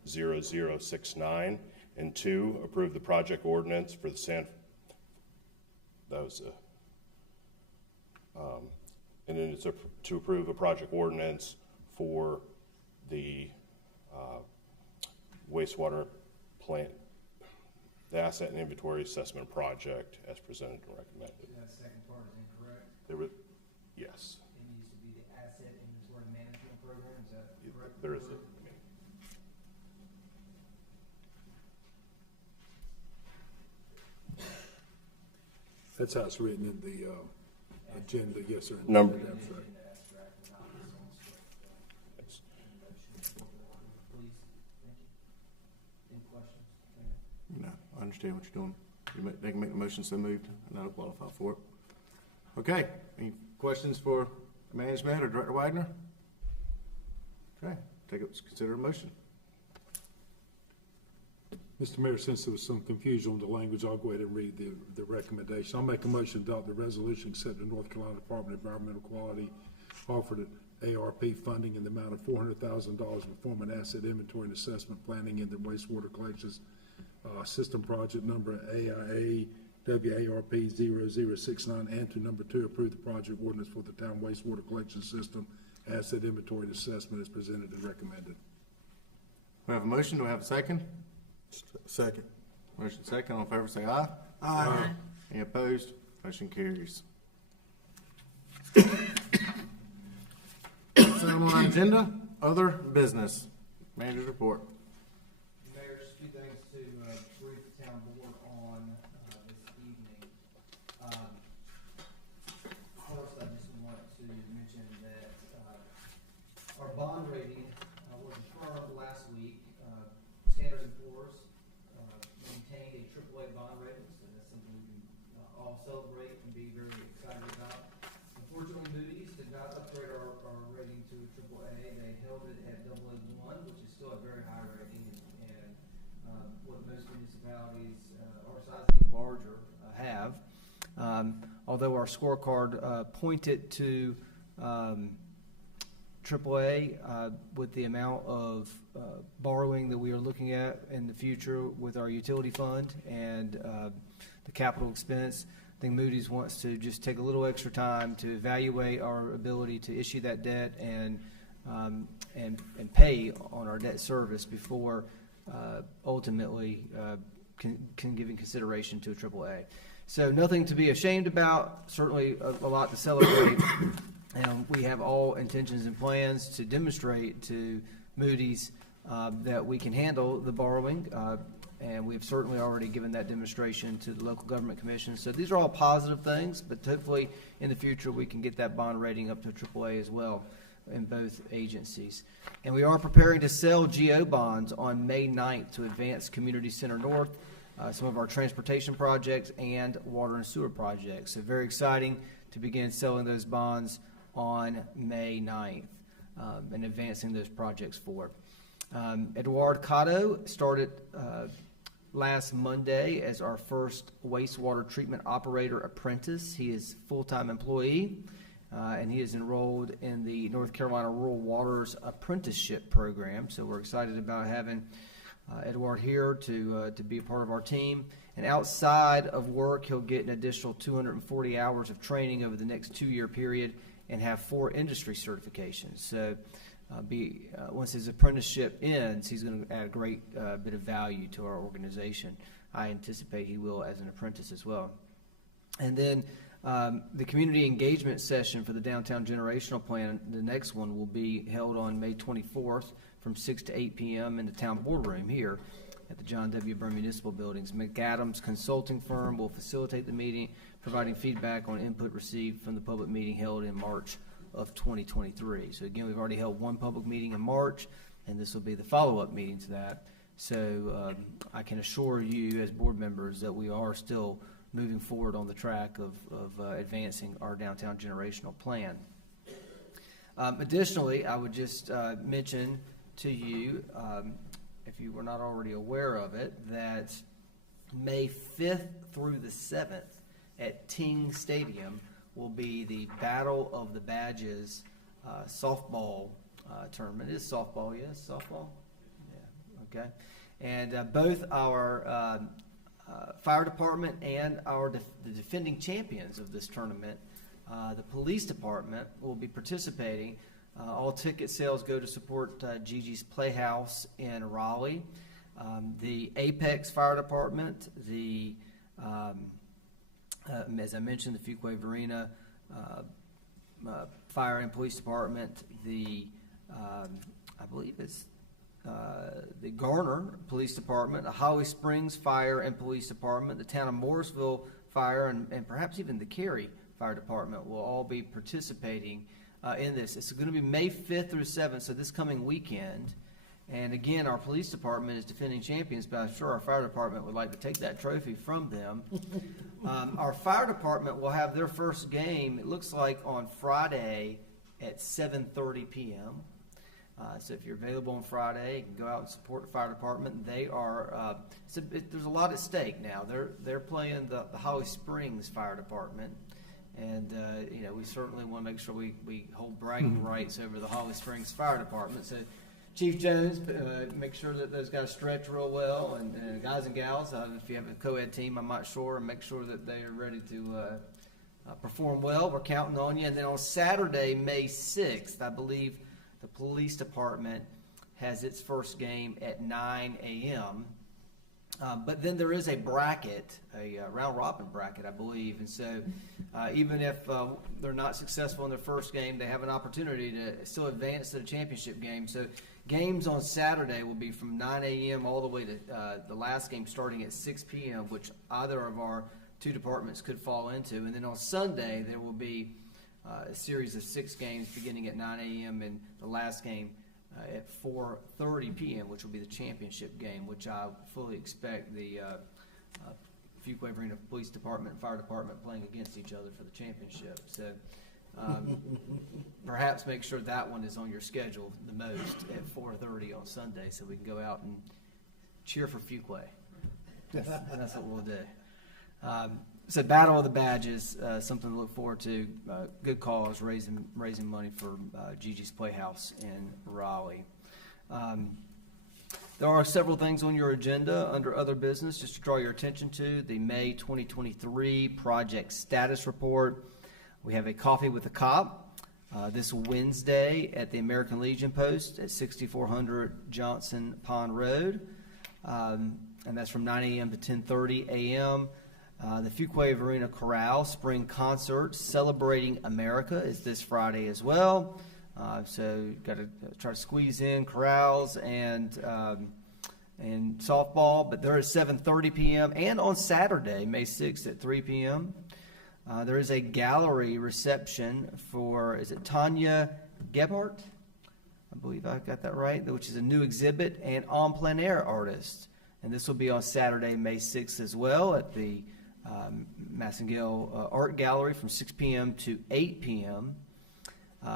0069. And 2, approve the project ordinance for the and then it's to approve a project ordinance for the wastewater plant, the asset and inventory assessment project as presented and recommended. That second part is incorrect. Yes. It needs to be the asset inventory management program. Is that correct? There is That's how it's written in the agenda, yes, sir. Number. That's right. No, I understand what you're doing. They can make the motion so moved, and that'll qualify for it. Okay, any questions for management or Director Wagner? Okay, consider a motion. Mr. Mayor, since there was some confusion on the language, I'll go ahead and read the recommendation. I'll make a motion to adopt the resolution accepting North Carolina Department of Environmental Quality offered ARP funding in the amount of $400,000 to perform an asset inventory and assessment planning in the wastewater collections system project number AIA WARP 0069, and to number 2, approve the project ordinance for the town wastewater collection system asset inventory and assessment as presented and recommended. We have a motion. Do we have a second? Second. Motion second. All in favor, say aye. Aye. Any opposed? Motion carries. On our agenda, other business. Manager's report. Mayor, just 2 things to brief the town board on this evening. First, I just want to mention that our bond rating was affirmed last week. Standard & Poor's maintained a AAA bond rating, so that's something we can all celebrate and be very excited about. Unfortunately, Moody's did not upgrade our held it at AA1, which is still a very high rating, and what most municipalities our size and larger have. Although our scorecard pointed to AAA with the amount of borrowing that we are looking at in the future with our utility fund and the capital expense, I think Moody's wants to just take a little extra time to evaluate our ability to issue that debt and pay on our debt service before ultimately can give consideration to a AAA. So nothing to be ashamed about, certainly a lot to celebrate. And we have all intentions and plans to demonstrate to Moody's that we can handle the borrowing, and we've certainly already given that demonstration to the local government commission. So these are all positive things, but hopefully in the future we can get that bond rating up to AAA as well in both agencies. And we are preparing to sell GO bonds on May 9th to advance Community Center North, some of our transportation projects and water and sewer projects. So very exciting to begin selling those bonds on May 9th and advancing those projects forward. Eduard Cotto started last Monday as our first wastewater treatment operator apprentice. He is a full-time employee, and he is enrolled in the North Carolina Rural Waters Apprenticeship Program. So we're excited about having Eduard here to be a part of our team. And outside of work, he'll get an additional 240 hours of training over the next 2-year period and have 4 industry certifications. So once his apprenticeship ends, he's going to add a great bit of value to our organization. I anticipate he will as an apprentice as well. And then the community engagement session for the Downtown Generational Plan, the next one, will be held on May 24th from 6 to 8 p.m. in the town boardroom here at the John W. Byrne Municipal Buildings. McAdams Consulting Firm will facilitate the meeting, providing feedback on input received from the public meeting held in March of 2023. So again, we've already held one public meeting in March, and this will be the follow-up meeting to that. So I can assure you as board members that we are still moving forward on the track of advancing our downtown generational plan. Additionally, I would just mention to you, if you were not already aware of it, that May 5th through the 7th at Ting Stadium will be the Battle of the Badges softball tournament. It is softball, yes? Softball? Yeah, okay. And both our fire department and the defending champions of this tournament, the police department, will be participating. All ticket sales go to support Gigi's Playhouse in Raleigh. The Apex Fire Department, as I mentioned, the Fuquay-Varina Fire and Police Department, I believe it's the Garner Police Department, the Holly Springs Fire and Police Department, the town of Morrisville Fire, and perhaps even the Cary Fire Department will all be participating in this. It's going to be May 5th through 7th, so this coming weekend. And again, our police department is defending champions, but I'm sure our fire department would like to take that trophy from them. Our fire department will have their first game, it looks like, on Friday at 7:30 p.m. So if you're available on Friday, you can go out and support the fire department. They are there's a lot at stake now. They're playing the Holly Springs Fire Department, and we certainly want to make sure we hold bragging rights over the Holly Springs Fire Department. So Chief Jones, make sure that those guys stretch real well, and guys and gals, if you have a co-ed team, I'm not sure, and make sure that they are ready to perform well. We're counting on you. And then on Saturday, May 6th, I believe the police department has its first game at 9 a.m. But then there is a bracket, a round-robin bracket, I believe. And so even if they're not successful in their first game, they have an opportunity to still advance to the championship game. So games on Saturday will be from 9 a.m. all the way to the last game starting at 6 p.m., which either of our two departments could fall into. And then on Sunday, there will be a series of 6 games beginning at 9 a.m. and the last game at 4:30 p.m., which will be the championship game, which I fully expect the Fuquay-Varina Police Department and Fire Department playing against each other for the championship. So Perhaps make sure that one is on your schedule the most at 4:30 on Sunday, so we can go out and cheer for Fuquay. That's what we'll do. So Battle of the Badges, something to look forward to. Good cause, raising money for Gigi's Playhouse in Raleigh. There are several things on your agenda under other business, just to draw your attention to. The May 2023 project status report. We have a coffee with a cop this Wednesday at the American Legion Post at 6400 Johnson Pond Road. And that's from 9 a.m. to 10:30 a.m. The Fuquay-Varina Chorale Spring Concert Celebrating America is this Friday as well. So got to try to squeeze in chorales and softball, but there is 7:30 p.m. and on Saturday, May 6th at 3 p.m. There is a gallery reception for, is it Tanya Gebhardt? I believe I got that right, which is a new exhibit and en plein air artist. And this will be on Saturday, May 6th as well at the Massengale Art Gallery from 6 p.m. to 8 p.m.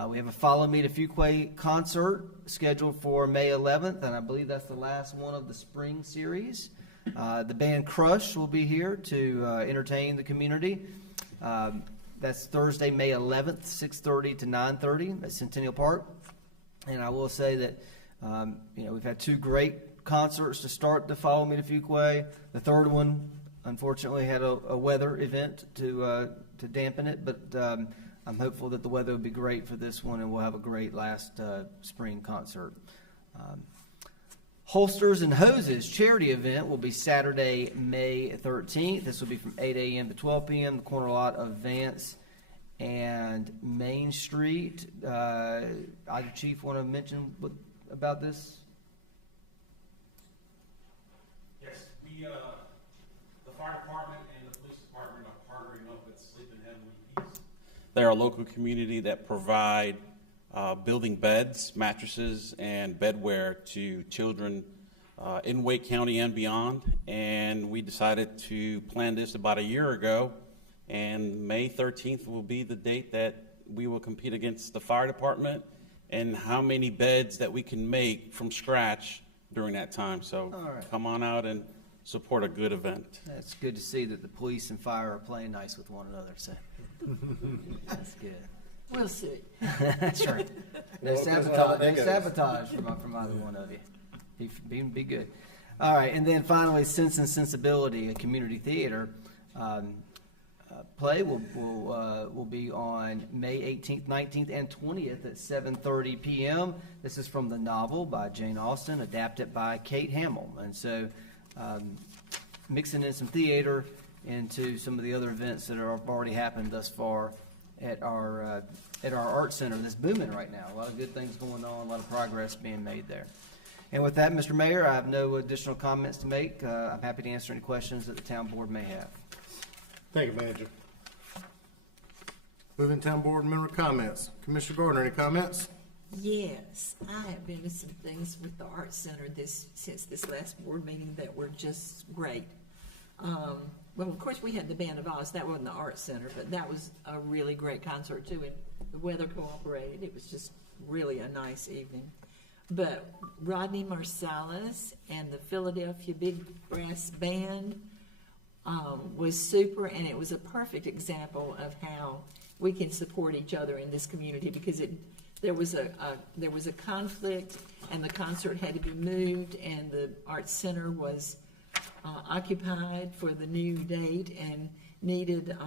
We have a Follow Me to Fuquay concert scheduled for May 11th, and I believe that's the last one of the spring series. The band Crush will be here to entertain the community. That's Thursday, May 11th, 6:30 to 9:30 at Centennial Park. And I will say that we've had two great concerts to start the Follow Me to Fuquay. The third one, unfortunately, had a weather event to dampen it, but I'm hopeful that the weather will be great for this one, and we'll have a great last spring concert. Holsters and Hoses charity event will be Saturday, May 13th. This will be from 8 a.m. to 12 p.m. The corner lot of Vance and Main Street. Either chief want to mention about this? Yes, the fire department and the police department are partnering up with Sleep in Heavenly Peace. They're a local community that provide building beds, mattresses, and bedwear to children in Wake County and beyond. And we decided to plan this about a year ago. And May 13th will be the date that we will compete against the fire department and how many beds that we can make from scratch during that time. So come on out and support a good event. It's good to see that the police and fire are playing nice with one another. So that's good. We'll see. That's right. No sabotage from either one of you. Be good. All right, and then finally, Sense and Sensibility, a community theater play will be on May 18th, 19th, and 20th at 7:30 p.m. This is from the novel by Jane Austen, adapted by Kate Hamill. And so mixing in some theater into some of the other events that have already happened thus far at our art center that's booming right now. A lot of good things going on, a lot of progress being made there. And with that, Mr. Mayor, I have no additional comments to make. I'm happy to answer any questions that the town board may have. Thank you, Manager. Moving town board member comments. Commissioner Gardner, any comments? Yes, I have been to some things with the Art Center since this last board meeting that were just great. Well, of course, we had the Band of Oz. That wasn't the Art Center, but that was a really great concert, too, and the weather cooperated. It was just really a nice evening. But Rodney Marsalis and the Philadelphia Big Brass Band was super, and it was a perfect example of how we can support each other in this community, because there was a conflict, and the concert had to be moved, and the Art Center was occupied for the new date and needed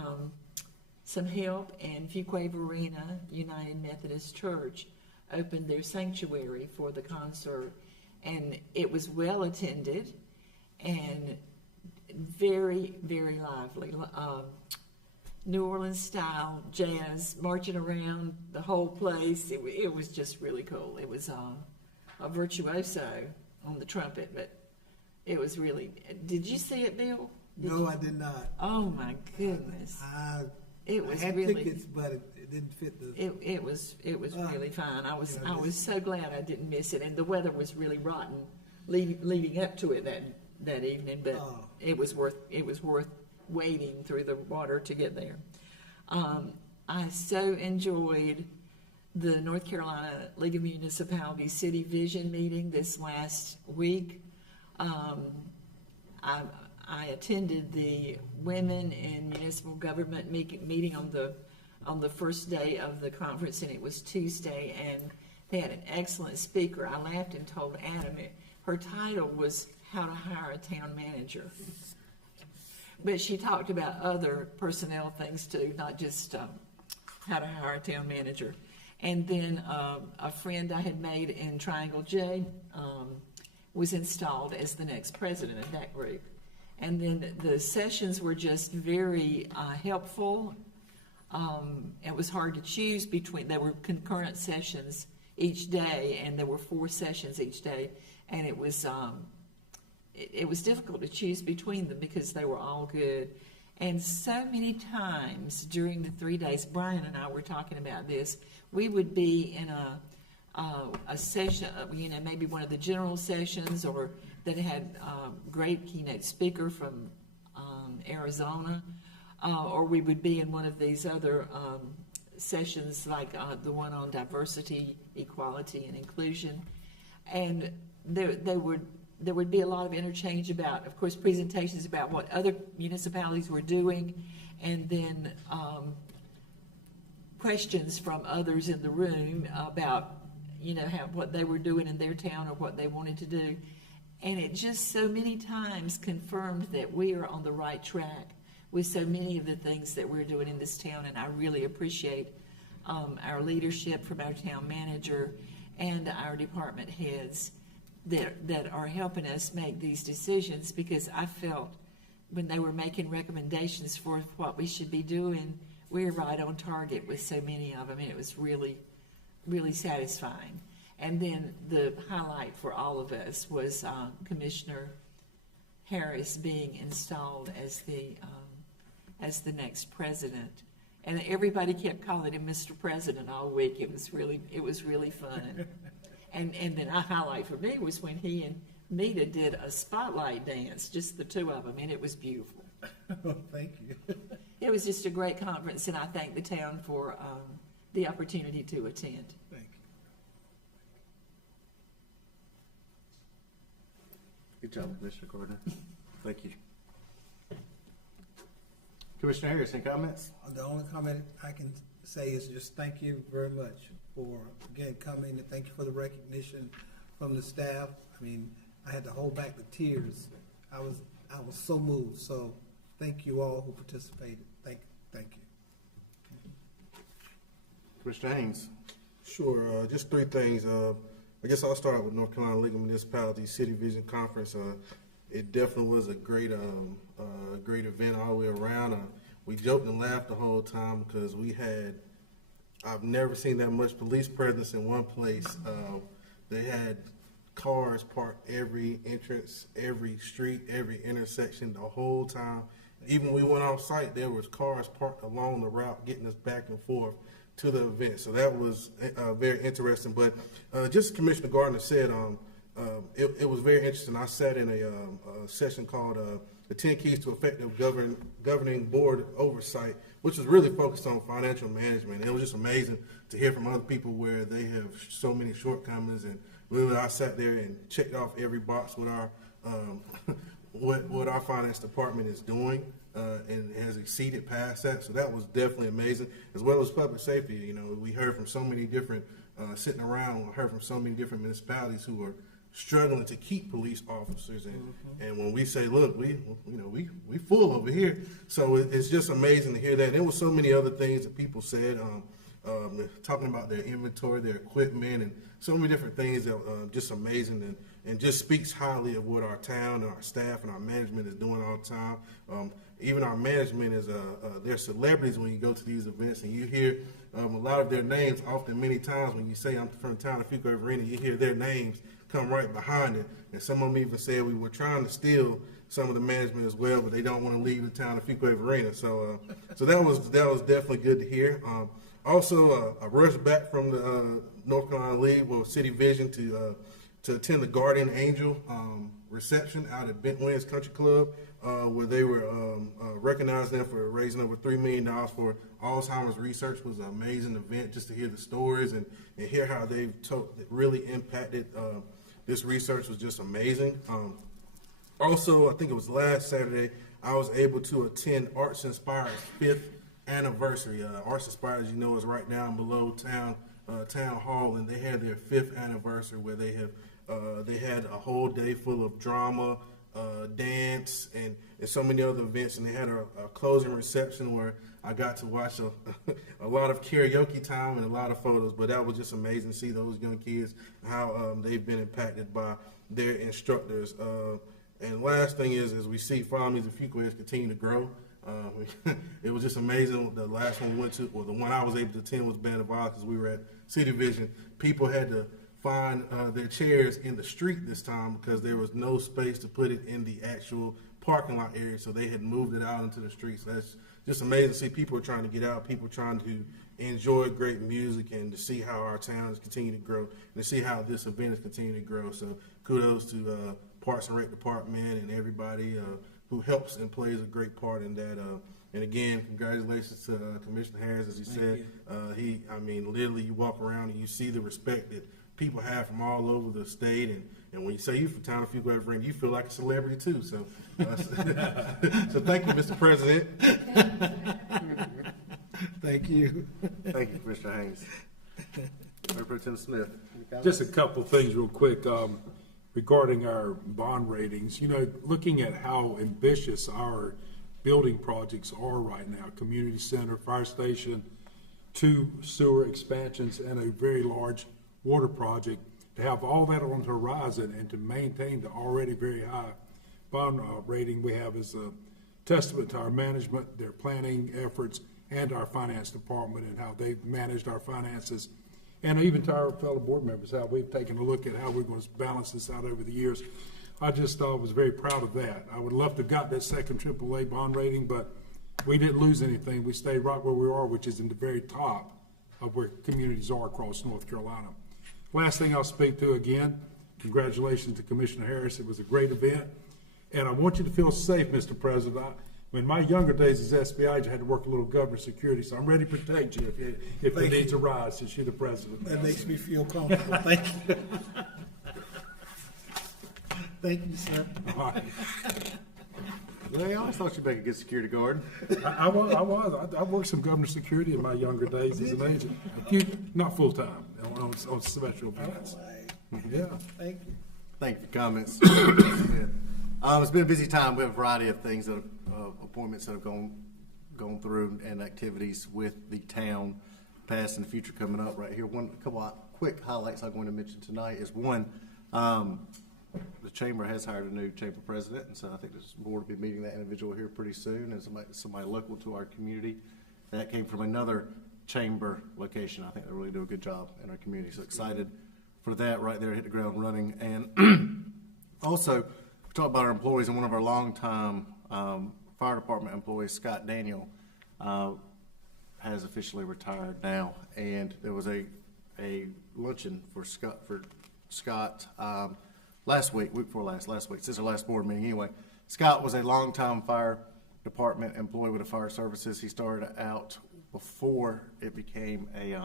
some help, and Fuquay-Varina United Methodist Church opened their sanctuary for the concert, and it was well attended and very, very lively. New Orleans style jazz marching around the whole place. It was just really cool. It was a virtuoso on the trumpet, but it was really. Did you see it, Bill? No, I did not. Oh my goodness! I had really, tickets, but it didn't fit the. It was really fine. I was so glad I didn't miss it, and the weather was really rotten leading up to it that evening, but it was worth waiting through the water to get there. I so enjoyed the North Carolina League of Municipalities City Vision meeting this last week. I attended the Women in Municipal Government meeting on the first day of the conference, and it was Tuesday, and they had an excellent speaker. I laughed and told Adam her title was How to Hire a Town Manager. But she talked about other personnel things too, not just how to hire a town manager. And then a friend I had made in Triangle J was installed as the next president of that group. And then the sessions were just very helpful. It was hard to choose between, there were concurrent sessions each day, and there were 4 sessions each day. And it was difficult to choose between them because they were all good. And so many times during the 3 days, Brian and I were talking about this, we would be in a session, maybe one of the general sessions, or that had a great keynote speaker from Arizona, or we would be in one of these other sessions like the one on diversity, equality, and inclusion. And there would be a lot of interchange about, of course, presentations about what other municipalities were doing, and then questions from others in the room about, what they were doing in their town or what they wanted to do. And it just so many times confirmed that we are on the right track with so many of the things that we're doing in this town, and I really appreciate our leadership from our town manager and our department heads that are helping us make these decisions, because I felt when they were making recommendations for what we should be doing, we were right on target with so many of them, and it was really, really satisfying. And then the highlight for all of us was Commissioner Harris being installed as the next president. And everybody kept calling him Mr. President all week. It was really fun. And then a highlight for me was when he and Mita did a spotlight dance, just the two of them, and it was beautiful. Thank you. It was just a great conference, and I thank the town for the opportunity to attend. Thank you. Good job, Commissioner Gardner. Thank you. Commissioner Harris, any comments? The only comment I can say is just thank you very much for, again, coming, and thank you for the recognition from the staff. I mean, I had to hold back the tears. I was so moved. So thank you all who participated. Thank you. Commissioner Haynes. Sure. Just 3 things. I guess I'll start out with North Carolina League of Municipalities City Vision Conference. It definitely was a great event all the way around. We joked and laughed the whole time because I've never seen that much police presence in one place. They had cars parked every entrance, every street, every intersection the whole time. Even when we went off site, there was cars parked along the route getting us back and forth to the event. So that was very interesting. But just as Commissioner Gardner said, it was very interesting. I sat in a session called the 10 Keys to Effective Governing Board Oversight, which was really focused on financial management. It was just amazing to hear from other people where they have so many shortcomings, and really I sat there and checked off every box with our what our finance department is doing, and has exceeded past that. So that was definitely amazing, as well as public safety. We heard from so many different sitting around. We heard from so many different municipalities who are struggling to keep police officers, and when we say, look, we full over here. So it's just amazing to hear that. And there were so many other things that people said, talking about their inventory, their equipment, and so many different things that just amazing, and just speaks highly of what our town and our staff and our management is doing all the time. Even our management is they're celebrities when you go to these events, and you hear a lot of their names. Often, many times when you say I'm from the town of Fuquay-Varina, you hear their names come right behind it. And some of them even said we were trying to steal some of the management as well, but they don't want to leave the town of Fuquay-Varina. So that was definitely good to hear. Also, I rushed back from the North Carolina League with City Vision to attend the Guardian Angel reception out at Bent Winds Country Club, where they were recognize them for raising over $3 million for Alzheimer's research. Was an amazing event just to hear the stories and hear how they've really impacted this research was just amazing. Also, I think it was last Saturday, I was able to attend Arts Inspired's 5th anniversary. Arts Inspired, as you know, is right down below town hall, and they had their 5th anniversary where they had a whole day full of drama, dance, and so many other events, and they had a closing reception where I got to watch a lot of karaoke time and a lot of photos, but that was just amazing to see those young kids, how they've been impacted by their instructors. And last thing is, as we see families of Fuquay continue to grow, it was just amazing. The last one we went to, or the one I was able to attend, was Band of Oz, because we were at City Vision. People had to find their chairs in the street this time because there was no space to put it in the actual parking lot area, so they had moved it out into the streets. So that's just amazing to see people trying to get out, people trying to enjoy great music, and to see how our town is continuing to grow, and to see how this event is continuing to grow. So kudos to Parks and Rec Department and everybody who helps and plays a great part in that. And again, congratulations to Commissioner Harris. As he said, literally you walk around and you see the respect that people have from all over the state, and when you say you're from town of Fuquay-Varina, you feel like a celebrity too. So, so thank you, Mr. President. Thank you. Thank you, Commissioner Haynes. Mayor Pro Tem Smith. Just a couple things real quick regarding our bond ratings. You know, looking at how ambitious our building projects are right now, community center, fire station, 2 sewer expansions, and a very large water project, to have all that on the horizon and to maintain the already very high bond rating we have is a testament to our management, their planning efforts, and our finance department and how they've managed our finances, and even to our fellow board members, how we've taken a look at how we're going to balance this out over the years. I just was very proud of that. I would love to have got that second AAA bond rating, but we didn't lose anything. We stayed right where we are, which is in the very top of where communities are across North Carolina. Last thing I'll speak to again, congratulations to Commissioner Harris. It was a great event. And I want you to feel safe, Mr. President. In my younger days as SBI, I had to work a little government security, so I'm ready to protect you if the needs arise since you're the president. That makes me feel comfortable. Thank you. Thank you, sir. All right. Well, I always thought you'd make a good security guard. I worked some government security in my younger days as an agent. Not full-time, on special events. Yeah. Thank you. Thank you for comments. It's been a busy time. We have a variety of things that appointments that have gone through, and activities with the town, past and the future coming up right here. A couple of quick highlights I'm going to mention tonight is one, the chamber has hired a new chamber president, and so I think this board will be meeting that individual here pretty soon, and somebody local to our community. That came from another chamber location. I think they really do a good job in our community. So excited for that right there, hit the ground running. And also, we talked about our employees, and one of our longtime fire department employees, Scott Daniel, has officially retired now. And there was a luncheon for Scott last week before last week. This is our last board meeting anyway. Scott was a longtime fire department employee with the fire services. He started out before it became a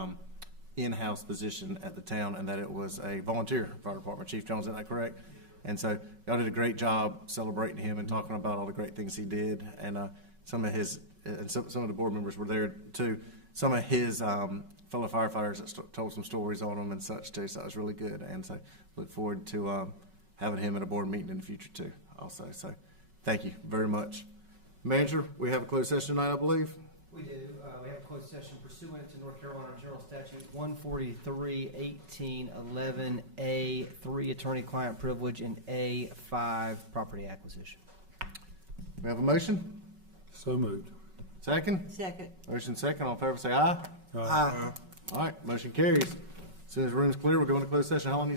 in-house position at the town, and that it was a volunteer fire department. Chief Jones, is that correct? And so y'all did a great job celebrating him and talking about all the great things he did. And some of the board members were there too. Some of his fellow firefighters that told some stories on him and such too. So that was really good. And so look forward to having him at a board meeting in the future too also. So thank you very much. Manager, we have a closed session tonight, I believe. We do. We have a closed session pursuant to North Carolina General Statute 143-1811, A3 attorney-client privilege, and A5 property acquisition. We have a motion? So moved. Second? Second. Motion second. All in favor say aye. Aye. All right, motion carries. As soon as the room's clear, we'll go into closed session. How long do you